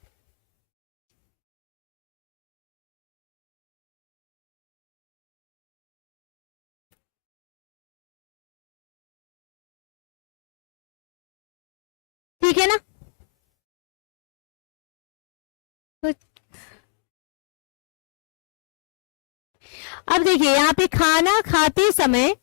ठीक है ना। अब देखिए यहाँ पे खाना खाते समय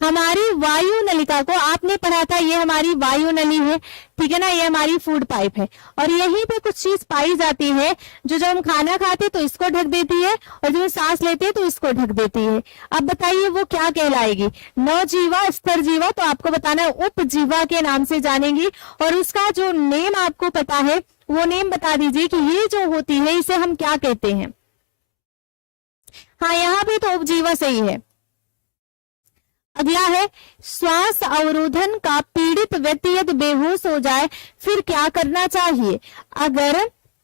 हमारी वायु नलिका को, आपने पढ़ा था ये हमारी वायु नली है, ठीक है ना, ये हमारी फूड पाइप है, और यहीं पे कुछ चीज पाई जाती है जो जब हम खाना खाते तो इसको ढक देती है, और जब हम सांस लेते हैं तो इसको ढक देती है। अब बताइए वो क्या कहलाएगी? नवजीवा, स्तरजीवा, तो आपको बताना है उपजीवा के नाम से जानेंगी। और उसका जो नेम आपको पता है वो नेम बता दीजिए कि ये जो होती है इसे हम क्या कहते हैं। हाँ यहाँ पे तो उपजीवा सही है। अगला है, श्वास अवरोधन का पीड़ित व्यक्ति यदि बेहोश हो जाए फिर क्या करना चाहिए? अगर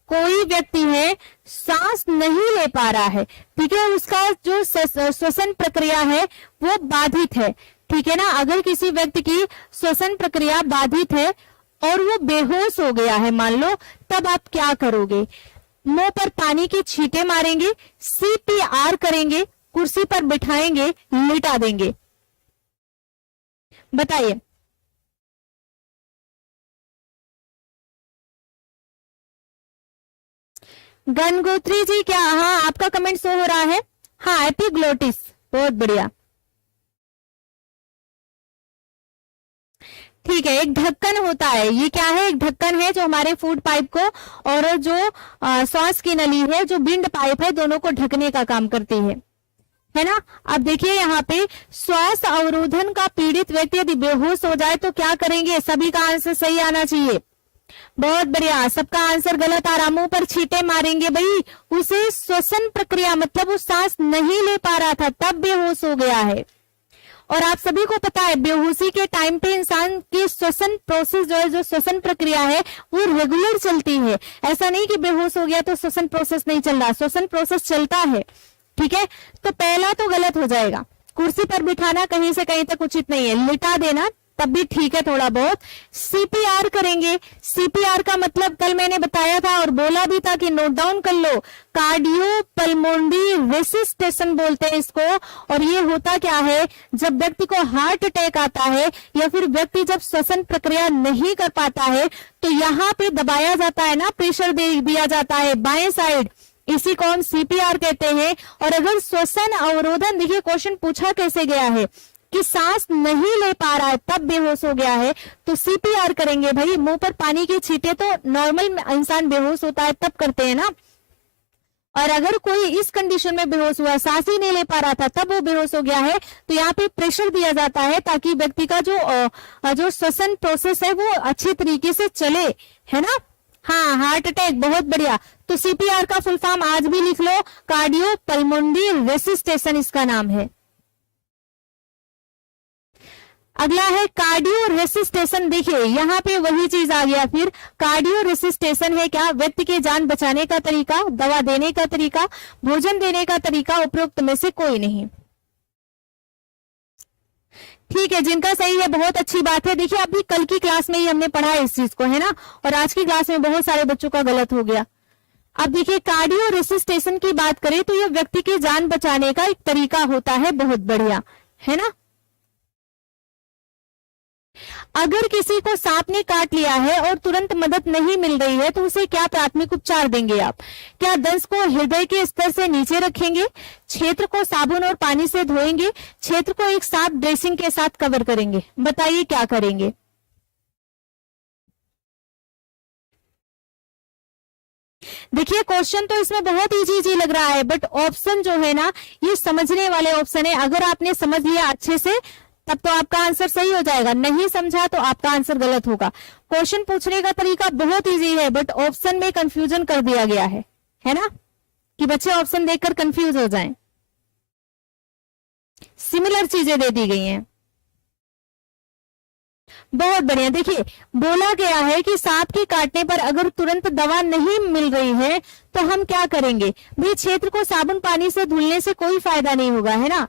कोई व्यक्ति है सांस नहीं ले पा रहा है, ठीक है, उसका जो श्वसन प्रक्रिया है वो बाधित है, ठीक है ना, अगर किसी व्यक्ति की श्वसन प्रक्रिया बाधित है और वो बेहोश हो गया है मान लो, तब आप क्या करोगे? मुंह पर पानी की छींटे मारेंगे, CPR करेंगे, कुर्सी पर बिठाएंगे, लिटा देंगे? बताइए। गंगोत्री जी क्या, हाँ आपका कमेंट शो हो रहा है, हाँ एपिग्लोटिस, बहुत बढ़िया। ठीक है, एक ढक्कन होता है, ये क्या है? एक ढक्कन है जो हमारे फूड पाइप को और जो श्वास की नली है, जो विंड पाइप है, दोनों को ढकने का काम करती है ना। अब देखिए यहाँ पे, श्वास अवरोधन का पीड़ित व्यक्ति यदि बेहोश हो जाए तो क्या करेंगे? सभी का आंसर सही आना चाहिए। बहुत बढ़िया, सबका आंसर गलत आ रहा। मुंह पर छींटे मारेंगे भाई, उसे श्वसन प्रक्रिया, मतलब वो सांस नहीं ले पा रहा था तब बेहोश हो गया है। और आप सभी को पता है बेहोशी के टाइम पे इंसान की श्वसन प्रोसेस जो है, जो श्वसन प्रक्रिया है वो रेगुलर चलती है। ऐसा नहीं कि बेहोश हो गया तो श्वसन प्रोसेस नहीं चल रहा, श्वसन प्रोसेस चलता है, ठीक है। तो पहला तो गलत हो जाएगा। कुर्सी पर बिठाना कहीं से कहीं तक उचित नहीं है, लिटा देना तब भी ठीक है थोड़ा बहुत। CPR करेंगे, CPR का मतलब कल मैंने बताया था और बोला भी था कि नोट डाउन कर लो, कार्डियो पल्मोनरी रेसिस्टेशन बोलते हैं इसको। और ये होता क्या है? जब व्यक्ति को हार्ट अटैक आता है या फिर व्यक्ति जब श्वसन प्रक्रिया नहीं कर पाता है तो यहाँ पे दबाया जाता है ना, प्रेशर दे दिया जाता है बाएं साइड, इसी को हम CPR कहते हैं। और अगर श्वसन अवरोधन, देखिए क्वेश्चन पूछा कैसे गया है, कि सांस नहीं ले पा रहा है तब बेहोश हो गया है तो सीपीआर करेंगे। भाई मुंह पर पानी के छींटे तो नॉर्मल इंसान बेहोश होता है तब करते हैं ना, और अगर कोई इस कंडीशन में बेहोश हुआ, सांस ही नहीं ले पा रहा था तब वो बेहोश हो गया है, तो यहाँ पे प्रेशर दिया जाता है ताकि व्यक्ति का जो श्वसन प्रोसेस है वो अच्छे तरीके से चले, है ना। हाँ, हार्ट अटैक, बहुत बढ़िया। तो सीपीआर का फुल फॉर्म आज भी लिख लो, कार्डियो पल्मोनरी रेसिस्टेशन इसका नाम है। अगला है कार्डियो रेसिस्टेशन। देखिए यहाँ पे वही चीज आ गया, फिर कार्डियो रेसिस्टेशन है क्या, व्यक्ति की जान बचाने का तरीका, दवा देने का तरीका, भोजन देने का तरीका, उपरोक्त में से कोई नहीं। ठीक है, जिनका सही है बहुत अच्छी बात है। देखिए अभी कल की क्लास में ही हमने पढ़ा है इस चीज को, है ना, और आज की क्लास में बहुत सारे बच्चों का गलत हो गया। अब देखिए कार्डियो रेसिस्टेशन की बात करें तो यह व्यक्ति की जान बचाने का एक तरीका होता है, बहुत बढ़िया, है ना। अगर किसी को सांप ने काट लिया है और तुरंत मदद नहीं मिल रही है तो उसे क्या प्राथमिक उपचार देंगे आप? क्या दंश को हृदय के स्तर से नीचे रखेंगे, क्षेत्र को साबुन और पानी से धोएंगे, क्षेत्र को एक साफ ड्रेसिंग के साथ कवर करेंगे? बताइए क्या करेंगे। देखिए क्वेश्चन तो इसमें बहुत इजी लग रहा है, बट ऑप्शन जो है ना ये समझने वाले ऑप्शन है। अगर आपने समझ लिया अच्छे से तब तो आपका आंसर सही हो जाएगा, नहीं समझा तो आपका आंसर गलत होगा। क्वेश्चन पूछने का तरीका बहुत इजी है, बट ऑप्शन में कंफ्यूजन कर दिया गया है ना, कि बच्चे ऑप्शन देखकर कंफ्यूज हो जाएं। सिमिलर चीजें दे दी गई हैं। बहुत बढ़िया। देखिए बोला गया है कि सांप के काटने पर अगर तुरंत दवा नहीं मिल रही है तो हम क्या करेंगे? भाई क्षेत्र को साबुन पानी से धुलने से कोई फायदा नहीं होगा, है ना,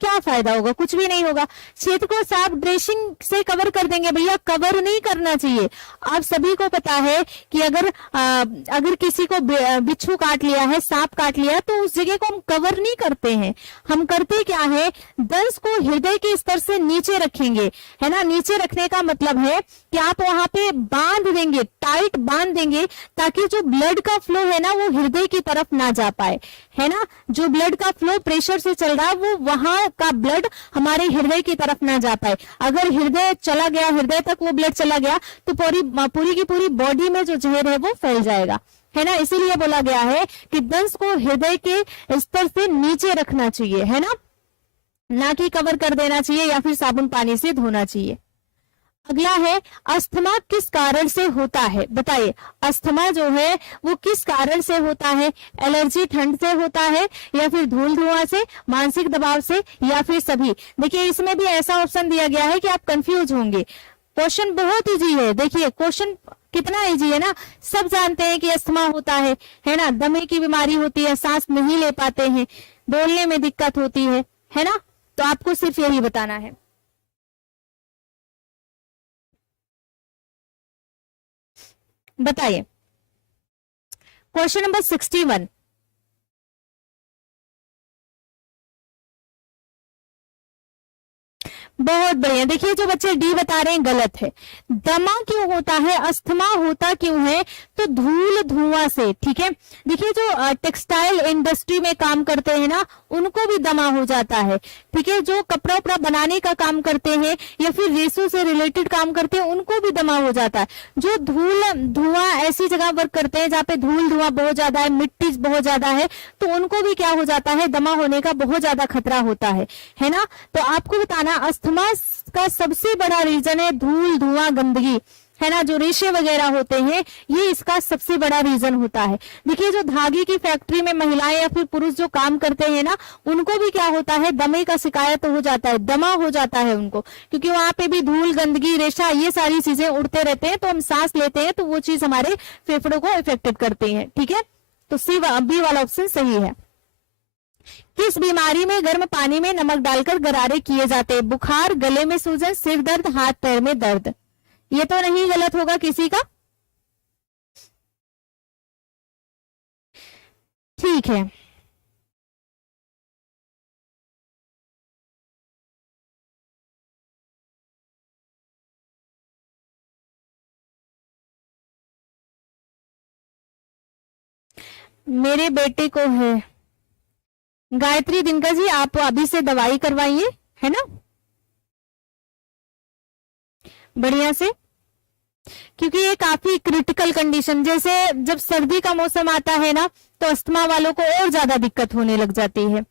क्या फायदा होगा? कुछ भी नहीं होगा। क्षेत्र को साफ ड्रेसिंग से कवर कर देंगे। भैया कवर नहीं करना चाहिए। आप सभी को पता है कि अगर किसी को बिच्छू काट लिया है, सांप काट लिया, तो उस जगह को हम कवर नहीं करते हैं। हम करते क्या है, दंश को हृदय के स्तर से नीचे रखेंगे, है ना। नीचे रखने का मतलब है कि आप वहां पे बांध देंगे, टाइट बांध देंगे, ताकि जो ब्लड का फ्लो है ना वो हृदय की तरफ ना जा पाए, है ना। जो ब्लड का फ्लो प्रेशर से चल रहा है वो वहां का ब्लड हमारे हृदय की तरफ ना जा पाए। अगर हृदय चला गया, हृदय तक वो ब्लड चला गया तो पूरी की पूरी बॉडी में जो जहर है वो फैल जाएगा, है ना। इसीलिए बोला गया है कि दंश को हृदय के स्तर से नीचे रखना चाहिए, है ना कि कवर कर देना चाहिए या फिर साबुन पानी से धोना चाहिए। अगला है अस्थमा किस कारण से होता है? बताइए अस्थमा जो है वो किस कारण से होता है? एलर्जी, ठंड से होता है, या फिर धूल धुआं से, मानसिक दबाव से, या फिर सभी? देखिए इसमें भी ऐसा ऑप्शन दिया गया है कि आप कंफ्यूज होंगे। क्वेश्चन बहुत इजी है। देखिए क्वेश्चन कितना इजी है ना, सब जानते हैं कि अस्थमा होता है ना। दमे की बीमारी होती है, सांस नहीं ले पाते हैं, बोलने में दिक्कत होती है ना। तो आपको सिर्फ यही बताना है। बताइए क्वेश्चन नंबर 61। बहुत बढ़िया। देखिए जो बच्चे डी बता रहे हैं गलत है। दमा क्यों होता है, अस्थमा होता क्यों है? तो धूल धुआं से, ठीक है। देखिए जो टेक्सटाइल इंडस्ट्री में काम करते हैं ना उनको भी दमा हो जाता है, ठीक है। जो कपड़ा उपड़ा बनाने का काम करते हैं या फिर रेशों से रिलेटेड काम करते हैं उनको भी दमा हो जाता है। जो धूल धुआं ऐसी जगह वर्क करते हैं जहाँ पे धूल धुआं बहुत ज्यादा है, मिट्टी बहुत ज्यादा है, तो उनको भी क्या हो जाता है, दमा होने का बहुत ज्यादा खतरा होता है ना। तो आपको बताना अस्थमा का सबसे बड़ा रीजन है धूल धुआं गंदगी, है ना। जो रेशे वगैरह होते हैं ये इसका सबसे बड़ा रीजन होता है। देखिए जो धागे की फैक्ट्री में महिलाएं या फिर पुरुष जो काम करते हैं ना उनको भी क्या होता है, दमे का शिकायत हो जाता है, दमा हो जाता है उनको, क्योंकि वहां पे भी धूल गंदगी रेशा ये सारी चीजें उड़ते रहते हैं। तो हम सांस लेते हैं तो वो चीज हमारे फेफड़ों को इफेक्टेड करती है, ठीक है। तो सी बी वाला ऑप्शन सही है। किस बीमारी में गर्म पानी में नमक डालकर गरारे किए जाते हैं? बुखार, गले में सूजन, सिर दर्द, हाथ पैर में दर्द। ये तो नहीं गलत होगा किसी का, ठीक है। मेरे बेटे को है गायत्री दिनकर जी, आप अभी से दवाई करवाइए, है ना। बढ़िया से, क्योंकि ये काफी क्रिटिकल कंडीशन, जैसे जब सर्दी का मौसम आता है ना तो अस्थमा वालों को और ज्यादा दिक्कत होने लग जाती है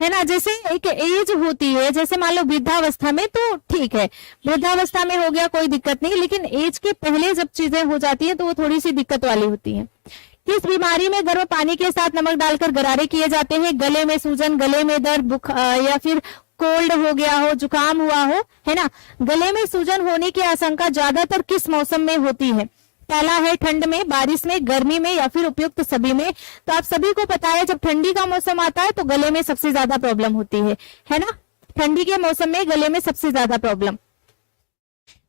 ना। जैसे एक एज होती है, जैसे मान लो वृद्धावस्था में तो ठीक है, वृद्धावस्था में हो गया कोई दिक्कत नहीं, लेकिन एज के पहले जब चीजें हो जाती है तो वो थोड़ी सी दिक्कत वाली होती है। किस बीमारी में गर्म पानी के साथ नमक डालकर गरारे किए जाते हैं? गले में सूजन, गले में दर्द, या फिर कोल्ड हो गया हो, जुकाम हुआ हो, है ना। गले में सूजन होने की आशंका ज्यादातर किस मौसम में होती है? पहला है ठंड में, बारिश में, गर्मी में, या फिर उपयुक्त सभी में। तो आप सभी को पता है जब ठंडी का मौसम आता है तो गले में सबसे ज्यादा प्रॉब्लम होती है ना। ठंडी के मौसम में गले में सबसे ज्यादा प्रॉब्लम।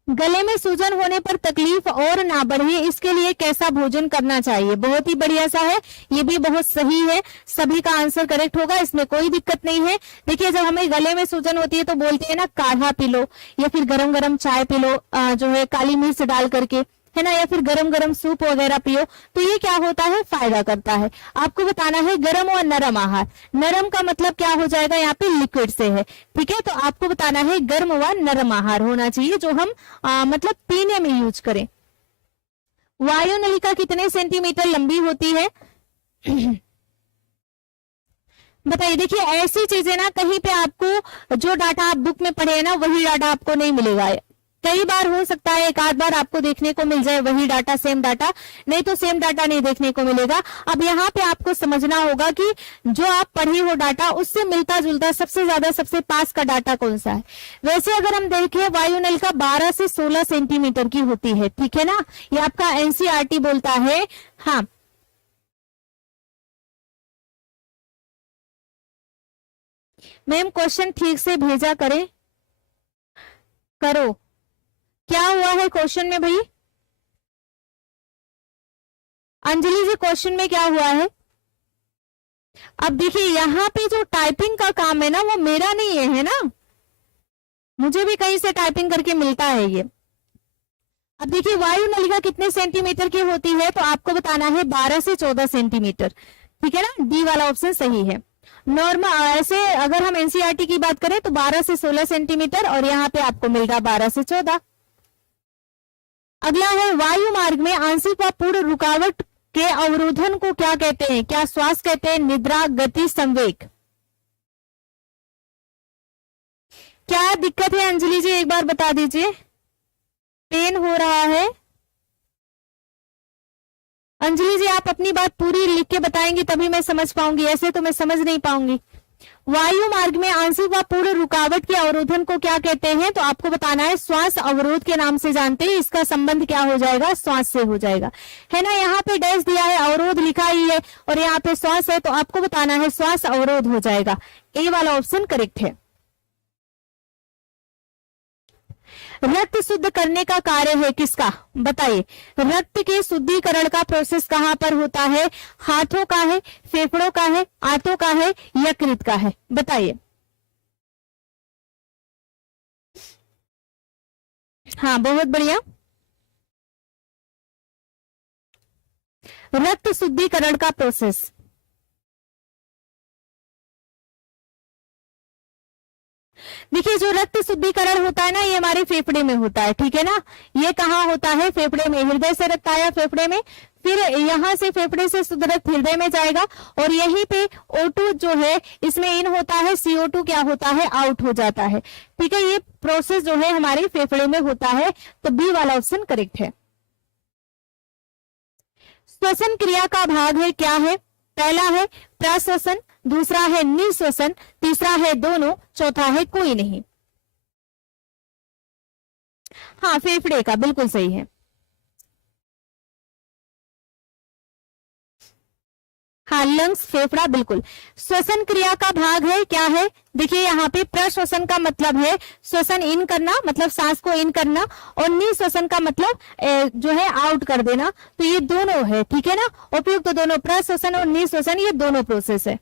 गले में सूजन होने पर तकलीफ और ना बढ़े इसके लिए कैसा भोजन करना चाहिए? बहुत ही बढ़िया सा है, ये भी बहुत सही है, सभी का आंसर करेक्ट होगा, इसमें कोई दिक्कत नहीं है। देखिए जब हमें गले में सूजन होती है तो बोलते हैं ना काढ़ा पी लो, या फिर गरम गरम चाय पी लो, जो है काली मिर्च डाल करके, है ना, या फिर गरम गरम सूप वगैरह पियो, तो ये क्या होता है? फायदा करता है। आपको बताना है गर्म और नरम आहार। नरम का मतलब क्या हो जाएगा? यहाँ पे लिक्विड से है, ठीक है। तो आपको बताना है गर्म व नरम आहार होना चाहिए जो हम मतलब पीने में यूज करें। वायुनलिका कितने सेंटीमीटर लंबी होती है? बताइए। देखिए ऐसी चीजें ना कहीं पे आपको जो डाटा आप बुक में पढ़े हैं ना वही डाटा आपको नहीं मिलेगा। कई बार हो सकता है एक आध बार आपको देखने को मिल जाए वही डाटा, सेम डाटा, नहीं तो सेम डाटा नहीं देखने को मिलेगा। अब यहाँ पे आपको समझना होगा कि जो आप पढ़े हो डाटा उससे मिलता जुलता सबसे ज्यादा सबसे पास का डाटा कौन सा है। वैसे अगर हम देखें वायुनलिका 12 से 16 सेंटीमीटर की होती है, ठीक है ना, ये आपका एनसीईआरटी बोलता है। हाँ मैम क्वेश्चन ठीक से भेजा करें, करो। क्या हुआ है क्वेश्चन में भाई? अंजलि जी क्वेश्चन में क्या हुआ है? अब देखिए यहाँ पे जो टाइपिंग का काम है ना वो मेरा नहीं है ना, मुझे भी कहीं से टाइपिंग करके मिलता है ये। अब देखिए वायुनलिका कितने सेंटीमीटर की होती है? तो आपको बताना है 12 से 14 सेंटीमीटर, ठीक है ना, डी वाला ऑप्शन सही है। नॉर्मल ऐसे अगर हम एनसीईआरटी की बात करें तो 12 से 16 सेंटीमीटर, और यहाँ पे आपको मिल रहा 12 से 14। अगला है वायु मार्ग में आंशिक व पूर्ण रुकावट के अवरोधन को क्या कहते हैं? क्या श्वास कहते हैं, निद्रा, गति, संवेग? क्या दिक्कत है अंजलि जी एक बार बता दीजिए। पेन हो रहा है? अंजलि जी आप अपनी बात पूरी लिख के बताएंगे तभी मैं समझ पाऊंगी, ऐसे तो मैं समझ नहीं पाऊंगी। वायु मार्ग में आंशिक व पूर्ण रुकावट के अवरोधन को क्या कहते हैं? तो आपको बताना है श्वास अवरोध के नाम से जानते हैं, इसका संबंध क्या हो जाएगा? श्वास से हो जाएगा, है ना। यहाँ पे डैश दिया है, अवरोध लिखा ही है, और यहाँ पे श्वास है, तो आपको बताना है श्वास अवरोध हो जाएगा। ए वाला ऑप्शन करेक्ट है। रक्त शुद्ध करने का कार्य है किसका? बताइए। रक्त के शुद्धिकरण का प्रोसेस कहां पर होता है? हाथों का है, फेफड़ों का है, आंतों का है, यकृत का है? बताइए। हाँ बहुत बढ़िया। रक्त शुद्धिकरण का प्रोसेस, देखिए जो रक्त शुद्धिकरण होता है ना ये हमारे फेफड़े में होता है, ठीक है ना। ये कहाँ होता है? फेफड़े में। हृदय से रक्त आया फेफड़े में, फिर यहाँ से फेफड़े से शुद्ध रक्त हृदय में जाएगा, और यहीं पे O2 जो है इसमें इन होता है, CO2 क्या होता है? आउट हो जाता है, ठीक है। ये प्रोसेस जो है हमारे फेफड़े में होता है, तो बी वाला ऑप्शन करेक्ट है। श्वसन क्रिया का भाग है क्या है? पहला है प्रश्वसन, दूसरा है निश्वसन, तीसरा है दोनों, चौथा है कोई नहीं। हाँ फेफड़े का बिल्कुल सही है। हाँ लंग्स, फेफड़ा, बिल्कुल। श्वसन क्रिया का भाग है क्या है? देखिए यहाँ पे प्रश्वसन का मतलब है श्वसन इन करना, मतलब सांस को इन करना, और निश्वसन का मतलब जो है आउट कर देना, तो ये दोनों है, ठीक है ना। उपयुक्त तो दोनों, प्रश्वसन और निश्वसन, ये दोनों प्रोसेस है।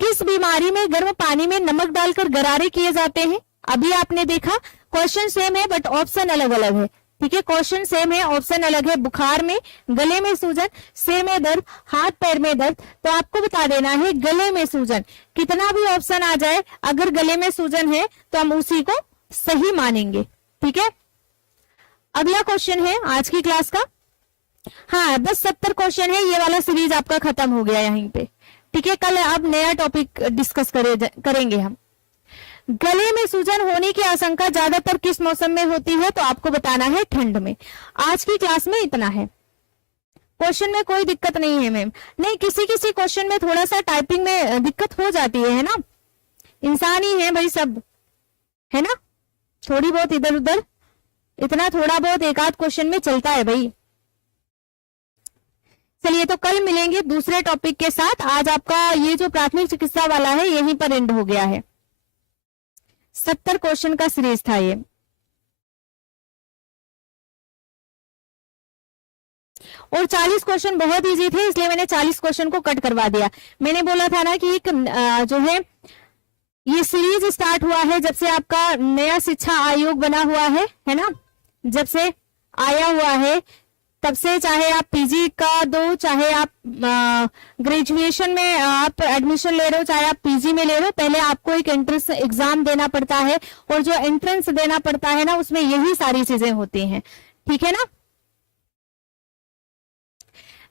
किस बीमारी में गर्म पानी में नमक डालकर गरारे किए जाते हैं? अभी आपने देखा क्वेश्चन सेम है बट ऑप्शन अलग अलग है, ठीक है, क्वेश्चन सेम है, ऑप्शन अलग है। बुखार में, गले में सूजन, सिर में दर्द, हाथ पैर में दर्द, तो आपको बता देना है गले में सूजन। कितना भी ऑप्शन आ जाए, अगर गले में सूजन है तो हम उसी को सही मानेंगे। ठीक है, अगला क्वेश्चन है आज की क्लास का। हाँ, बस 70 क्वेश्चन है, ये वाला सीरीज आपका खत्म हो गया यहीं पे। ठीक है, कल अब नया टॉपिक डिस्कस करेंगे हम। गले में सूजन होने की आशंका ज्यादातर किस मौसम में होती है, तो आपको बताना है ठंड में। आज की क्लास में इतना है। क्वेश्चन में कोई दिक्कत नहीं है मैम? नहीं, किसी किसी क्वेश्चन में थोड़ा सा टाइपिंग में दिक्कत हो जाती है ना, इंसान ही है भाई सब, है ना, थोड़ी बहुत इधर उधर, इतना थोड़ा बहुत एक आध क्वेश्चन में चलता है भाई। चलिए, तो कल मिलेंगे दूसरे टॉपिक के साथ। आज आपका ये जो प्राथमिक चिकित्सा वाला है यहीं पर एंड हो गया है। 70 क्वेश्चन का सीरीज था ये। और 40 क्वेश्चन बहुत इजी थे, इसलिए मैंने 40 क्वेश्चन को कट करवा दिया। मैंने बोला था ना कि जो है ये सीरीज स्टार्ट हुआ है जब से आपका नया शिक्षा आयोग बना हुआ है ना, जब से आया हुआ है तब से, चाहे आप पीजी का दो, चाहे आप ग्रेजुएशन में आप एडमिशन ले रहे हो, चाहे आप पीजी में ले रहे हो, पहले आपको एक एंट्रेंस एग्जाम देना पड़ता है, और जो एंट्रेंस देना पड़ता है ना उसमें यही सारी चीजें होती हैं। ठीक है ना,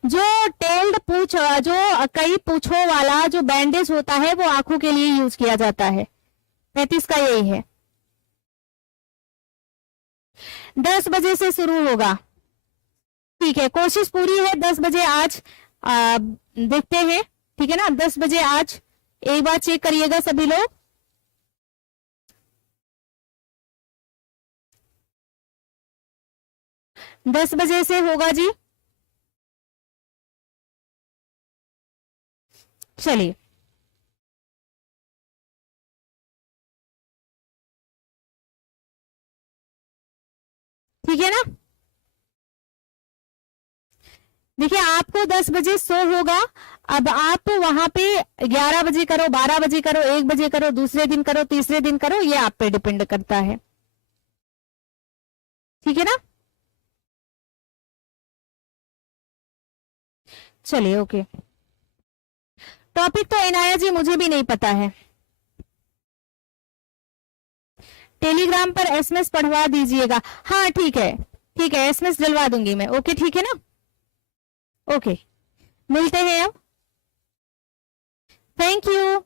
जो टेल्ड पूछ, जो कई पूछों वाला जो बैंडेज होता है वो आंखों के लिए यूज किया जाता है। 35 का यही है। 10 बजे से शुरू होगा। ठीक है, कोशिश पूरी है 10 बजे आज देखते हैं। ठीक है ना, 10 बजे आज एक बार चेक करिएगा सभी लोग। दस बजे से होगा जी। चलिए, ठीक है ना। देखिए, आपको 10 बजे शो होगा। अब आप वहां पे 11 बजे करो, 12 बजे करो, 1 बजे करो, दूसरे दिन करो, तीसरे दिन करो, ये आप पे डिपेंड करता है। ठीक है ना, चलिए ओके। टॉपिक तो इनाया जी मुझे भी नहीं पता है, टेलीग्राम पर एसएमएस पढ़वा दीजिएगा। हाँ ठीक है, ठीक है, एसएमएस डलवा दूंगी मैं। ओके, ठीक है ना, ओके, मिलते हैं अब। Thank you.